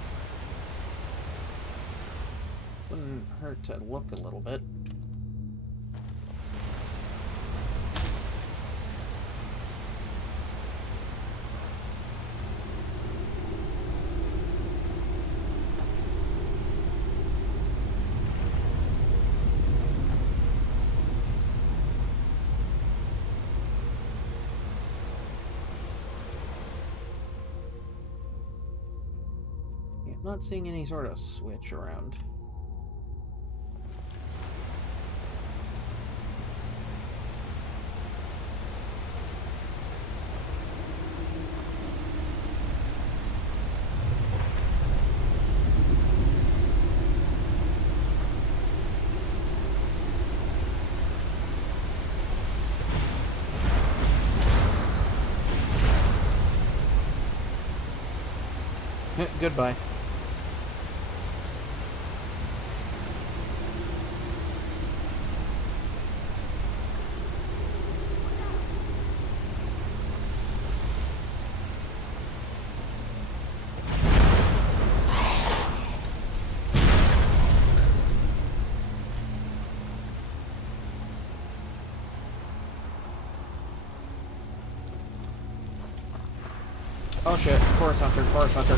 Wouldn't hurt to look a little bit. Not seeing any sort of switch around. Goodbye. Oh shit, Forest Hunter, Forest Hunter.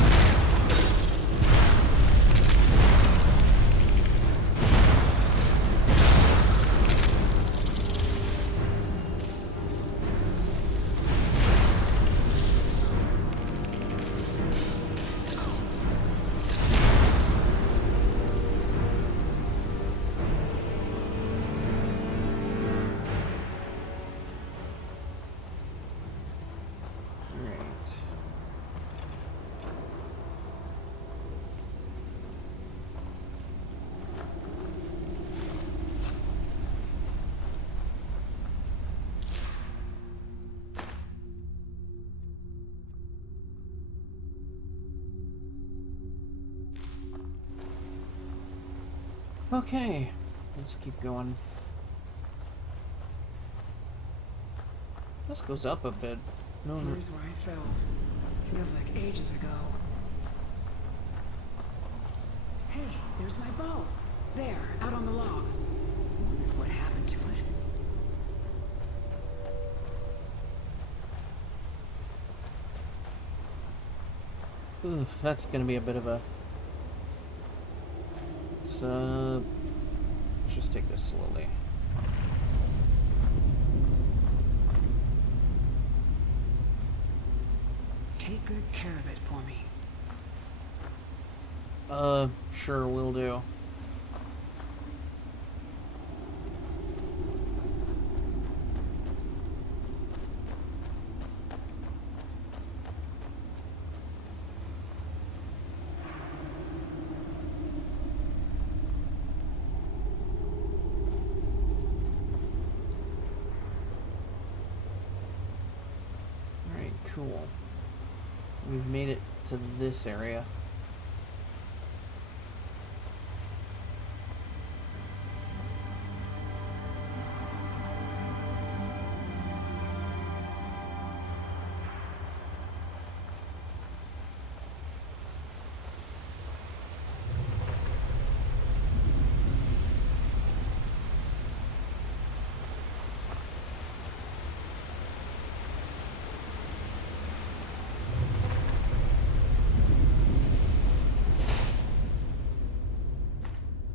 Okay, let's keep going. This goes up a bit. No, Here's where I fell. Feels like ages ago. Hey, there's my bow. There, out on the log. Wondered what happened to it. Ooh, that's gonna be a bit of a... So... Let's just take this slowly. Take good care of it for me. Sure, will do. Alright, cool. We've made it to this area.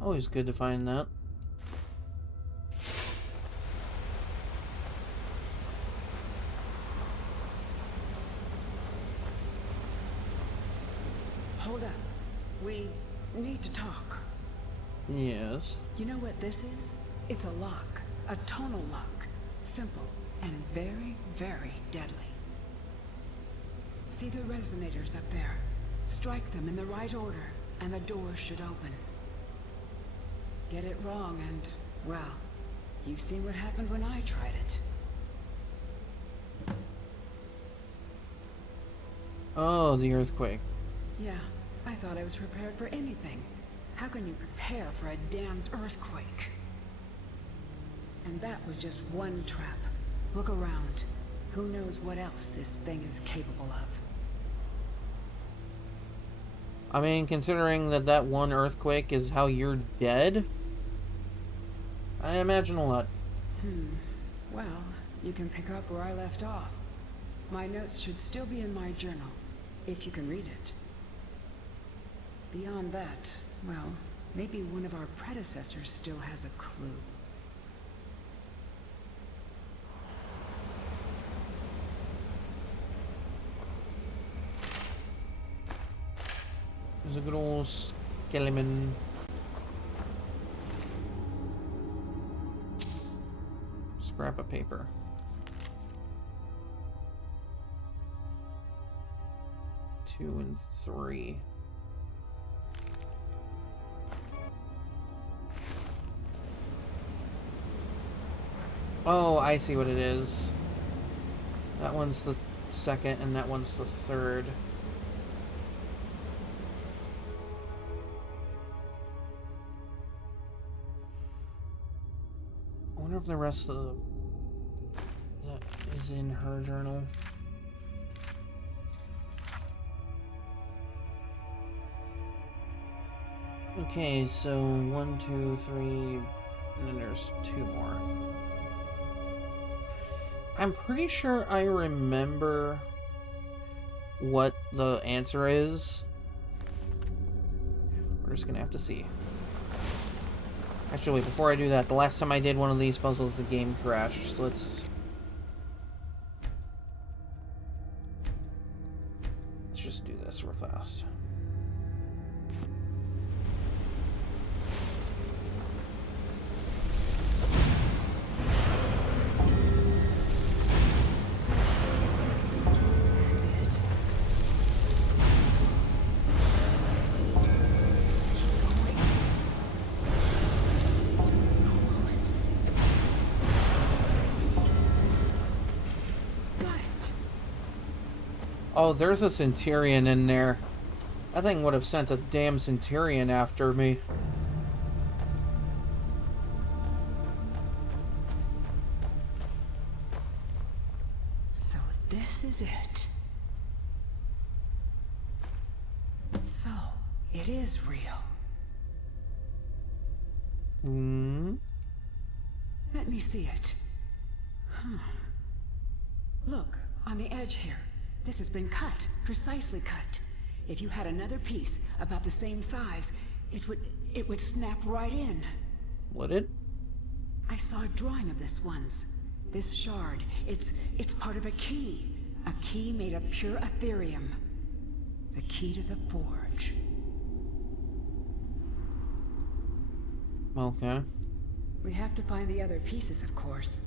Always good to find that. Hold up. We need to talk. Yes. You know what this is? It's a lock. A tonal lock. Simple and very, very deadly. See the resonators up there? Strike them in the right order, and the door should open. Get it wrong and, well, you've seen what happened when I tried it. Oh, the earthquake. Yeah, I thought I was prepared for anything. How can you prepare for a damned earthquake? And that was just one trap. Look around. Who knows what else this thing is capable of? I mean, considering that one earthquake is how you're dead, I imagine a lot. Well, you can pick up where I left off. My notes should still be in my journal, if you can read it. Beyond that, well, maybe one of our predecessors still has a clue. There's a good old skeleton. Scrap of paper. Two and three. Oh, I see what it is. That one's the second and that one's the third. I wonder if the rest of that is in her journal. Okay, so 1, 2, 3, and then there's 2 more. I'm pretty sure I remember what the answer is. We're just gonna have to see. Actually, wait, before I do that, the last time I did one of these puzzles, the game crashed, so let's just do this real fast. That's it. Almost. Got it. Oh, there's a Centurion in there. That thing would have sent a damn Centurion after me. So this is it. So, it is real. Hmm? Let me see it. Huh. Look, on the edge here. This has been cut, precisely cut. If you had another piece about the same size, it would snap right in. Would it? I saw a drawing of this once. This shard, it's part of a key. A key made of pure Ethereum. The key to the forge. Okay. We have to find the other pieces, of course.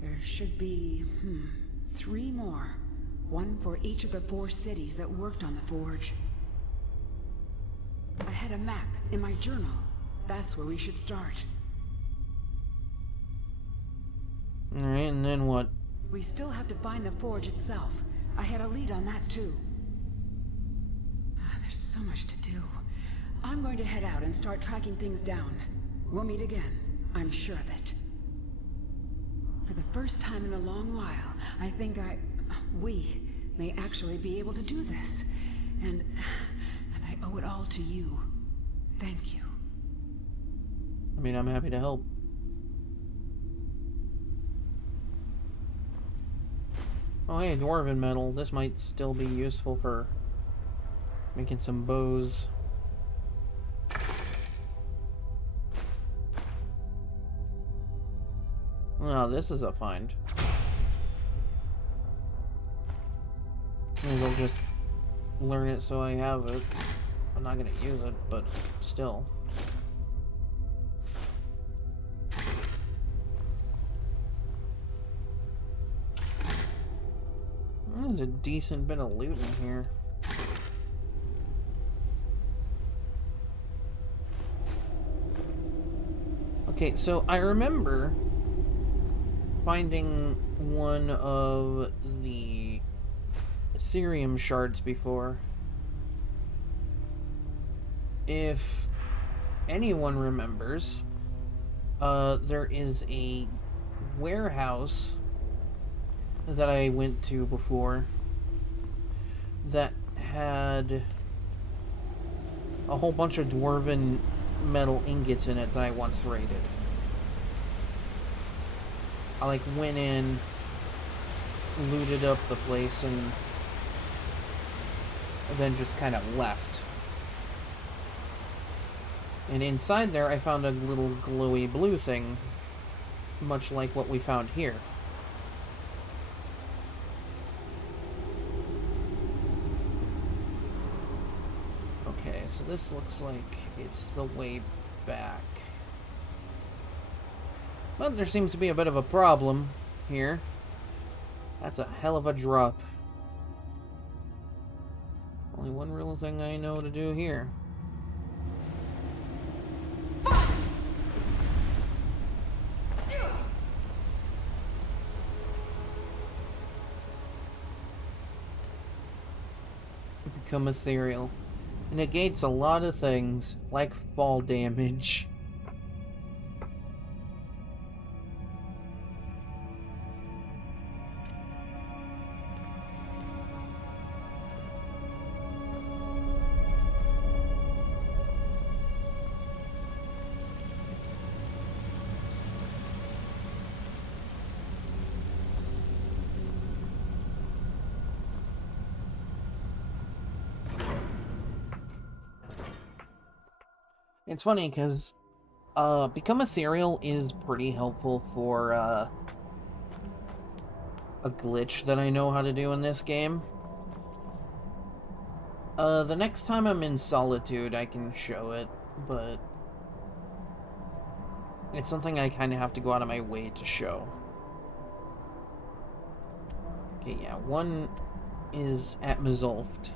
There should be, 3 more. One for each of the 4 cities that worked on the forge. I had a map in my journal. That's where we should start. Alright, and then what? We still have to find the forge itself. I had a lead on that too. There's so much to do. I'm going to head out and start tracking things down. We'll meet again. I'm sure of it. For the first time in a long while, I think we may actually be able to do this. And I owe it all to you. Thank you. I mean, I'm happy to help. Oh hey, dwarven metal. This might still be useful for making some bows. Oh, this is a find. May as well just learn it so I have it. I'm not gonna use it, but still. There's a decent bit of loot in here. Okay, so I remember finding one of the Ethereum shards before. If anyone remembers, there is a warehouse that I went to before that had a whole bunch of dwarven metal ingots in it that I once raided. I like went in, looted up the place, and then just kind of left. And inside there I found a little glowy blue thing, much like what we found here. Okay, so this looks like it's the way back. But there seems to be a bit of a problem here. That's a hell of a drop. Only one real thing I know to do here. Become ethereal. It negates a lot of things, like fall damage. It's funny because Become Ethereal is pretty helpful for a glitch that I know how to do in this game. The next time I'm in Solitude I can show it, but it's something I kind of have to go out of my way to show. Okay, yeah, one is at Mizulft,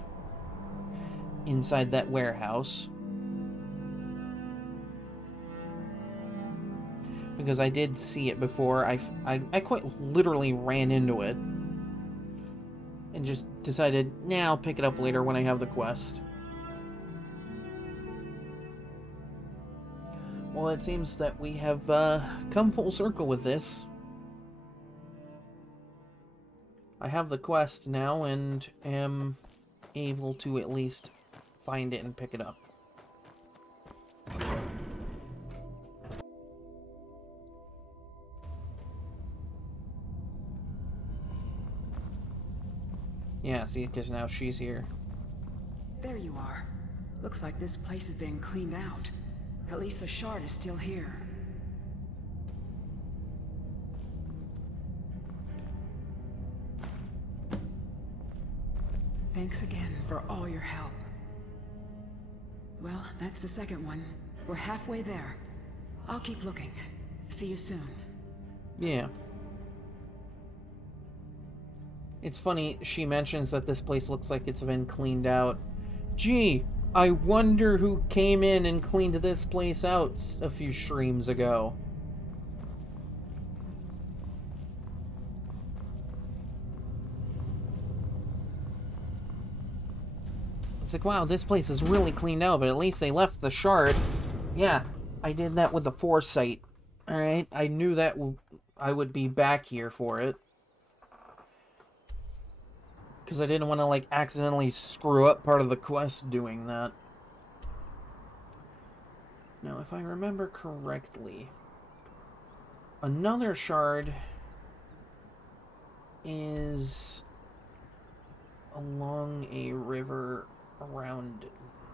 inside that warehouse. Because I did see it before. I quite literally ran into it. And just decided, nah, I'll pick it up later when I have the quest. Well, it seems that we have come full circle with this. I have the quest now and am able to at least find it and pick it up. Yeah, see, because now she's here. There you are. Looks like this place has been cleaned out. At least the shard is still here. Thanks again for all your help. Well, that's the second one. We're halfway there. I'll keep looking. See you soon. Yeah. It's funny, she mentions that this place looks like it's been cleaned out. Gee, I wonder who came in and cleaned this place out a few streams ago. It's like, wow, this place is really cleaned out, but at least they left the shard. Yeah, I did that with the foresight. Alright, I knew that I would be back here for it. Because I didn't want to, like, accidentally screw up part of the quest doing that. Now, if I remember correctly, another shard is along a river around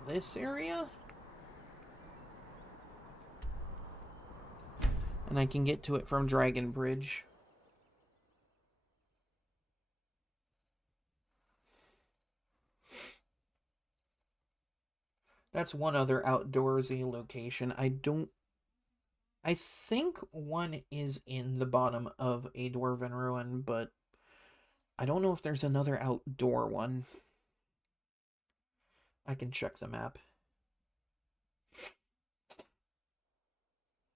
this area? And I can get to it from Dragon Bridge. That's one other outdoorsy location. I think one is in the bottom of a Dwarven Ruin, but I don't know if there's another outdoor one. I can check the map.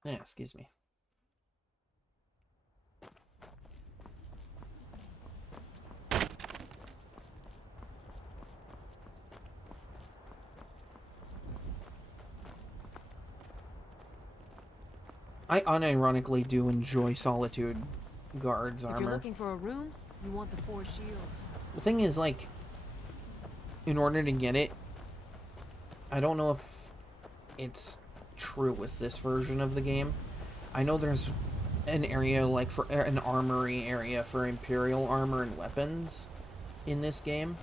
Yeah, excuse me. I unironically do enjoy Solitude Guard's armor. If you're looking for a room, you want the 4 shields. The thing is, like, in order to get it, I don't know if it's true with this version of the game. I know there's an area, like, for an armory area for Imperial armor and weapons in this game,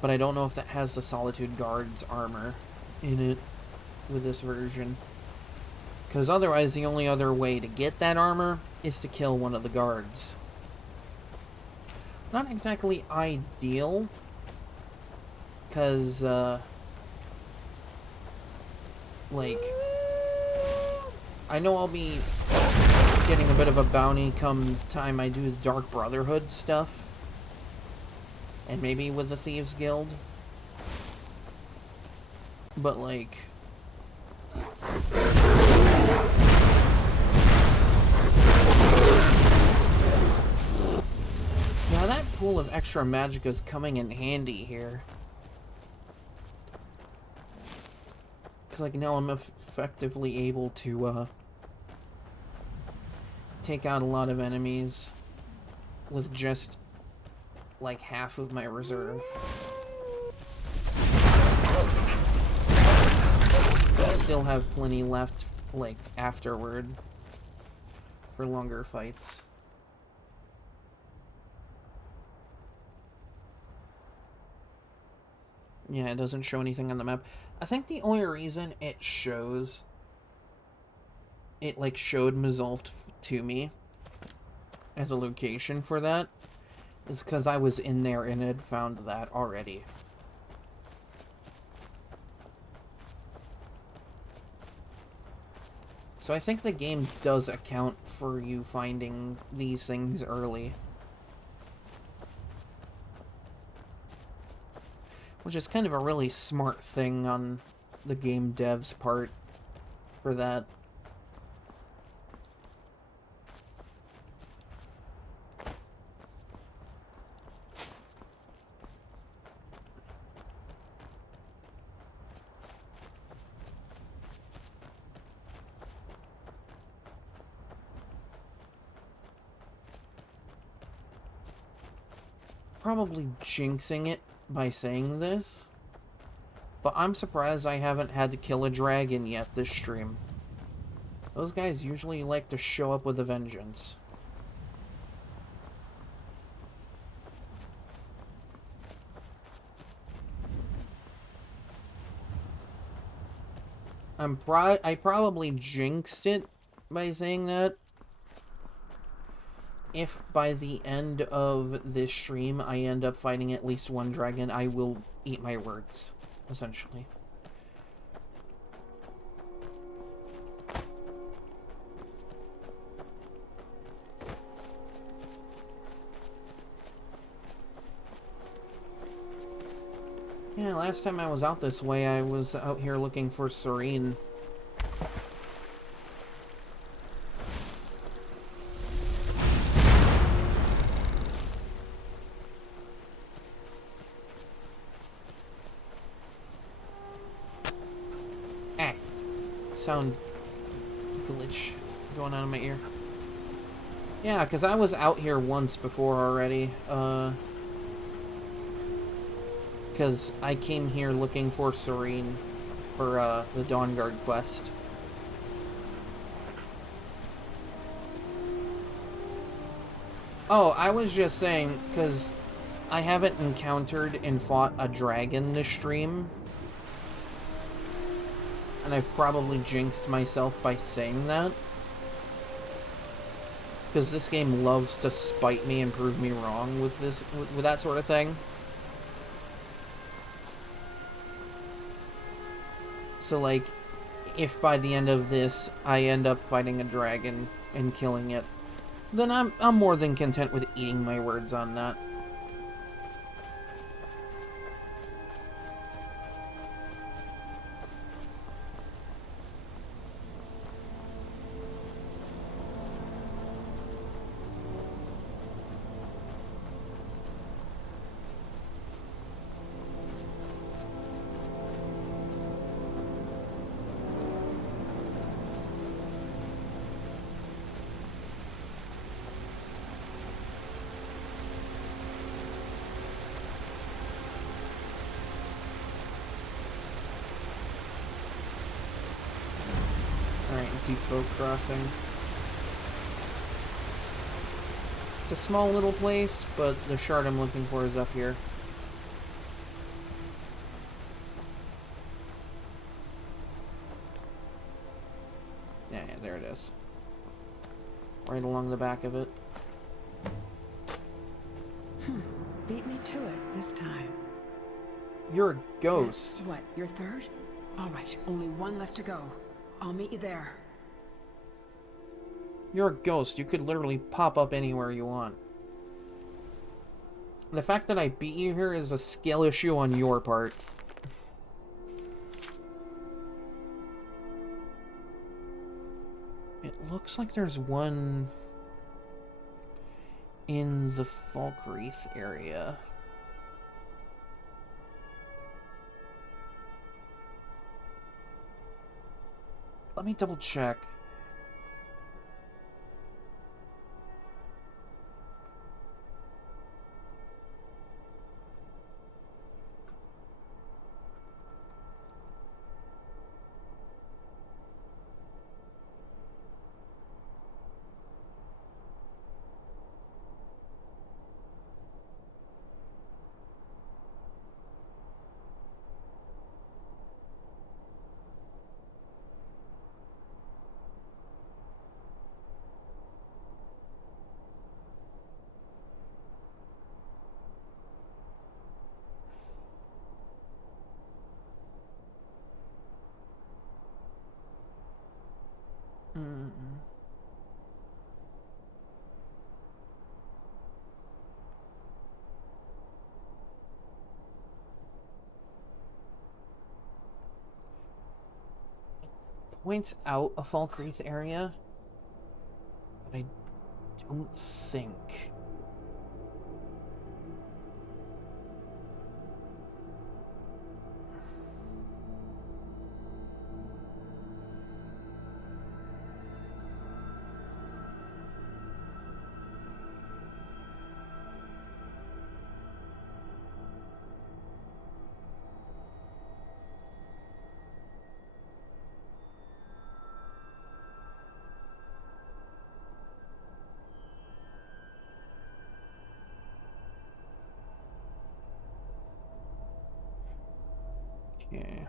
but I don't know if that has the Solitude Guard's armor in it with this version. Because otherwise, the only other way to get that armor is to kill one of the guards. Not exactly ideal, because, like, I know I'll be getting a bit of a bounty come time I do the Dark Brotherhood stuff. And maybe with the Thieves Guild. But, like, now that pool of extra magic is coming in handy here. Because, like, now I'm effectively able to, take out a lot of enemies with just, like, half of my reserve. I still have plenty left, like, afterward for longer fights. Yeah, it doesn't show anything on the map. I think the only reason it shows... It, like, showed Mzulft to me as a location for that is because I was in there and had found that already. So I think the game does account for you finding these things early. Which is kind of a really smart thing on the game dev's part for that. Probably jinxing it by saying this, but I'm surprised I haven't had to kill a dragon yet this stream. Those guys usually like to show up with a vengeance. I probably jinxed it by saying that. If by the end of this stream I end up fighting at least one dragon, I will eat my words, essentially. Yeah, last time I was out this way, I was out here looking for Serene. Sound glitch going on in my ear. Yeah, because I was out here once before already. Because I came here looking for Serene for the Dawnguard quest. Oh, I was just saying, because I haven't encountered and fought a dragon this stream. And I've probably jinxed myself by saying that. Because this game loves to spite me and prove me wrong with this, with that sort of thing. So, like, if by the end of this I end up fighting a dragon and killing it, then I'm more than content with eating my words on that. Depot Crossing. It's a small little place, but the shard I'm looking for is up here. Yeah, there it is. Right along the back of it. Beat me to it this time. You're a ghost. That's what, your third? All right, only one left to go. I'll meet you there. You're a ghost. You could literally pop up anywhere you want. The fact that I beat you here is a skill issue on your part. It looks like there's one in the Falkreath area. Let me double check. Points out a Falkreath area, but I don't think. Okay.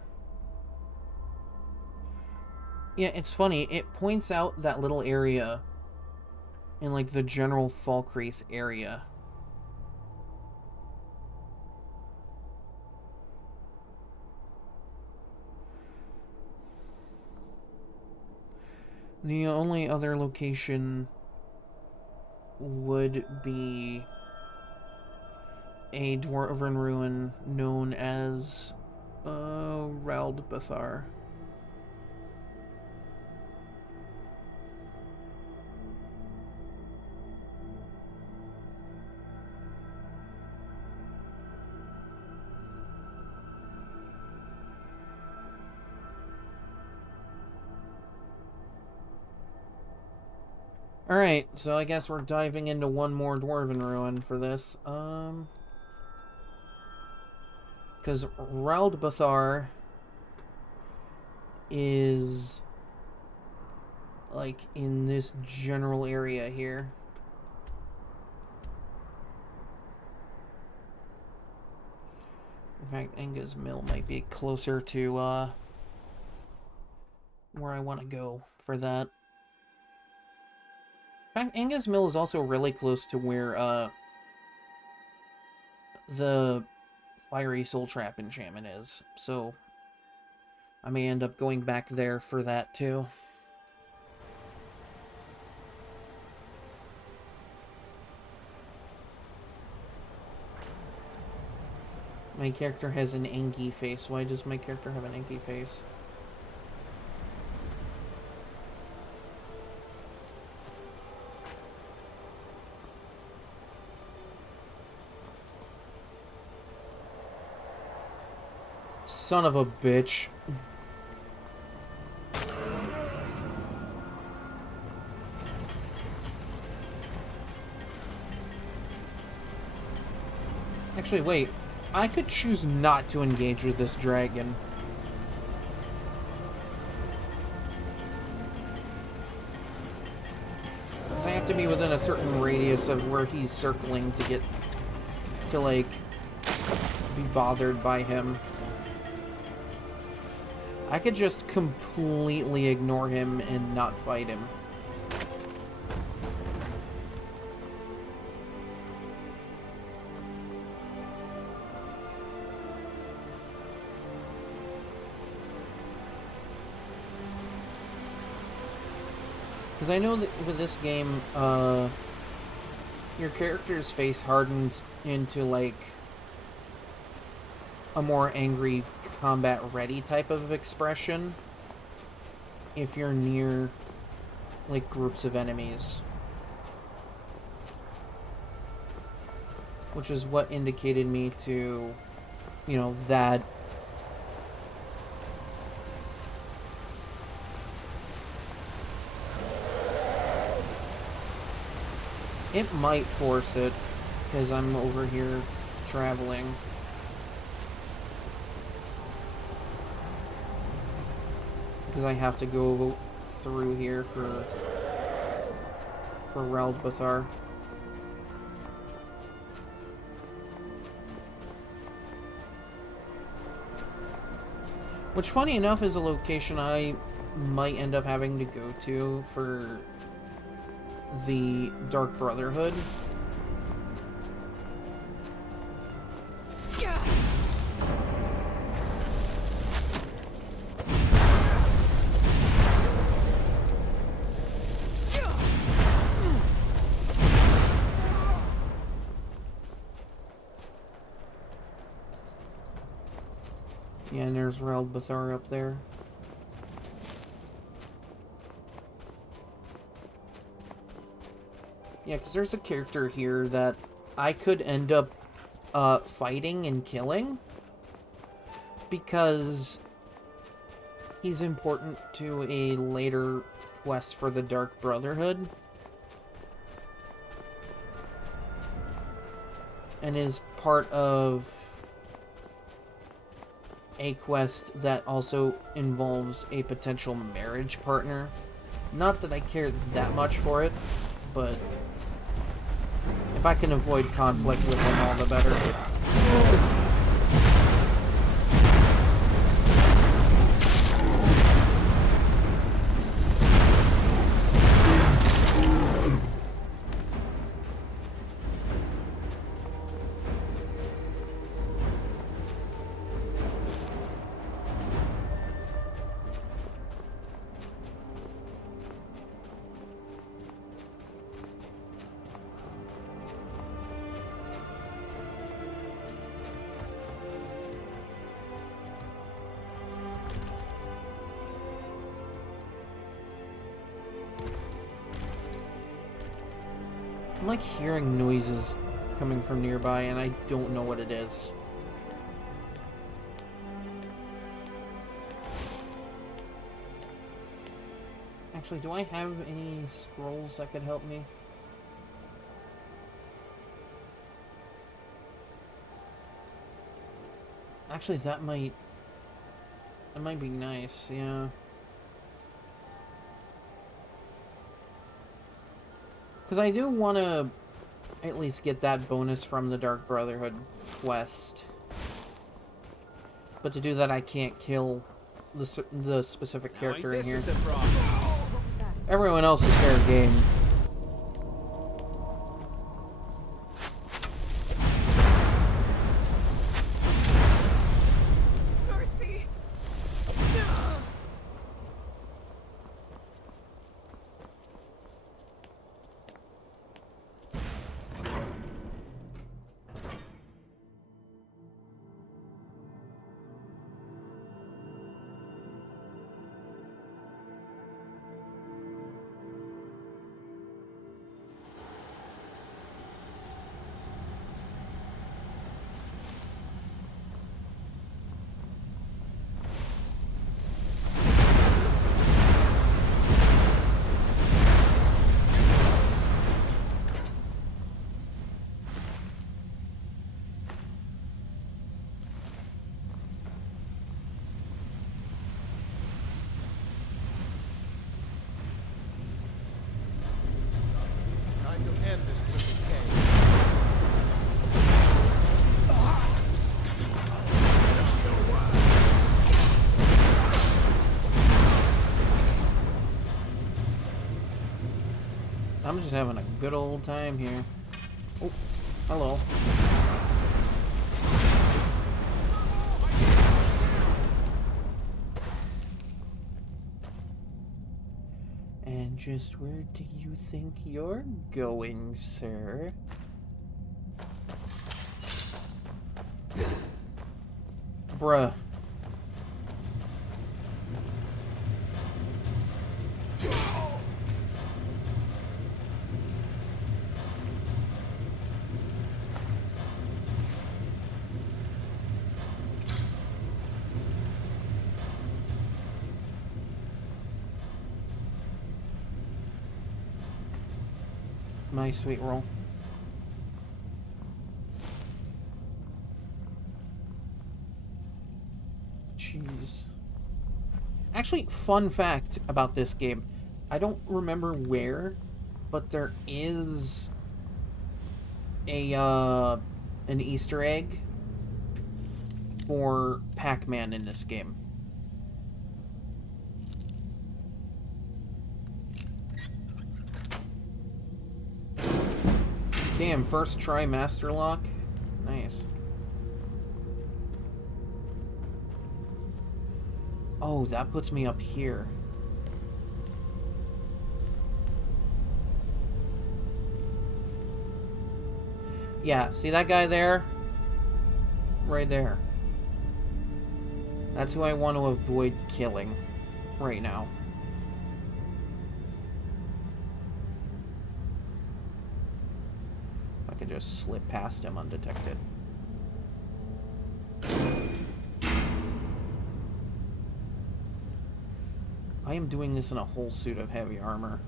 Yeah, it's funny. It points out that little area in, like, the general Falkreath area. The only other location would be a dwarven ruin known as Raldbathar. Alright, so I guess we're diving into one more dwarven ruin for this. Because Raldbathar is, like, in this general area here. In fact, Enga's Mill might be closer to, where I want to go for that. In fact, Enga's Mill is also really close to where, the Fiery Soul Trap enchantment is, so I may end up going back there for that too. My character has an Engi face. Why does my character have an Engi face? Son of a bitch. Actually, wait. I could choose not to engage with this dragon. Because I have to be within a certain radius of where he's circling to get to, like, be bothered by him. I could just completely ignore him and not fight him. Because I know that with this game, your character's face hardens into, like, a more angry, combat-ready type of expression if you're near, like, groups of enemies. Which is what indicated me to, you know, that... It might force it, because I'm over here traveling. Because I have to go through here for Raldbathar. Which, funny enough, is a location I might end up having to go to for the Dark Brotherhood. Yeah, and there's Raldbathar up there. Yeah, because there's a character here that I could end up fighting and killing because he's important to a later quest for the Dark Brotherhood and is part of a quest that also involves a potential marriage partner. Not that I care that much for it, but if I can avoid conflict with him, all the better. I'm like hearing noises coming from nearby, and I don't know what it is. Actually, do I have any scrolls that could help me? Actually, that might be nice, yeah. Because I do want to at least get that bonus from the Dark Brotherhood quest. But to do that, I can't kill the specific character in here. Everyone else is fair game. Mercy. Time to end this little game. I'm just having a good old time here. Oh, hello. And just where do you think you're going, sir? Bruh. My sweet roll. Jeez. Actually, fun fact about this game. I don't remember where, but there is a an Easter egg for Pac-Man in this game. Damn, first try master lock. Nice. Oh, that puts me up here. Yeah, see that guy there? Right there. That's who I want to avoid killing right now. I could just slip past him undetected. I am doing this in a whole suit of heavy armor.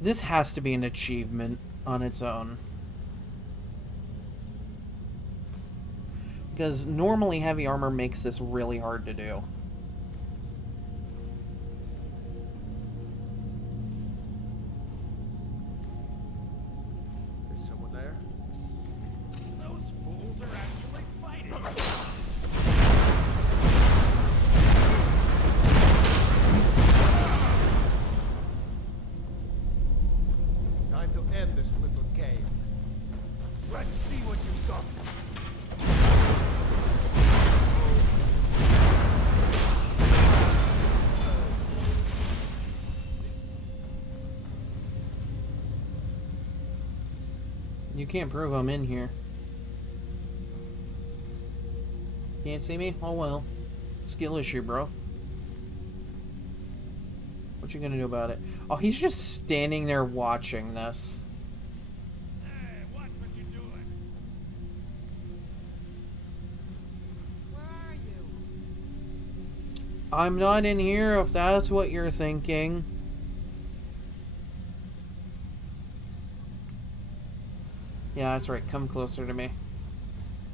This has to be an achievement on its own. Because normally heavy armor makes this really hard to do. Is someone there? Those fools are actually fighting. Time to end this little game. Let's see what you've got. You can't prove I'm in here. Can't see me? Oh well. Skill issue, bro. What you gonna do about it? Oh, he's just standing there watching this. Hey, watch what you're doing. Where are you? I'm not in here if that's what you're thinking. Yeah, that's right. Come closer to me.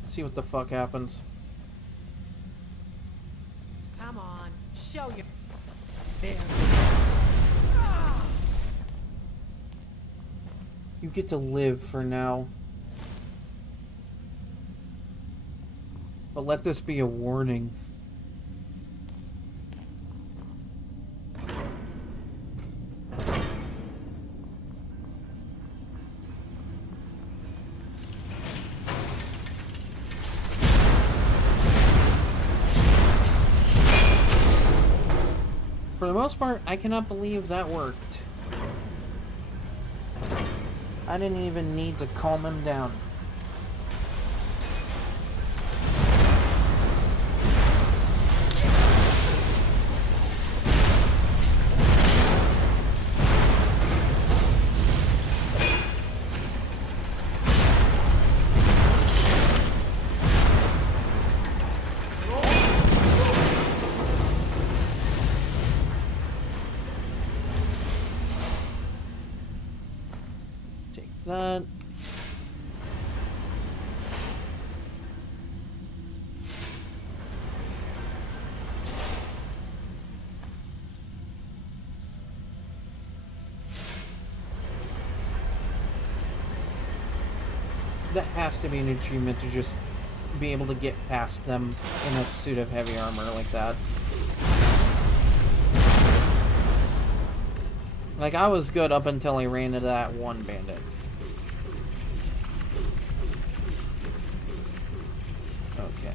See what the fuck happens. Come on, show your... There. You get to live for now. But let this be a warning. For the most part, I cannot believe that worked. I didn't even need to calm him down. That. That has to be an achievement to just be able to get past them in a suit of heavy armor like that. Like, I was good up until I ran into that one bandit. Okay.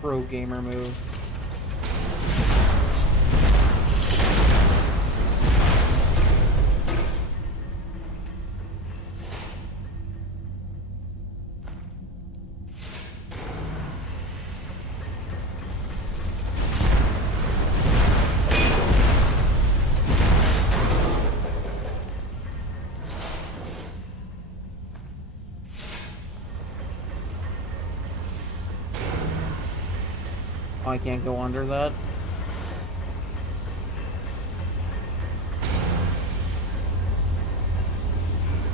Pro gamer move. Oh, I can't go under that. It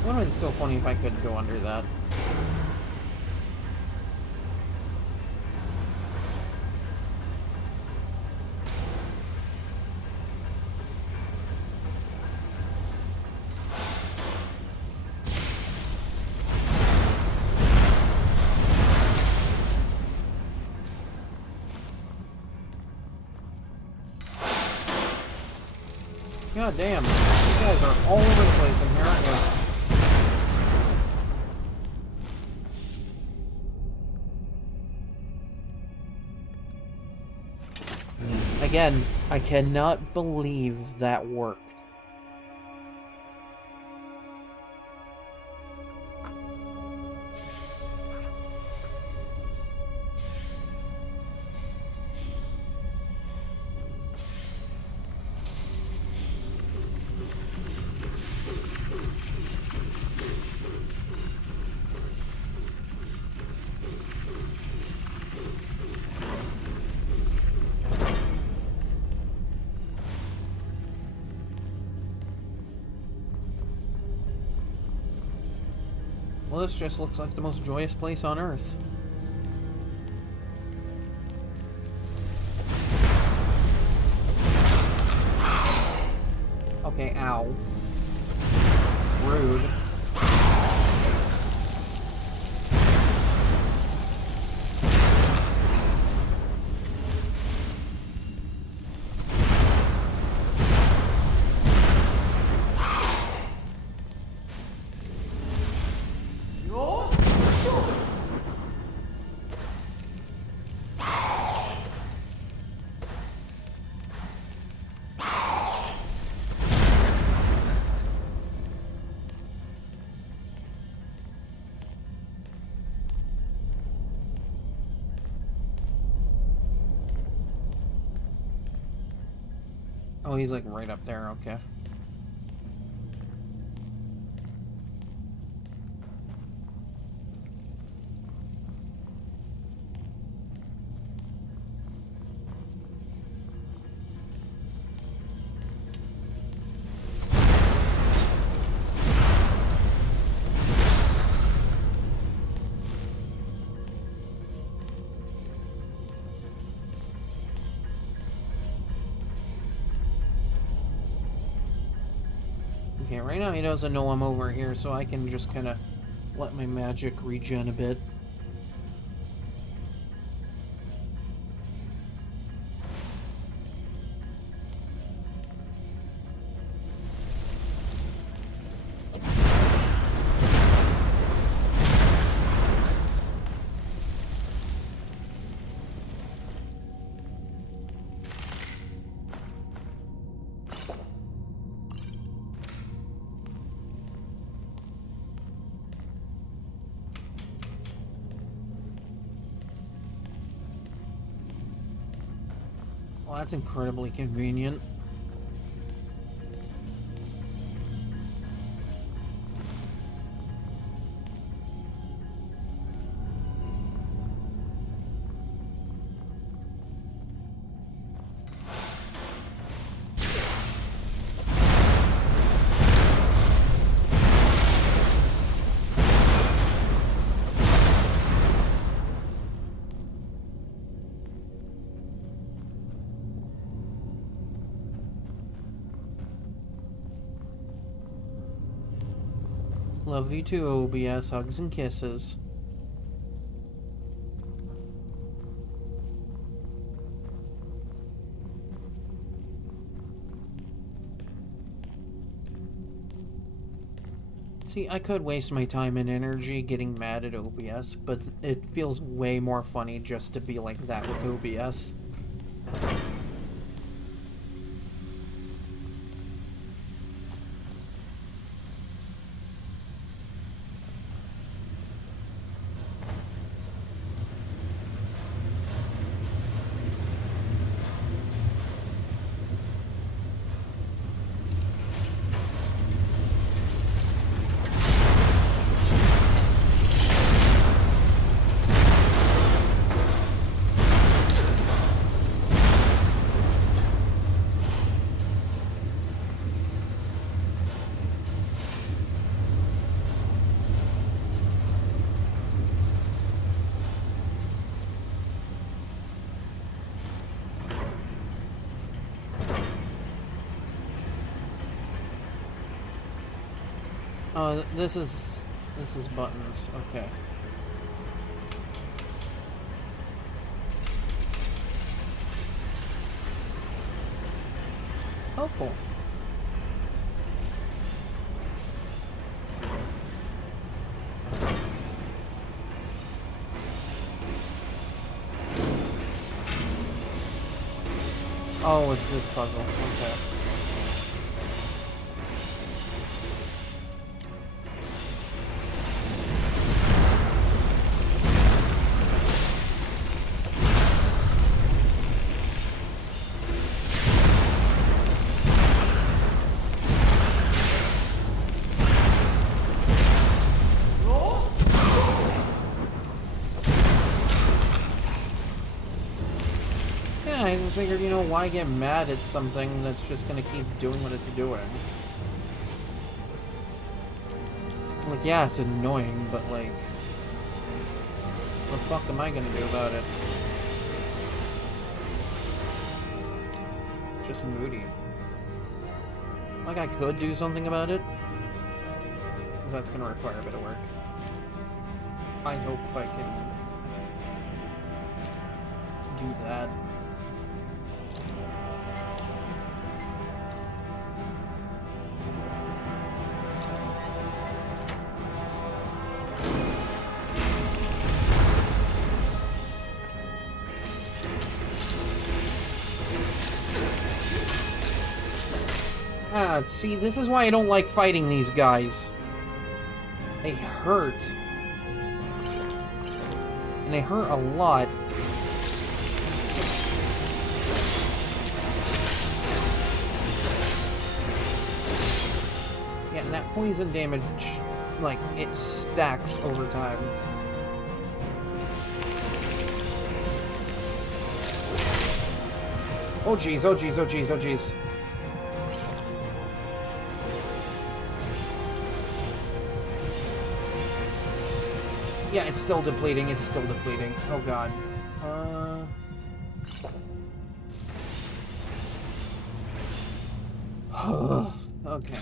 would have been so funny if I could go under that. God damn, you guys are all over the place in here, aren't you? Again, I cannot believe that worked. Well, this just looks like the most joyous place on Earth. Okay, ow. Rude. Oh, he's like right up there, okay. Okay, right now he doesn't know I'm over here, so I can just kind of let my magic regen a bit. Well, that's incredibly convenient. Love you too, OBS. Hugs and kisses. See, I could waste my time and energy getting mad at OBS, but it feels way more funny just to be like that with OBS. Oh, this is buttons. Okay. Oh, cool. Oh, it's this puzzle. Okay. I just figured, you know, why get mad at something that's just gonna keep doing what it's doing? Like, yeah, it's annoying, but like, what the fuck am I gonna do about it? Just moody. Like, I could do something about it. That's gonna require a bit of work. I hope I can do that. Ah, see, this is why I don't like fighting these guys. They hurt. And they hurt a lot. And that poison damage, like, it stacks over time. Oh jeez, oh jeez, oh jeez, oh jeez. Yeah, it's still depleting, it's still depleting. Oh god. Okay.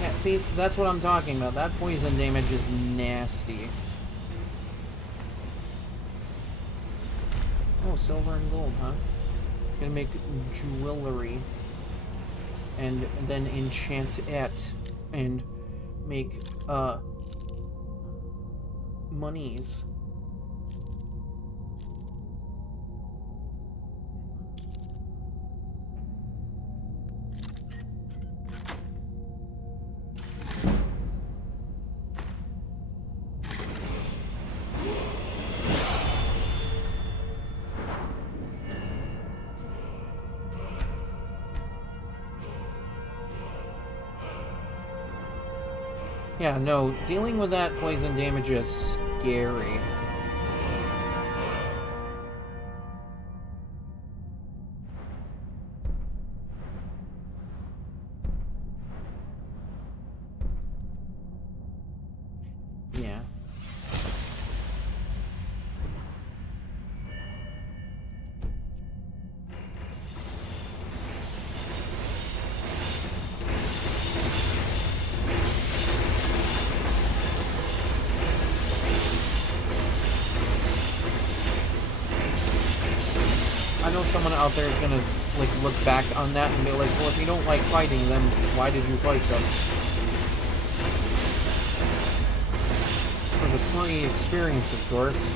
Yeah, see, that's what I'm talking about. That poison damage is nasty. Oh, silver and gold, huh? Gonna make jewelry. And then enchant it. And make, monies. Yeah, no, dealing with that poison damage is scary. Yeah. I know someone out there is gonna, like, look back on that and be like, well, if you don't like fighting them, why did you fight them? For the free experience, of course.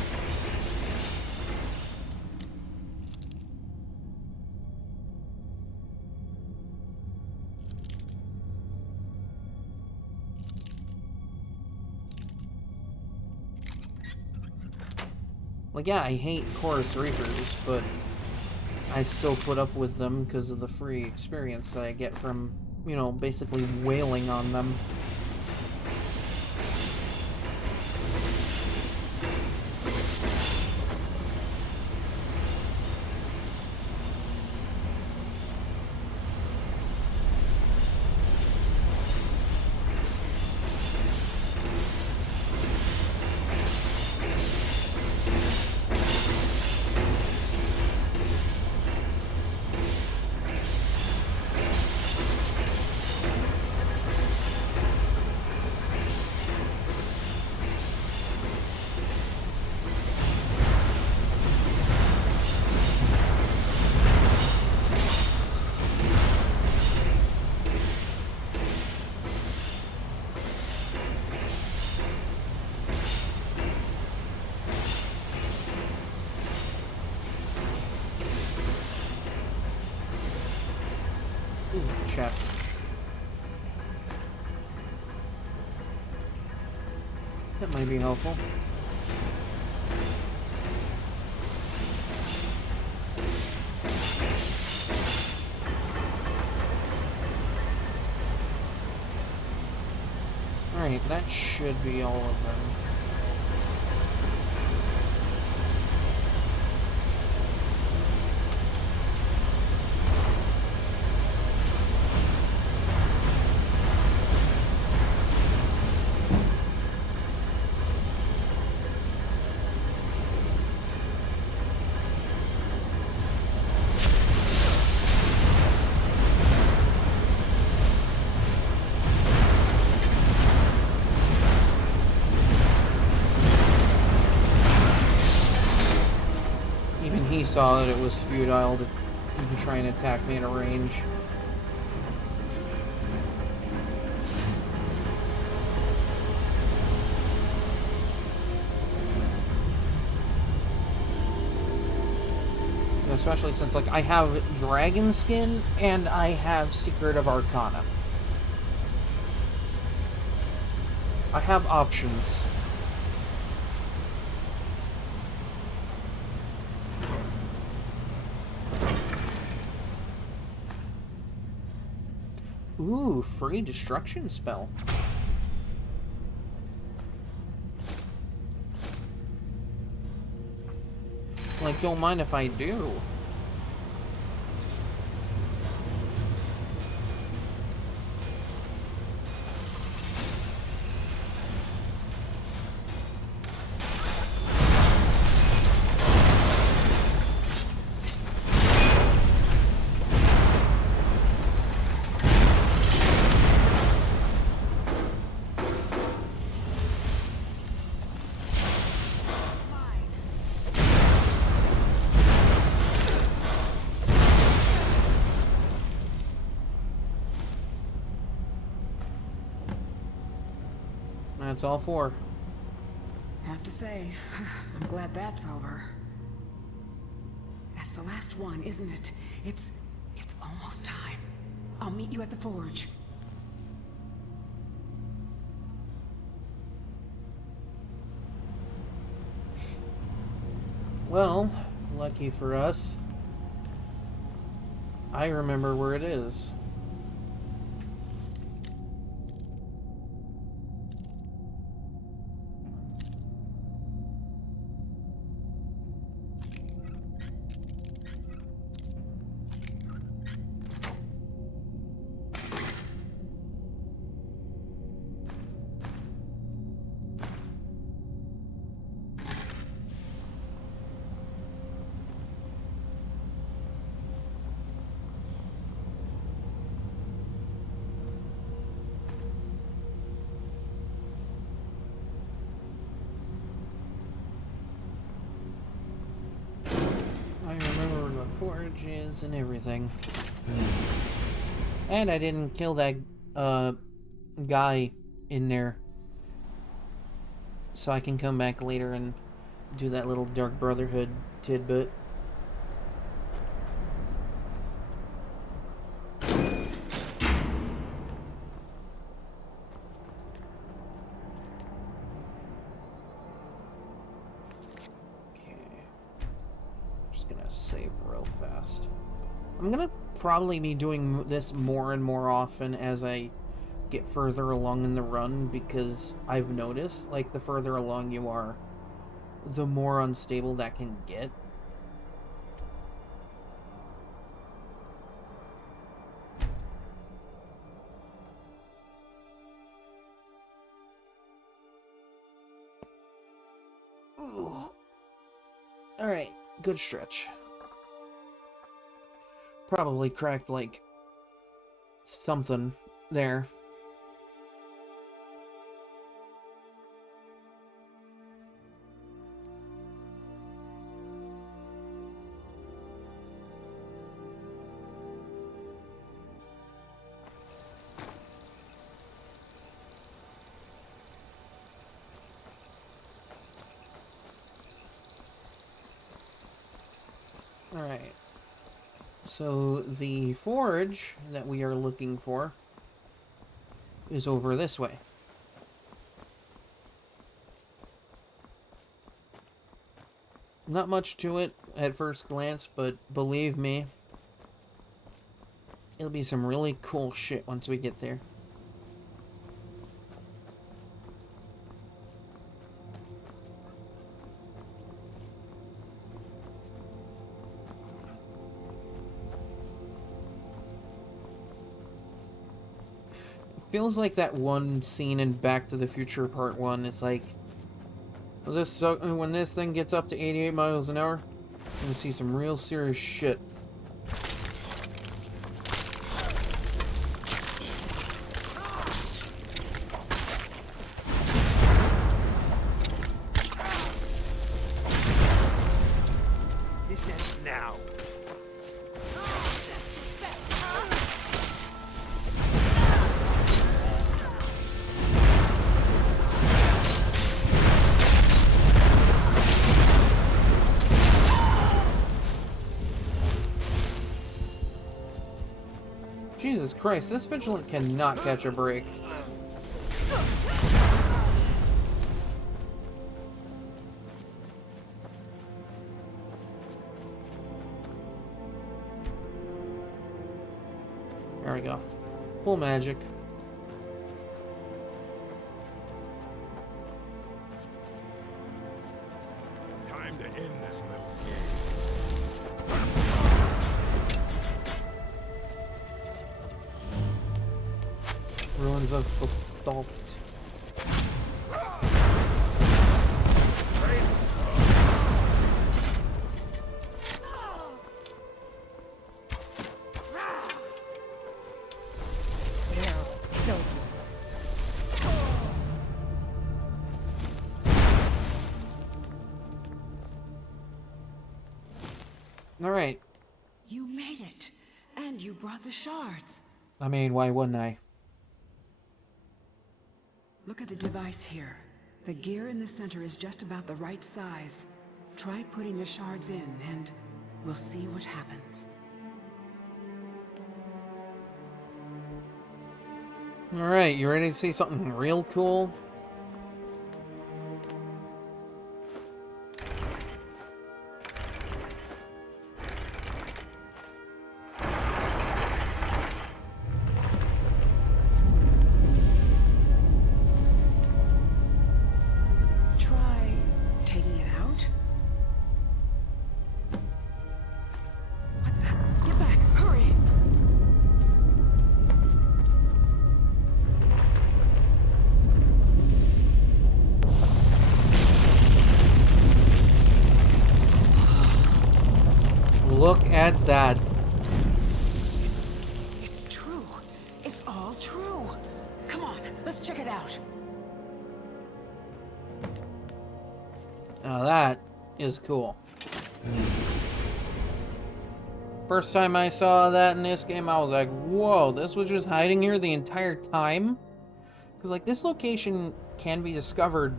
Like, yeah, I hate Chorus Reapers, but I still put up with them because of the free experience that I get from, you know, basically wailing on them. Chest. That might be helpful. Alright, that should be all of them. He saw that it was futile to try and attack me at a range. Especially since, like, I have Dragon Skin and I have Secret of Arcana. I have options. Ooh, free destruction spell. Like, don't mind if I do. That's all four. Have to say, I'm glad that's over. That's the last one, isn't it? It's almost time. I'll meet you at the forge. Well, lucky for us, I remember where it is. I remember where the forge is and everything. And I didn't kill that guy in there. So I can come back later and do that little Dark Brotherhood tidbit. I'm gonna probably be doing this more and more often as I get further along in the run, because I've noticed, like, the further along you are, the more unstable that can get. Ooh. Alright, good stretch. Probably cracked, like, something there. Alright. So the forge that we are looking for is over this way. Not much to it at first glance, but believe me, it'll be some really cool shit once we get there. Feels like that one scene in Back to the Future Part 1. It's like, when this thing gets up to 88 miles an hour, I'm gonna see some real serious shit. This ends now. Jesus Christ, this Vigilant cannot catch a break. There we go. Full magic. Time to end this little game. Ruins of Thalt. Alright. You made it. And you brought the shards. I mean, why wouldn't I? Look at the device here. The gear in the center is just about the right size. Try putting the shards in, and we'll see what happens. Alright, you ready to see something real cool? Try taking it out. What the? Get back! Hurry! Look at that. It's true. It's all true. Come on, let's check it out. Now that is cool. First time I saw that in this game, I was like, whoa, this was just hiding here the entire time? Because, like, this location can be discovered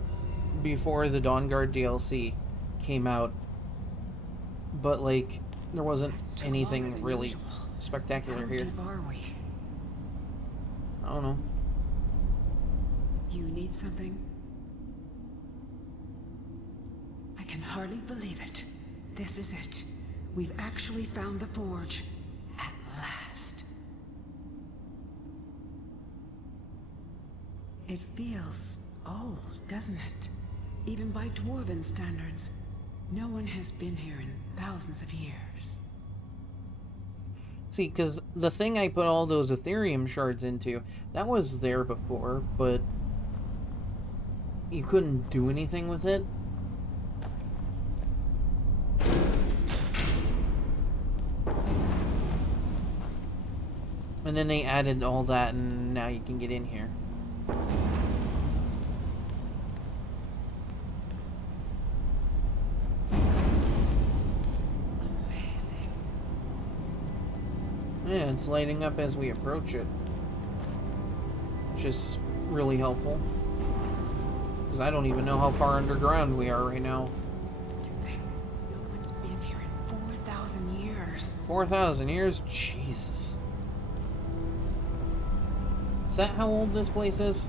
before the Dawnguard DLC came out. But, like, there wasn't anything really spectacular here. How deep are we? I don't know. You need something? I can hardly believe it. This is it. We've actually found the forge. At last. It feels old, doesn't it? Even by dwarven standards. No one has been here in thousands of years. See, because the thing I put all those Ethereum shards into, that was there before, but you couldn't do anything with it. And then they added all that, and now you can get in here. Yeah, it's lighting up as we approach it. Which is really helpful. Because I don't even know how far underground we are right now. To think, no one's been here in 4,000 years. 4,000 years? Jesus. Is that how old this place is?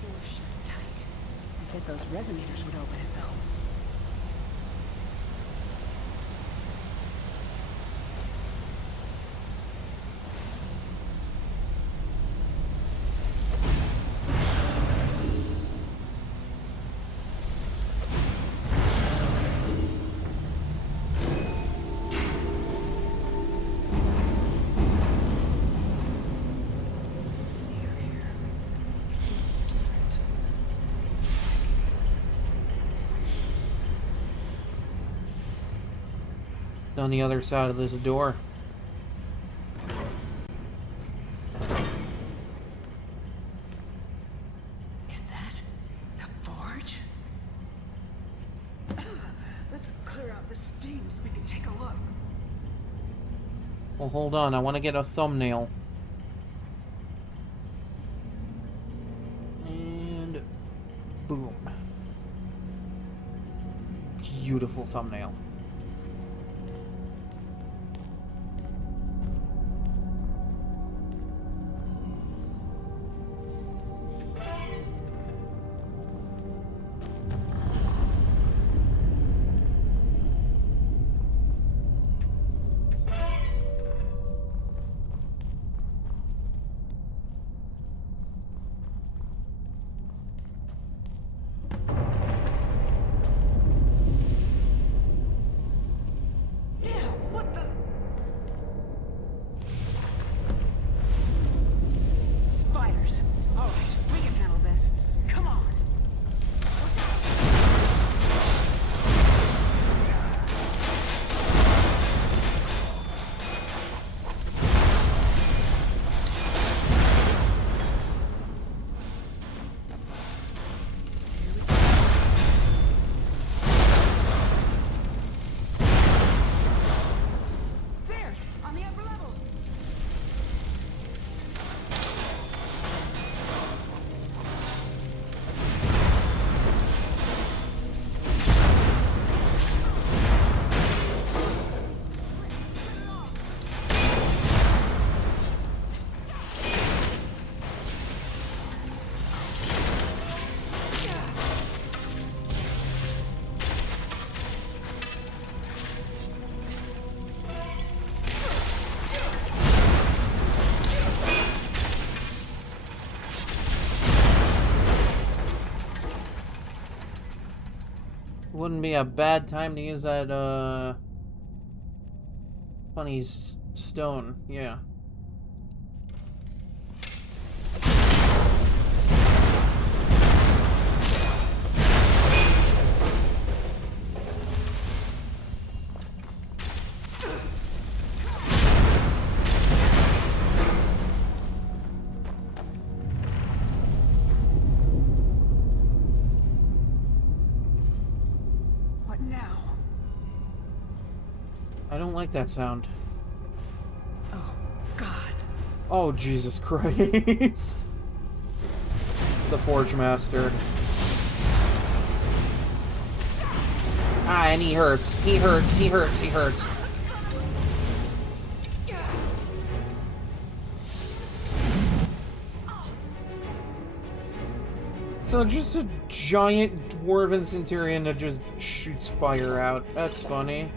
Door's shut tight. I bet those resonators would open it, though. On the other side of this door. Is that the forge? Let's clear out the steam so we can take a look. Well, hold on. I want to get a thumbnail. And boom. Beautiful thumbnail. Wouldn't be a bad time to use that, funny stone, yeah. I don't like that sound. Oh, God. Oh, Jesus Christ. The Forge Master. Ah, and he hurts. He hurts. He hurts. He hurts. So just a giant dwarven centurion that just shoots fire out. That's funny.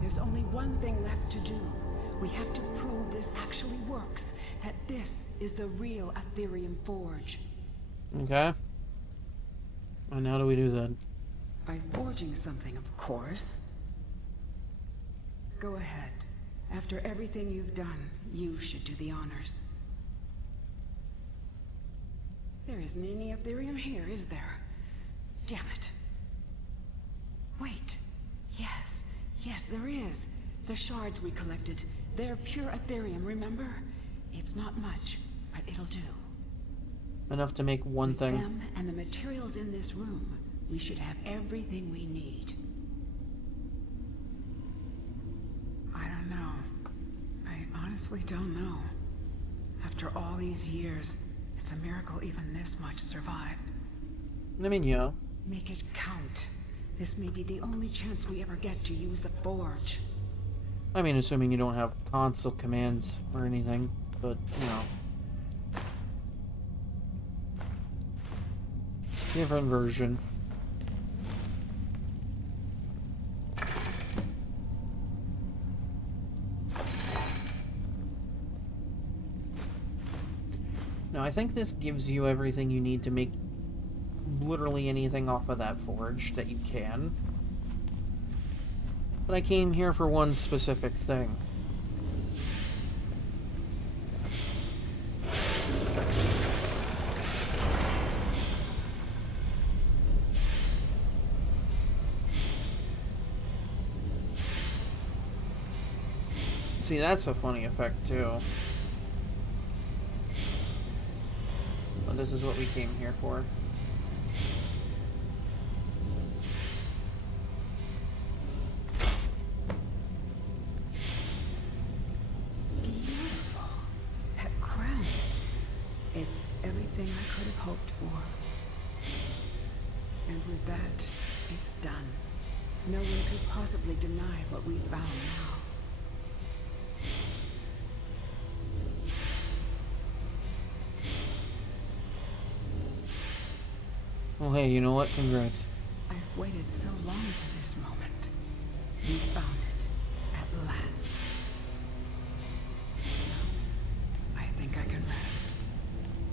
There's only one thing left to do. We have to prove this actually works, that this is the real Aetherium Forge. Okay. And how do we do that? By forging something, of course. Go ahead. After everything you've done, you should do the honors. There isn't any Aetherium here, is there? Damn it. Wait. Yes. Yes, there is. The shards we collected. They're pure Aetherium, remember? It's not much, but it'll do. Enough to make one With thing. them and the materials in this room, we should have everything we need. I don't know. I honestly don't know. After all these years, it's a miracle even this much survived. I mean, yeah. Make it count. This may be the only chance we ever get to use the Forge. I mean, assuming you don't have console commands or anything, but, you know. Different version. Now, I think this gives you everything you need to make literally anything off of that forge that you can. But I came here for one specific thing. See, that's a funny effect, too. But this is what we came here for. Beautiful. That crown. It's everything I could have hoped for. And with that, it's done. No one could possibly deny what we found now. Well, hey, you know what? Congrats. I've waited so long for this moment. We found it, at last. I think I can rest.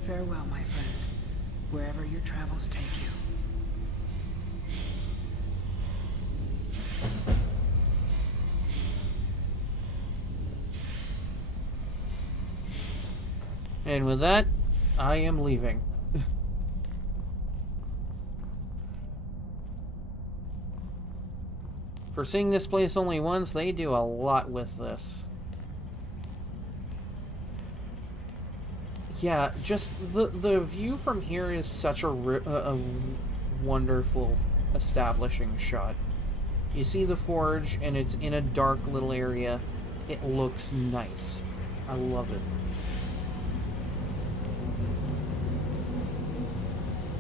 Farewell, my friend. Wherever your travels take you. And with that, I am leaving. For seeing this place only once, they do a lot with this. Yeah, just the view from here is such a wonderful establishing shot. You see the forge, and it's in a dark little area. It looks nice. I love it.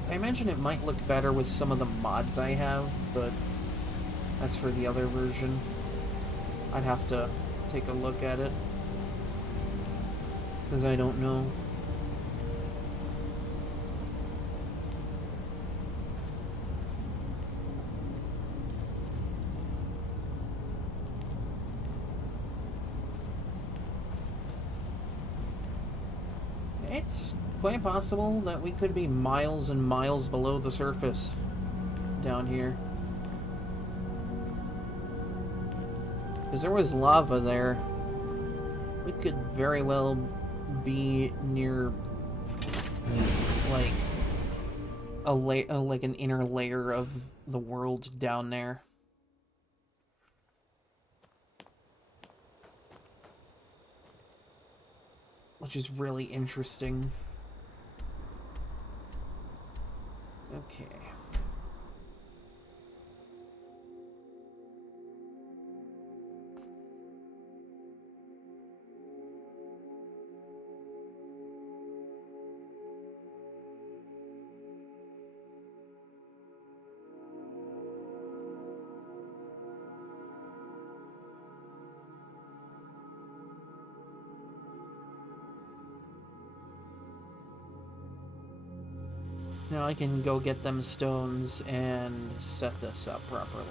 I imagine it might look better with some of the mods I have, but that's for the other version. I'd have to take a look at it, because I don't know. It's quite possible that we could be miles and miles below the surface down here. Because there was lava there. We could very well be near, like, like an inner layer of the world down there. Which is really interesting. Okay. Now I can go get them stones and set this up properly.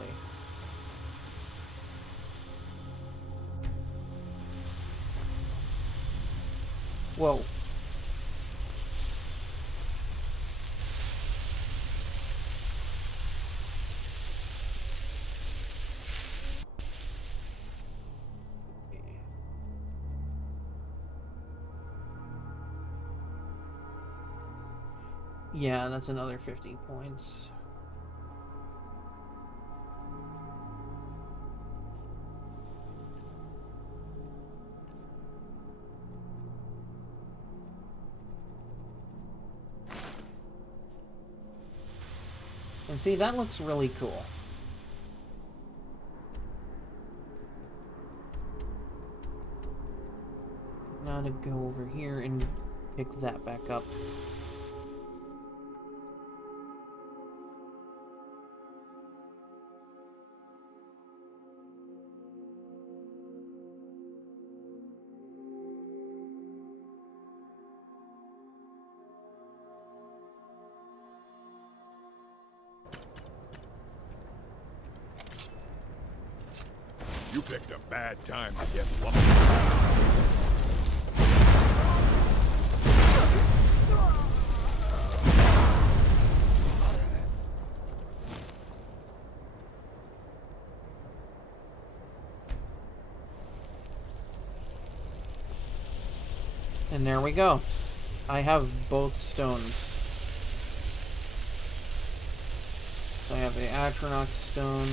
Whoa. Yeah, that's another 50 points. And see, that looks really cool. Now to go over here and pick that back up. You picked a bad time to get lucky. And there we go. I have both stones. So I have the Atronach stone.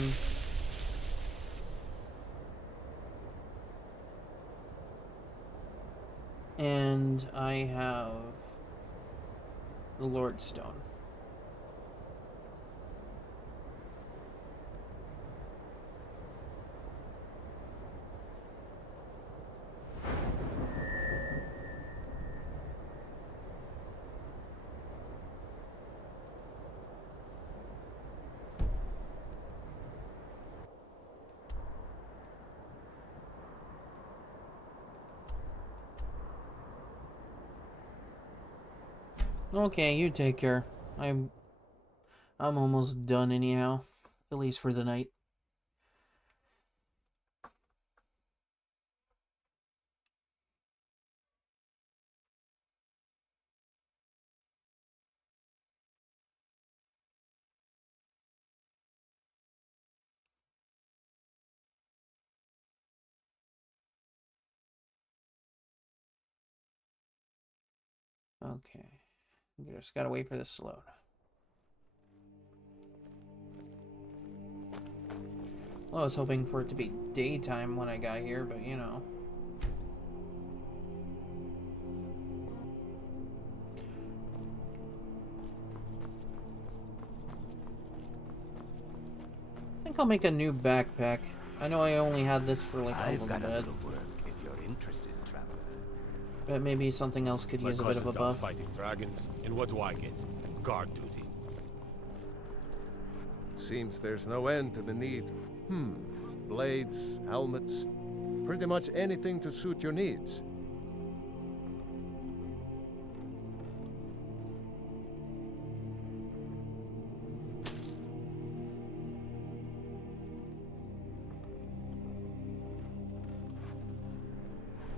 And I have the Lord's Stone. Okay, you take care. I'm almost done anyhow, at least for the night. Okay. We just gotta wait for this to load. Well, I was hoping for it to be daytime when I got here, but you know. I'll make a new backpack. I know I only had this for like a I've little got a bit, little work if you're interested, traveler. but maybe something else could My use a bit of a cousin's out buff. fighting dragons, and what do I get? Guard duty. Seems there's no end to the needs. Blades, helmets, pretty much anything to suit your needs.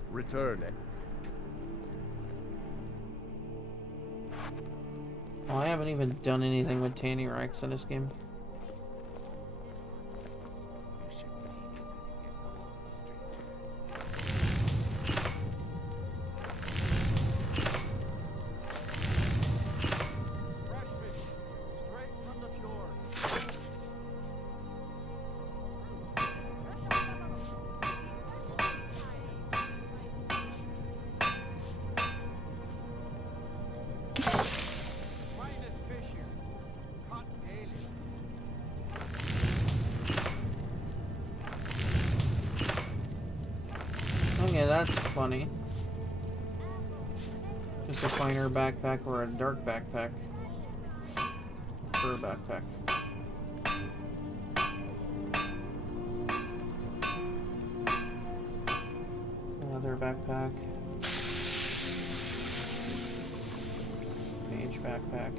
Return. Oh, I haven't even done anything with Tanny Rex in this game. You should see him when you get home, stranger. Fresh fish, straight from the fjord. Finest fish here, caught daily. Okay, that's funny. Just a finer backpack or a dark backpack. Fur backpack. Another backpack. Mage backpack.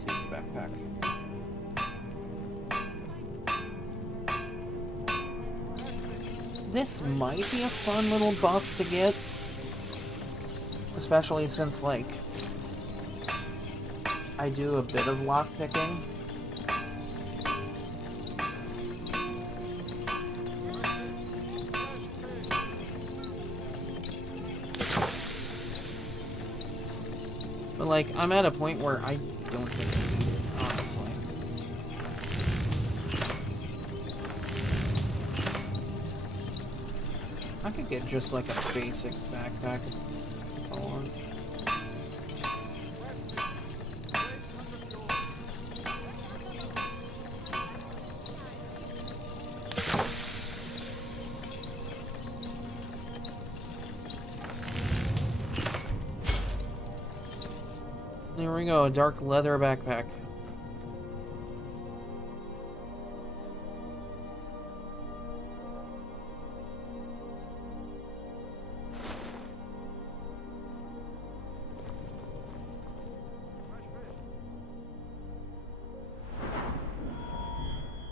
Siege backpack. This might be a fun little buff to get. Especially since, like, I do a bit of lockpicking. But, like, I'm at a point where I don't think I need it, honestly. I could get just, like, a basic backpack if I want. There we go, a dark leather backpack.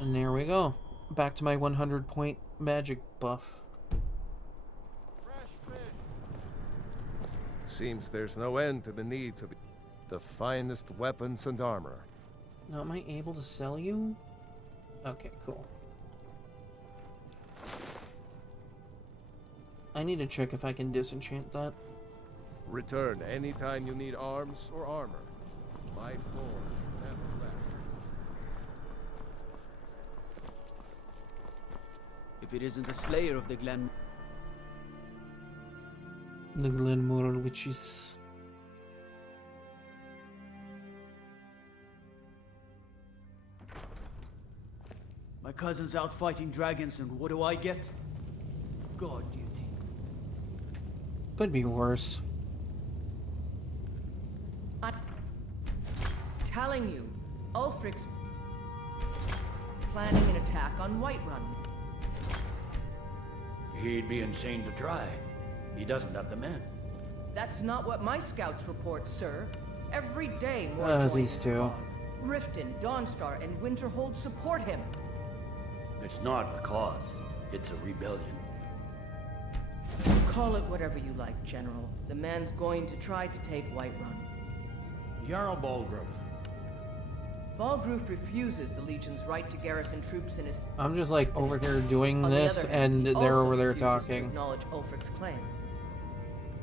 And there we go. Back to my 100-point magic buff. Seems there's no end to the needs of the finest weapons and armor. Now, am I able to sell you? Okay, cool. I need to check if I can disenchant that. Return anytime you need arms or armor. My forge never rests. If it isn't the slayer of the The Glenmoral Witches. My cousin's out fighting dragons, and what do I get? Guard duty. Could be worse. I'm telling you, Ulfric's planning an attack on Whiterun. He'd be insane to try. He doesn't have the men. That's not what my scouts report, sir. Every day more join these his two. cause. Riften, Dawnstar, and Winterhold support him. It's not a cause. It's a rebellion. Call it whatever you like, General. The man's going to try to take Whiterun. Jarl Balgruuf. Balgruuf refuses the Legion's right to garrison troops in his... I'm just like over here doing On the this, other hand, and he they're also over there refuses to talking. acknowledge Ulfric's claim.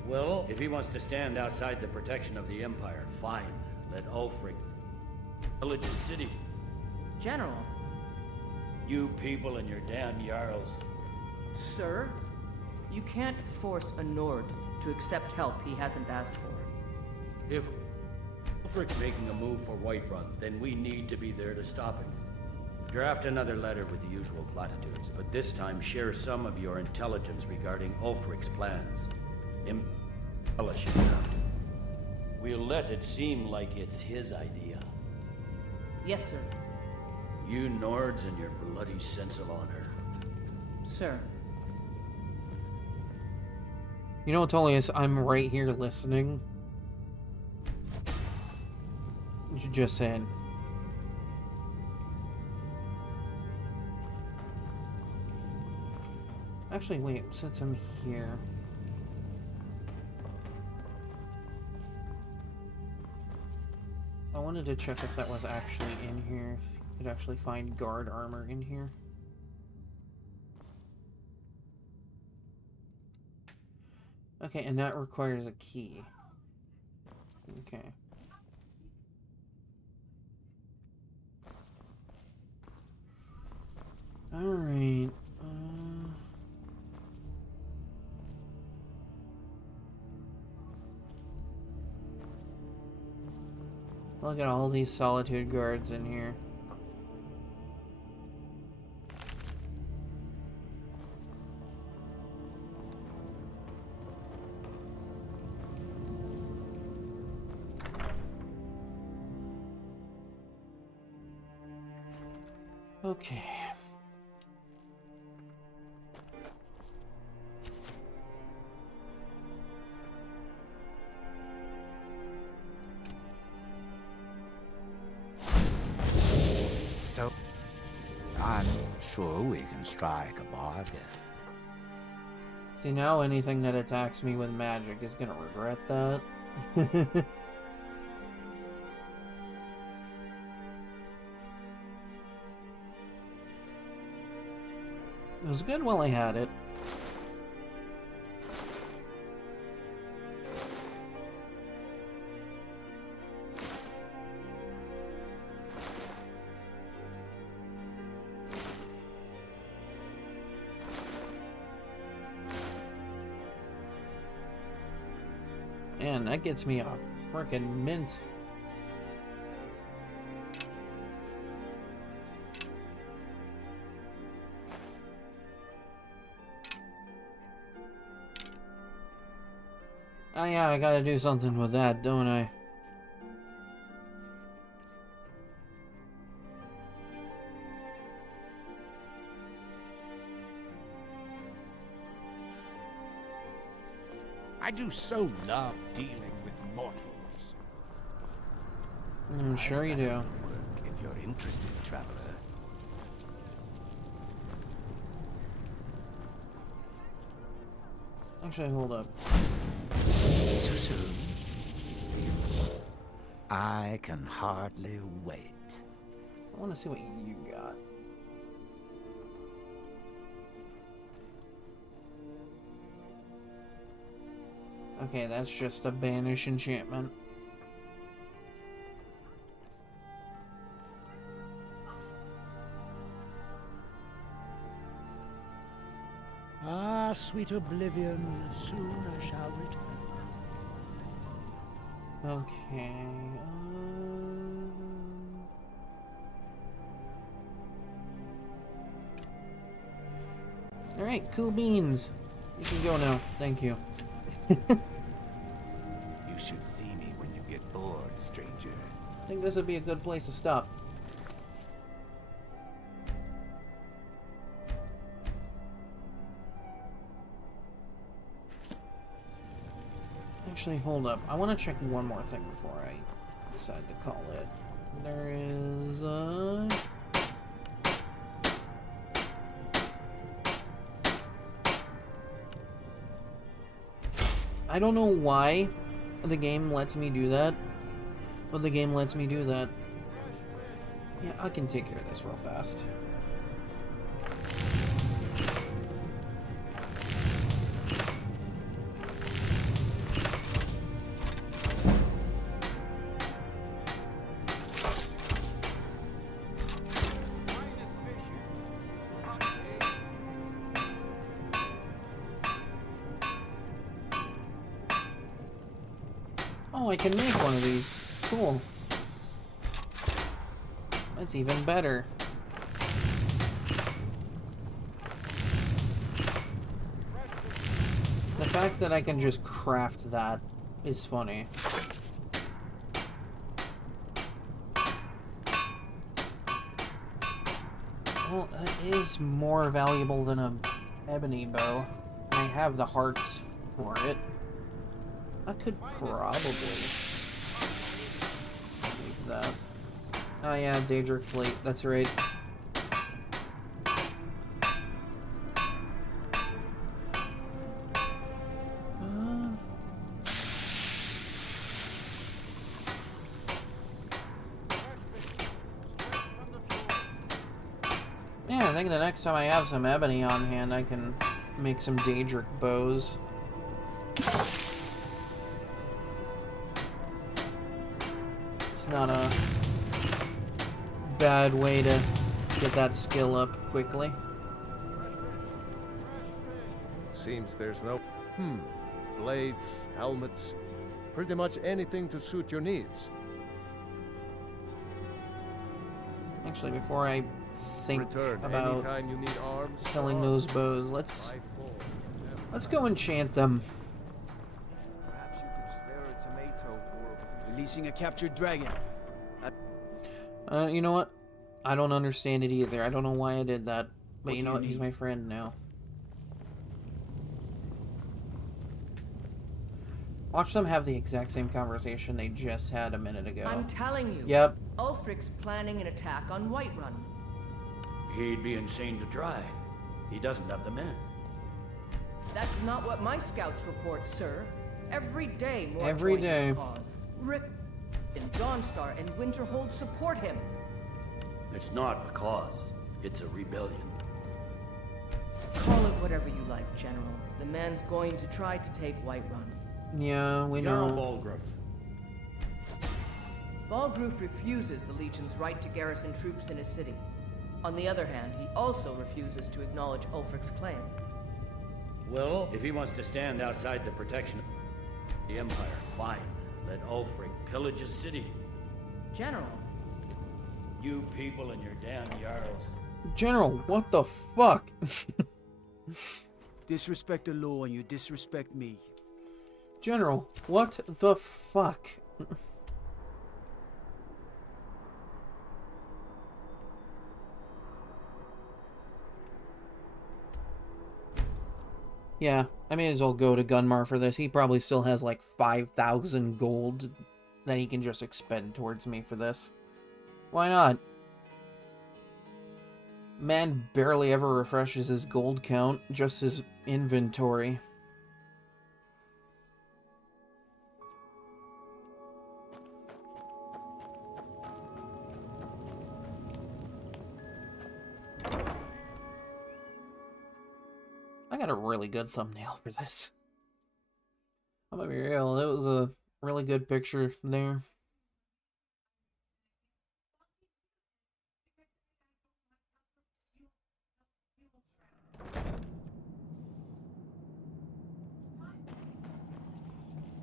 Well, if he wants to stand outside the protection of the Empire, fine. Let Ulfric pillage the city. General. You people and your damn Jarls. Sir, you can't force a Nord to accept help he hasn't asked for. If Ulfric's making a move for Whiterun, then we need to be there to stop him. Draft another letter with the usual platitudes, but this time share some of your intelligence regarding Ulfric's plans. Embellish if you have to. We'll let it seem like it's his idea. Yes, sir. You Nords and your bloody sense of honor. Sir. You know what, Tullius? I'm right here listening. What you just said. Actually, wait, since I'm here... I wanted to check if that was actually in here, if you could actually find guard armor in here. Okay, and that requires a key. Okay. Alright, look at all these Solitude guards in here. Okay. So, I'm sure we can strike a bargain. See, now anything that attacks me with magic is gonna regret that. It was good while I had it. Man, that gets me a frickin' mint. Oh yeah, I gotta do something with that, don't I? I do so love dealing with mortals. I'm sure you do. Work if you're interested, traveler. Actually, hold up. So soon? I can hardly wait. I want to see what you got. Okay, that's just a banish enchantment. Ah, sweet oblivion, soon I shall return. Okay, Alright, cool beans. You can go now. Thank you. You should see me when you get bored, stranger. I think this would be a good place to stop. Actually, hold up. I want to check one more thing before I decide to call it. There is, I don't know why the game lets me do that, but the game lets me do that. Yeah, I can take care of this real fast. Oh, I can make one of these. Cool. That's even better. fact that I can just craft that is funny. Well, it is more valuable than a ebony bow. I have the hearts for it. I could probably use that. Oh yeah, Daedric Fleet, that's right. Yeah, I think the next time I have some ebony on hand, I can make some Daedric bows. It's not a bad way to get that skill up quickly. Seems there's no... Blades, helmets, pretty much anything to suit your needs. Actually, before I think Return about anytime you need arms, selling those bows, let's go enchant them. Perhaps you could spare a tomato for releasing a captured dragon. You know what? I don't understand it either. I don't know why I did that. But you know what? He's my friend now. Watch them have the exact same conversation they just had a minute ago. I'm telling you. Yep. Ulfric's planning an attack on Whiterun. He'd be insane to try. He doesn't have the men. That's not what my scouts report, sir. Every day more Every join his day. cause. Rick and Dawnstar and Winterhold support him. It's not a cause. It's a rebellion. Call it whatever you like, General. The man's going to try to take Whiterun. Yeah, we know. Balgruuf. Balgruuf refuses the Legion's right to garrison troops in his city. On the other hand, he also refuses to acknowledge Ulfric's claim. Well, if he wants to stand outside the protection of the Empire, fine. Let Ulfric pillage his city. General. You people and your damn Jarls. General, what the fuck? Disrespect the law and you disrespect me. General, what the fuck? Yeah, I may as well go to Gunmar for this. He probably still has like 5,000 gold that he can just expend towards me for this. Why not? Man barely ever refreshes his gold count, just his inventory. I got a really good thumbnail for this. I'm gonna be real, it was a really good picture there.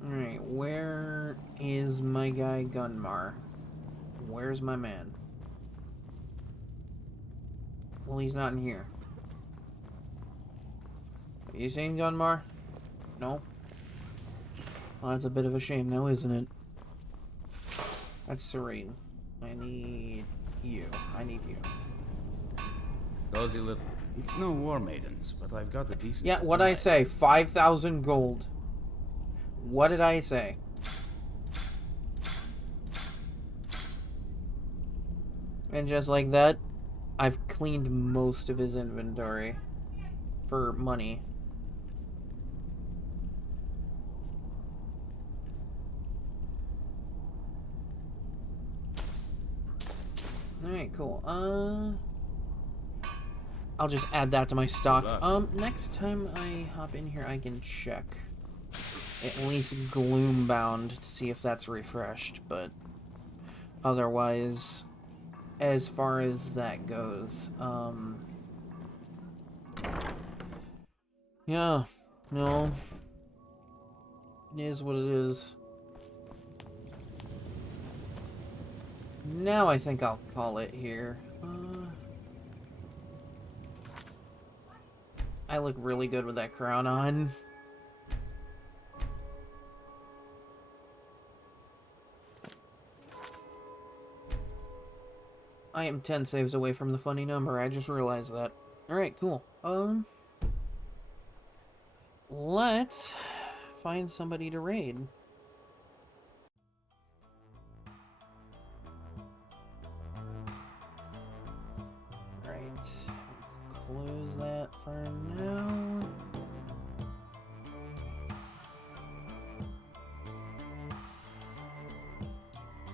Alright, where is my guy Gunmar? Where's my man? Well, he's not in here. Have you seen Gunmar? No? Well, that's a bit of a shame now, isn't it? That's Serene. I need you. I need you. Cozy little... It's no war maidens, but I've got a decent... Yeah, what'd I say? 5,000 gold. What did I say? And just like that, I've cleaned most of his inventory for money. Alright, cool. I'll just add that to my stock. Next time I hop in here, I can check at least Gloombound to see if that's refreshed, but otherwise, as far as that goes, yeah, no, it is what it is. Now I think I'll call it here. I look really good with that crown on. I am 10 saves away from the funny number. I just realized that. Alright, cool. Let's find somebody to raid. Alright. Close that for now.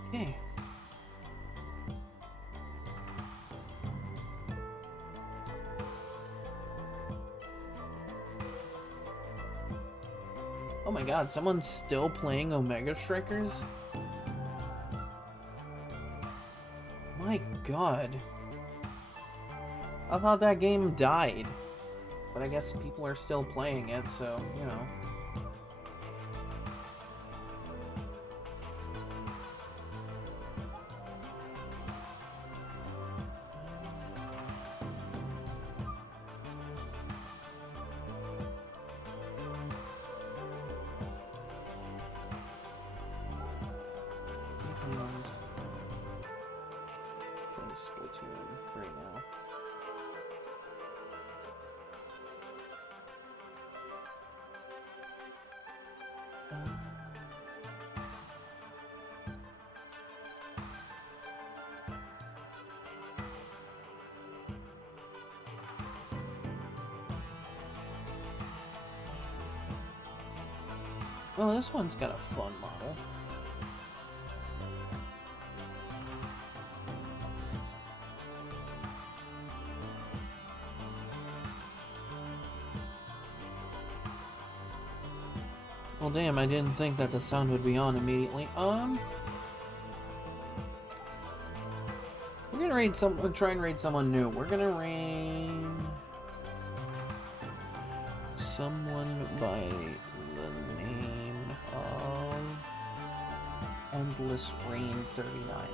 Okay. Oh my god, someone's still playing Omega Strikers? My god. I thought that game died. But I guess people are still playing it, so, you know. Splatoon right now. Oh, this one's got a fun model. Well, damn, I didn't think that the sound would be on immediately. We're gonna raid try and raid someone new. We're gonna raid someone by the name of Endless Rain 39.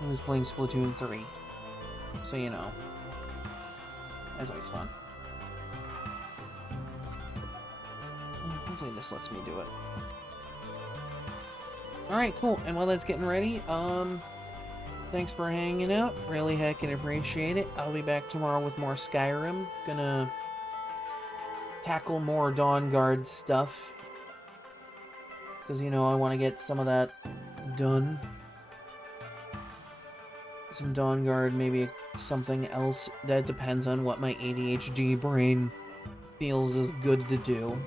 Who's playing Splatoon 3. So you know. That's always fun. Hopefully this lets me do it. Alright, cool. And while that's getting ready, thanks for hanging out. Really heckin' appreciate it. I'll be back tomorrow with more Skyrim. Gonna tackle more Dawn Guard stuff. Because, you know, I want to get some of that done. Some Dawn Guard, maybe something else. That depends on what my ADHD brain feels is good to do.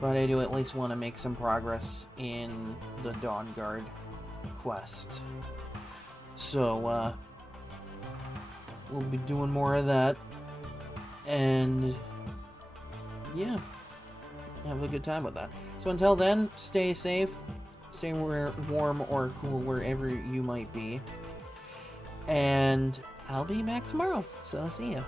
But I do at least want to make some progress in the Dawn Guard quest. So, we'll be doing more of that. And, yeah. Have a good time with that. So until then, stay safe. Stay warm or cool wherever you might be. And I'll be back tomorrow. So I'll see ya.